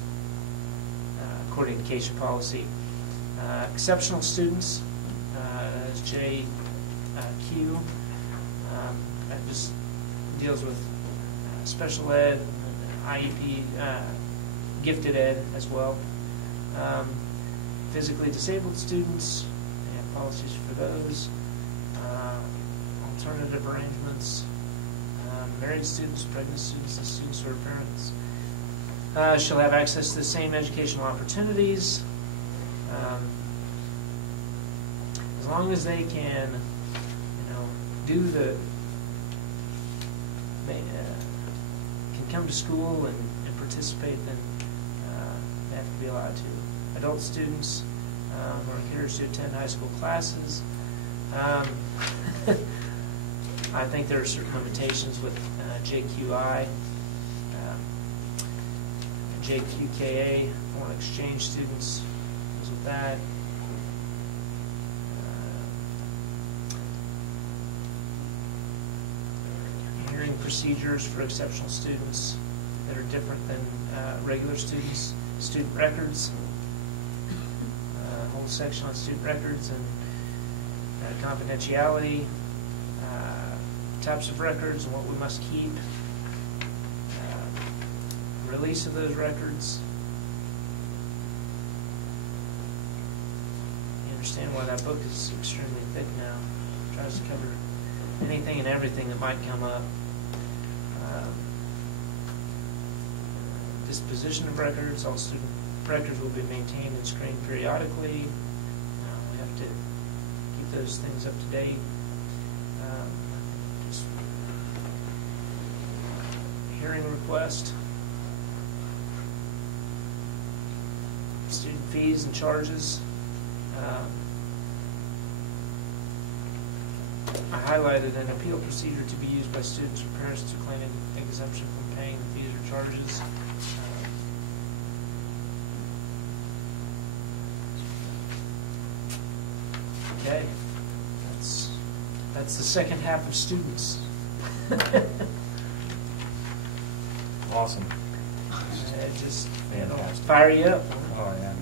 according to CASHA policy. Exceptional students, as JQ, that just deals with special ed, IEP, gifted ed as well. Physically disabled students, they have policies for those. Alternative arrangements. Married students, pregnant students, and students who are parents shall have access to the same educational opportunities. As long as they can, can come to school and participate, then they have to be allowed to. Adult students are encouraged to attend high school classes. I think there are certain limitations with JQI, JQKA, foreign exchange students, goes with that. Hearing procedures for exceptional students that are different than regular students. Student records, whole section on student records and confidentiality, types of records and what we must keep, release of those records, understand why that book is extremely thick now. It tries to cover anything and everything that might come up. Disposition of records. All student records will be maintained and screened periodically. We have to keep those things up to date. Just hearing request. Student fees and charges. I highlighted an appeal procedure to be used by students or parents to claim an exemption from paying the fees or charges. Okay, that's the second half of students. Awesome. Just fire you up. Oh, yeah.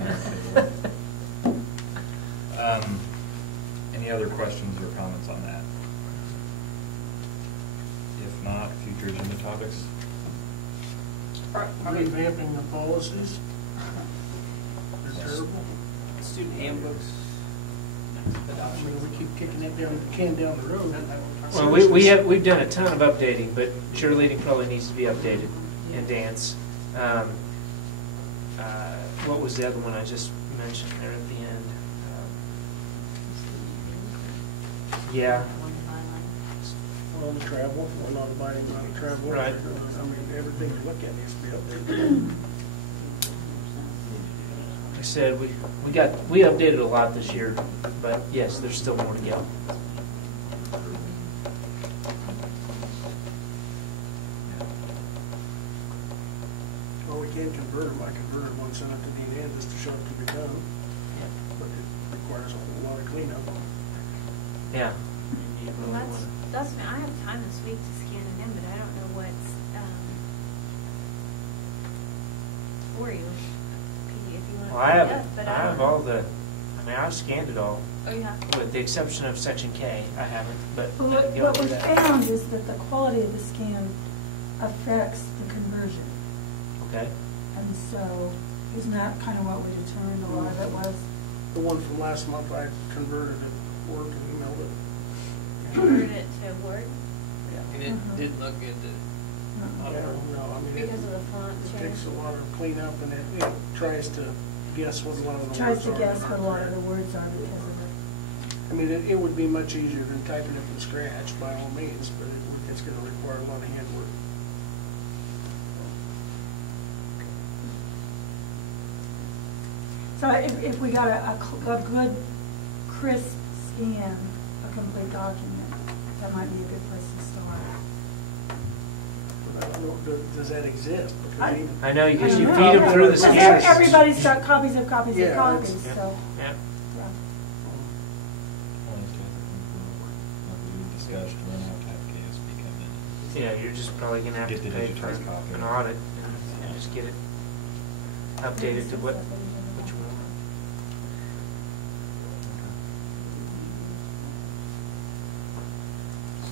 Any other questions or comments on that? If not, future agenda topics? Revamping the policies. They're terrible. Student handbooks. I mean, we keep kicking that can down the road. Well, we've done a ton of updating, but cheerleading probably needs to be updated, and dance. What was the other one I just mentioned there at the end? Yeah. Well, the travel, we're not abiding by the travel. Right. I mean, everything we look at needs to be updated. Like I said, we updated a lot this year, but yes, there's still more to go. Well, we can convert them. I converted one, sent it to Dean Ann just to show it to be done. But it requires a whole lot of cleanup. Yeah. Well, that's me. I have time this week to scan it in, but I don't know what's for you. If you want to Well, I have all the. I mean, I've scanned it all, Oh, yeah. with the exception of section K. I haven't, but Well, I can go what over we that. found is that the quality of the scan affects the conversion. Okay. And so, isn't that kind of what we determined a lot of it was? The one from last month, I converted it, Word, and emailed it. Converted it to Word And it didn't look good. I don't know, I mean, because of the font it change. takes a lot of cleanup, and it tries to guess what a lot of the words are. Tries to guess what a lot of the words are because of it. I mean, it would be much easier than typing it from scratch, by all means, but it's going to require a lot of handwork. So if we got a good, crisp scan, a complete document, that might be a good place to start. But I don't know, does that exist? Because even- I know, because I you don't feed know. them through the Because scanners. everybody's got copies of copies of Yeah, copies, that's- so, Yeah. yeah. Like we discussed, we're going to have KSB come in. Yeah, you're just probably going to have Get to the pay for digitized copy. an audit and just get it updated to what you want.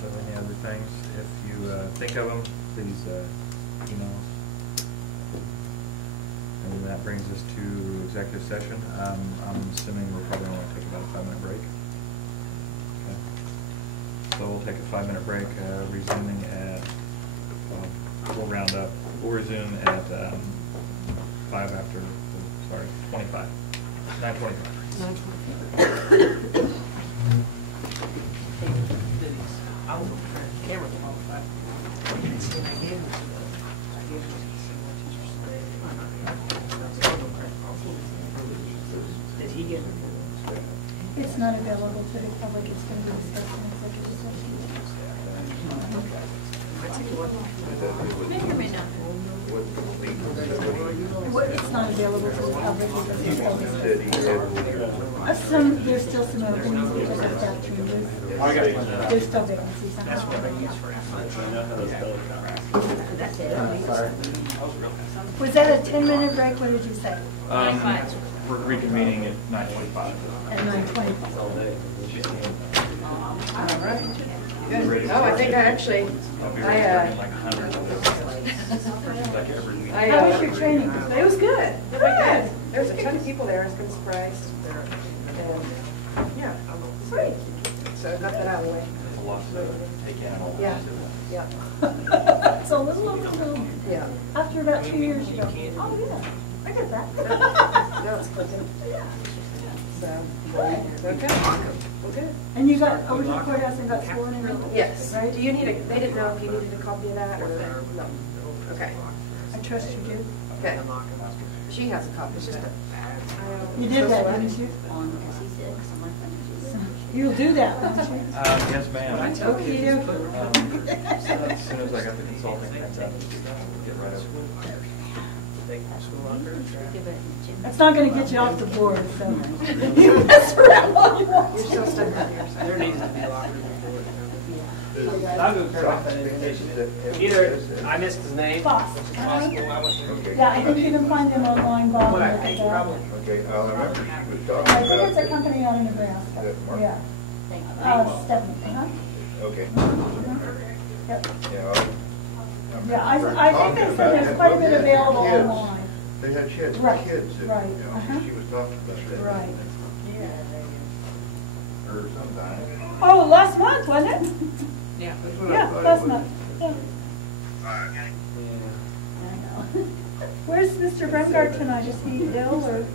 So any other things, if you think of them, please email us. And then that brings us to executive session. I'm assuming we're probably going to take about a 5-minute break. Okay. So we'll take a 5-minute break, resuming at, we'll round up. We'll resume at 25. 9:25. Camera qualified. Did he get? It's not available to the public, it's going to be discussed in executive session. May or may not. It's not available to the public because it's still discussing. There's still some openings because of staff changes. There's still vacancies. Was that a 10-minute break? What did you say? We're reconvening at 9:25. At 9:20. Oh, I think I actually, How was your training? it was good. It went good. There was a ton of people there. I was good surprised. And I've got that out of the way. There's a lot to take in and all Yeah, that. yeah, It's a little overwhelming. yeah. After about 2 years, you go, oh, yeah, I get that. No, it's clicking. So, okay, okay. And you got, over to the courthouse and got sworn in? Yes. Right? Do you need a, they didn't know if you needed a copy of that or no? Okay, I trust you do. okay. She has a copy. It's just a. You did that, didn't you? You'll do that, won't you? Yes, ma'am. Okey dokey. As soon as I got the consulting, that's out, get right over it. That's not gonna get you off the board, so you mess around all you want. You're still stuck on here. There needs to be lockers. I'll go turn off that invitation. Either I missed his name, Fox. which is possible. I went through. Yeah, I think you can find them online, Bob. What I look at think that. probably. Okay, I remember she was talking about. I think it's a company out in Nebraska. That Mark? Yeah. Stephanie, huh? Okay. Yep. Yeah. Yeah, I think they said there's quite a bit available online. She had Right, kids that, right, you know, uh-huh. she was talking about that. Right. Or sometime. Oh, last month, wasn't it? Yeah. That's what I Yeah, thought it last was. month. Yeah. Where's Mr. Brengard tonight? Is he ill or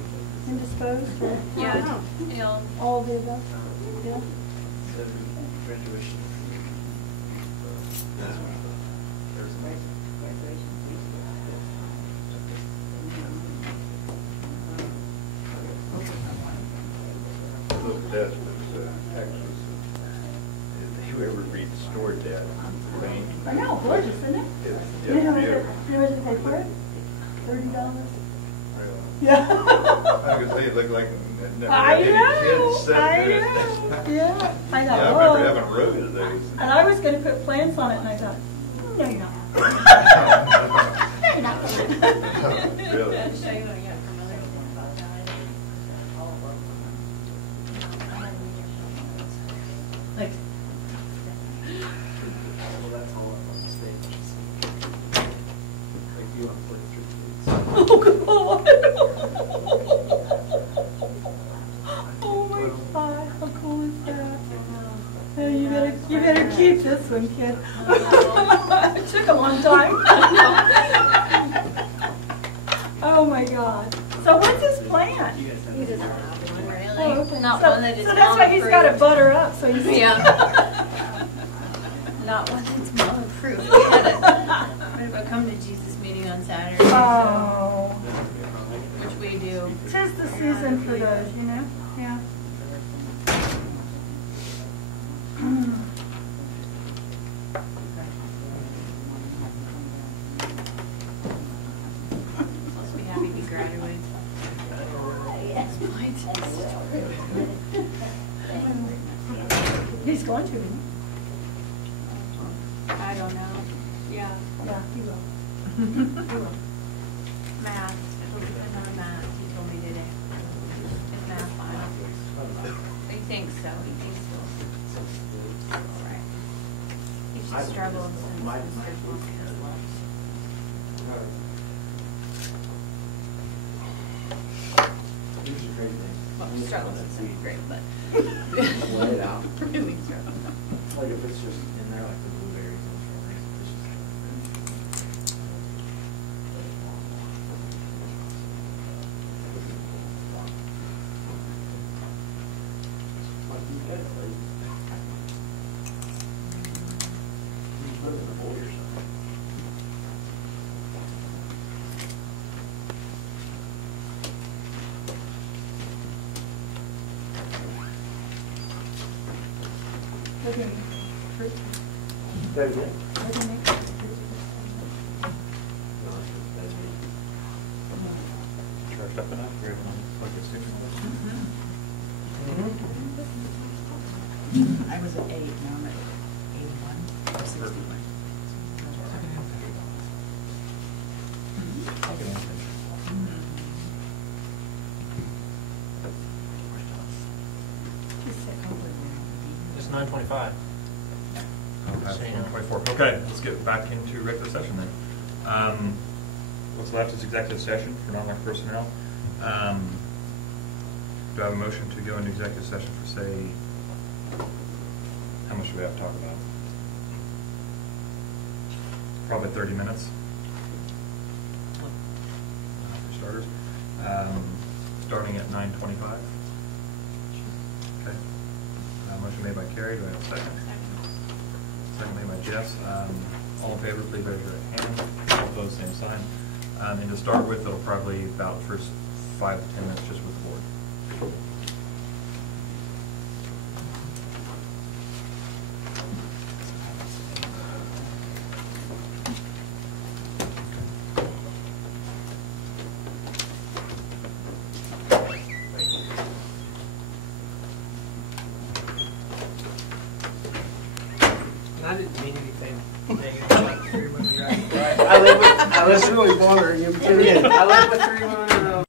indisposed or? Yeah, ill. All of the above? Yeah. Graduation. Little desk was Texas. If you ever read Store Debt, Lane. I know, gorgeous, isn't it? It's You know just what beautiful. you pay for it? $30? Really. Yeah. I could say it looked like it never I had any know, kids sitting I in it. know. Yeah, I Yeah, thought, I whoa. remember having rows of those. And I was gonna put plants on it, and I thought, no, you're not. No, you're not. Really? Yeah, show you what I got from other people about that. Like, Well, that's all up on the stage. Like you want to play through kids. oh, God. Oh, my God, how cool is that? Oh, you better keep this one, kid. It took a long time. Oh, my God. So what's his plan? He doesn't have one really. Oh, okay. Not So- one that is So that's why he's got to mom-approved. butter up, so he's. Yeah. Not one that's mom approved. We had a come to Jesus meeting on Saturday, so, Oh, which we do. 'tis the season for those, you know? Yeah. Supposed to be happy he graduates. He's going to, isn't I don't know. Yeah, he? Yeah, he will. math. It'll depend on math. He told me today. His math final. He thinks so. He thinks so. Right. He's just struggled since Mr. Funk has left. These are great things. Well, he struggled since seventh grade, but. Lay it out. Really struggled. Like if it's just in there, like the blueberries and strawberries, it's just. Like you said, like, you put it in a bowl or something. Okay. Very good. Charged up enough? You're able to plug this in? I was at 8, now I'm at 81, or 61. It's 9:25. That's 124. Okay, let's get back into regular session then. What's left is executive session for non-elected personnel. Do I have a motion to go into executive session for, say, much do we have to talk about? Probably 30 minutes. For starters. Starting at 9:25. Okay. Motion made by Carrie. Do I have a second? Second made by Jess. All in favor, please raise your hand. All opposed, same sign. And to start with, it'll probably about first 5 to 10 minutes just with the board. And I didn't mean anything negative about the 3 women driving. That's really bothering him too. I live with 3 women in a row.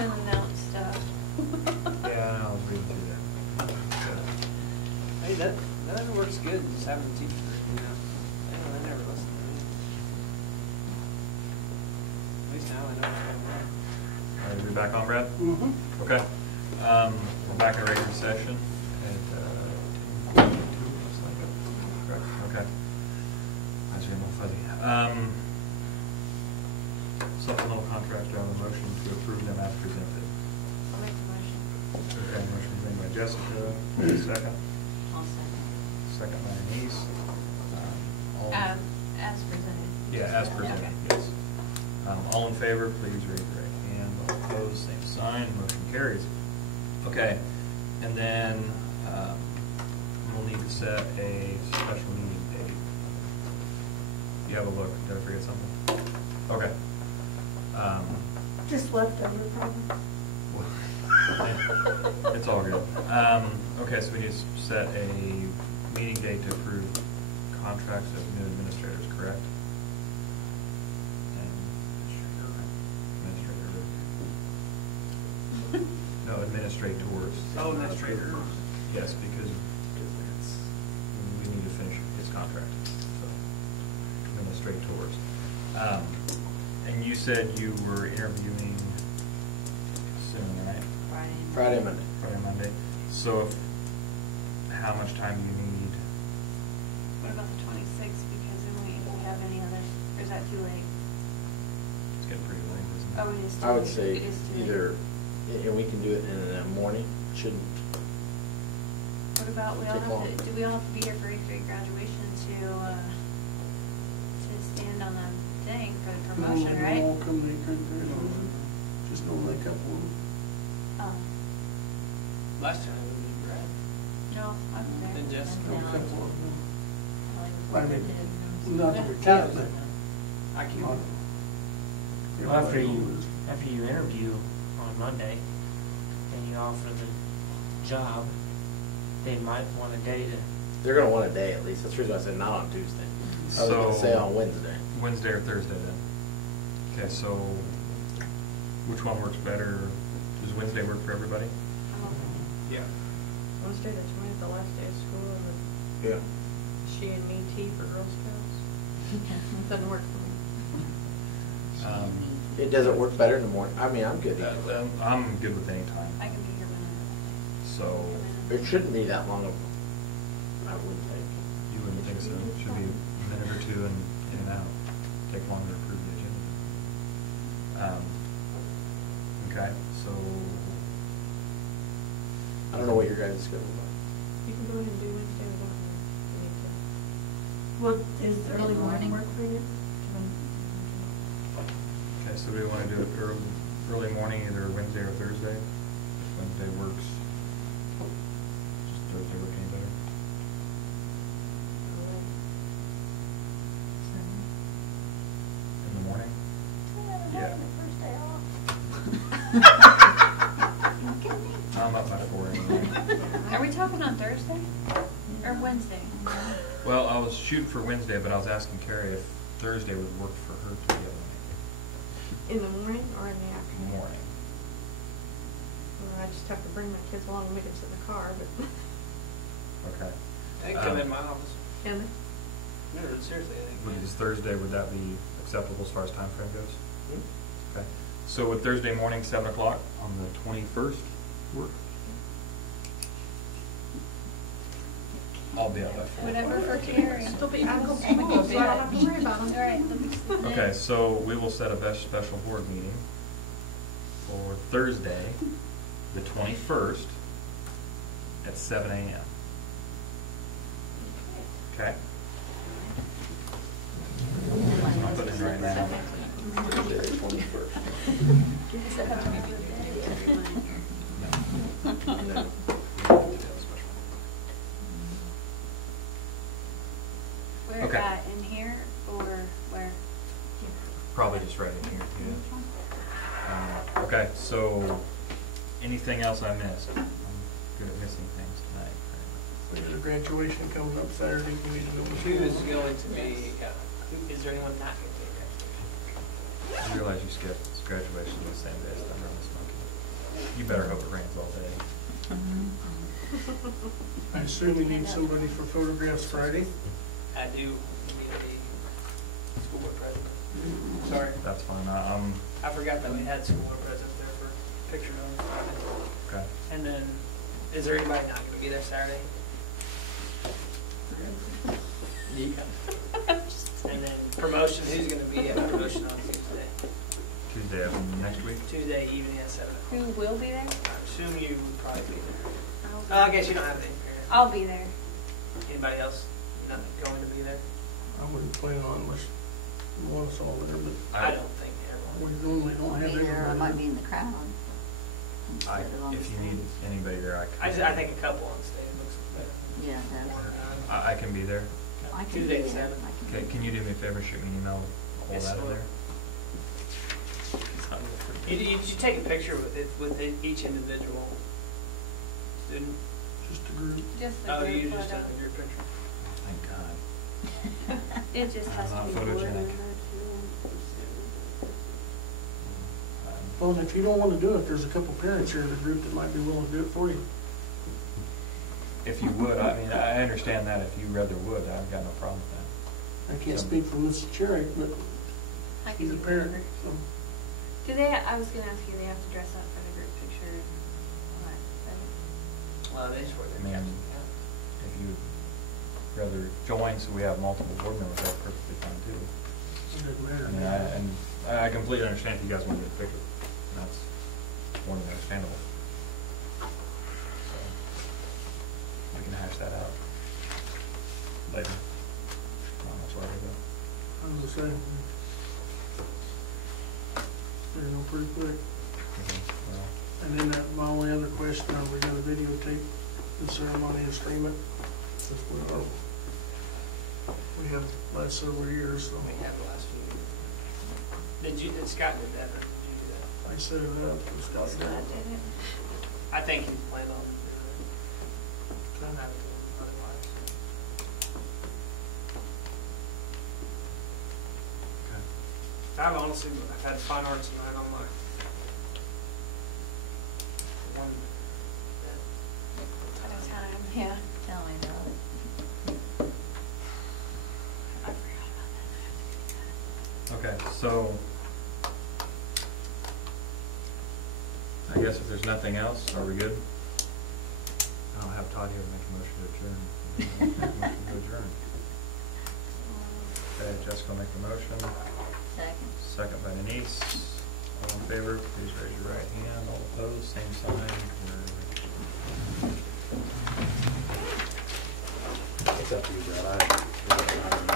sending out stuff. Yeah, I was reading through that. Hey, that works good, just having a teacher, you know. I never listen to me. At least now I know what's going on. All right, we back on, Brad? Mm-hmm. Okay. We're back in regular session at 10:42, looks like it. Correct, okay. Eyes are getting a little fuzzy. Supplemental contract, do I have a motion to approve them as presented? I'll make the motion. Okay, motion is made by Jessica, wait a second. I'll second. Second by Denise. All- As presented. Yeah, as presented, yes. All in favor, please raise your right hand. All opposed, same sign, motion carries. Okay, and then we'll need to set a special meeting date. You have a look, did I forget something? Okay. Just leftover problem. It's all good. Okay, so we need to set a meeting date to approve contracts of new administrators, correct? Administrator. No, administrators. Oh, administrator. Yes, because we need to finish his contract, so administrators. And you said you were interviewing soon, right? Friday, Monday. Friday, Monday. So how much time do you need? What about the 26th? Because then if we have any others, or is that too late? It's getting pretty late, isn't it? Oh, it is too I would late. say It is too late. either, and we can do it in the morning, shouldn't, What about, we all Take long. have to, do we all have to be here for 8th grade graduation to stand on the thing for the promotion, They right? won't come to the creek, just only a couple of them. Oh, Last time it was Brad. no, I'm there. And Jessica. A couple of them. I I mean, not to pretend, but I can't. not. Well, after you interview on Monday and you offer the job, they might want a day to. they're gonna want a day at least. That's the reason I said not on Tuesday. I was gonna So- say on Wednesday. Wednesday or Thursday then? Okay, so which one works better? Does Wednesday work for everybody? I'm okay. Yeah. Wednesday the 20th, the last day of school, and Yeah. she and me tea for Girl Scouts. Doesn't work for me. It doesn't work better in the morning. I mean, I'm good. either way. I'm good with any time. I can be here whenever. So It shouldn't be that long of, I wouldn't think. you wouldn't think so? It should be a minute or two and in and out. Take longer to approve the agenda. Okay, so I don't know what your guys' schedule is. You can go ahead and do Wednesday without me. if you need to. Well, is early morning work for you? okay, so do we want to do it early morning, either Wednesday or Thursday? If Wednesday works, just Thursday work any better? In the morning? Yeah. I'm up by 4 anyway. Are we talking on Thursday or Wednesday? Well, I was shooting for Wednesday, but I was asking Carrie if Thursday would work for her to be able to In the morning or in the make it in afternoon? the morning. Well, I just have to bring my kids along and we can sit in the car, but. Okay. They can come in my office. Can they? No, seriously, I think. Is Thursday, would that be acceptable as far as time frame goes? Hmm? Okay. So would Thursday morning, 7 o'clock on the 21st work? I'll be out by 4. Whatever for Carrie. Still be out of school, so I don't have to worry about them. All right. Okay, so we will set a special board meeting for Thursday, the 21st, at 7 a.m. Okay? I'm putting it right now. Thursday, the 21st. No. Where Okay. at, in here or where? Probably just right in here, yeah. Okay, so anything else I missed? I'm good at missing things tonight. There's a graduation coming up Saturday, we need to go to Who is school. going to be, is there anyone not going to take graduation? I realize you skipped graduation the same day as the Run This Monkey. You better hope it rains all day. I assume you need somebody for photographs Friday. I do need a school board president. Sorry. That's fine. I forgot that we had school board president there for pictures on Friday. Okay. And then, is there anybody not going to be there Saturday? And then promotion, who's going to be at promotion on Tuesday? Tuesday of next week? Tuesday evening at 7 o'clock. Who will be there? I assume you would probably be there. I'll be I guess you don't have anything. I'll be there. Anybody else not going to be there? I wouldn't plan on unless you want us all there, but I don't think we everyone. normally don't have Be there, or might be everybody. in the crowd. instead of on If you stage. need anybody there, I think a couple on stage looks better. Yeah, that, I can be there. I can Tuesday be at there. 7. I can Okay, be can you do me a favor, shoot me an email, pull Yes, that in sir. there? You take a picture with each individual student. Just a group. Just the Oh, group you just photo. took a group picture. Thank God. It just has Not to be photogenic. blurred. Well, and if you don't want to do it, there's a couple parents here in the group that might be willing to do it for you. If you would, I mean, I understand that if you rather would, I've got no problem with that. I can't speak for Mrs. Cherrick, but I he's a can do parent. whatever. So. Do they, I was gonna ask you, they have to dress up for the group picture and all that stuff? Well, it is for I their mean, captain. if you'd rather join so we have multiple board members, that's perfectly fine too. It doesn't matter. I mean, I completely understand if you guys want to get a picture. That's more than understandable. So, we can hash that out later. That's where I go. I was gonna say, they're no pretty quick. Okay, well, And then my only other question, are we gonna videotape the ceremony and stream it? If we are, we have last several years, so We have the last few. Did Scott did that, or did you do that? I set it up, and Scott did I it. did it. I think he's planning on doing it. I'm not doing it otherwise. okay. I've honestly, I've had fine arts tonight on my one. At a time, yeah. Tell me about it. I forgot about that. Okay, so I guess if there's nothing else, are we good? I don't have Todd here to make a motion to adjourn. Make a motion to adjourn. Okay, Jessica will make the motion. Second. Second by Denise. All in favor, please raise your right hand. All opposed, same sign. It's up to you, Brad.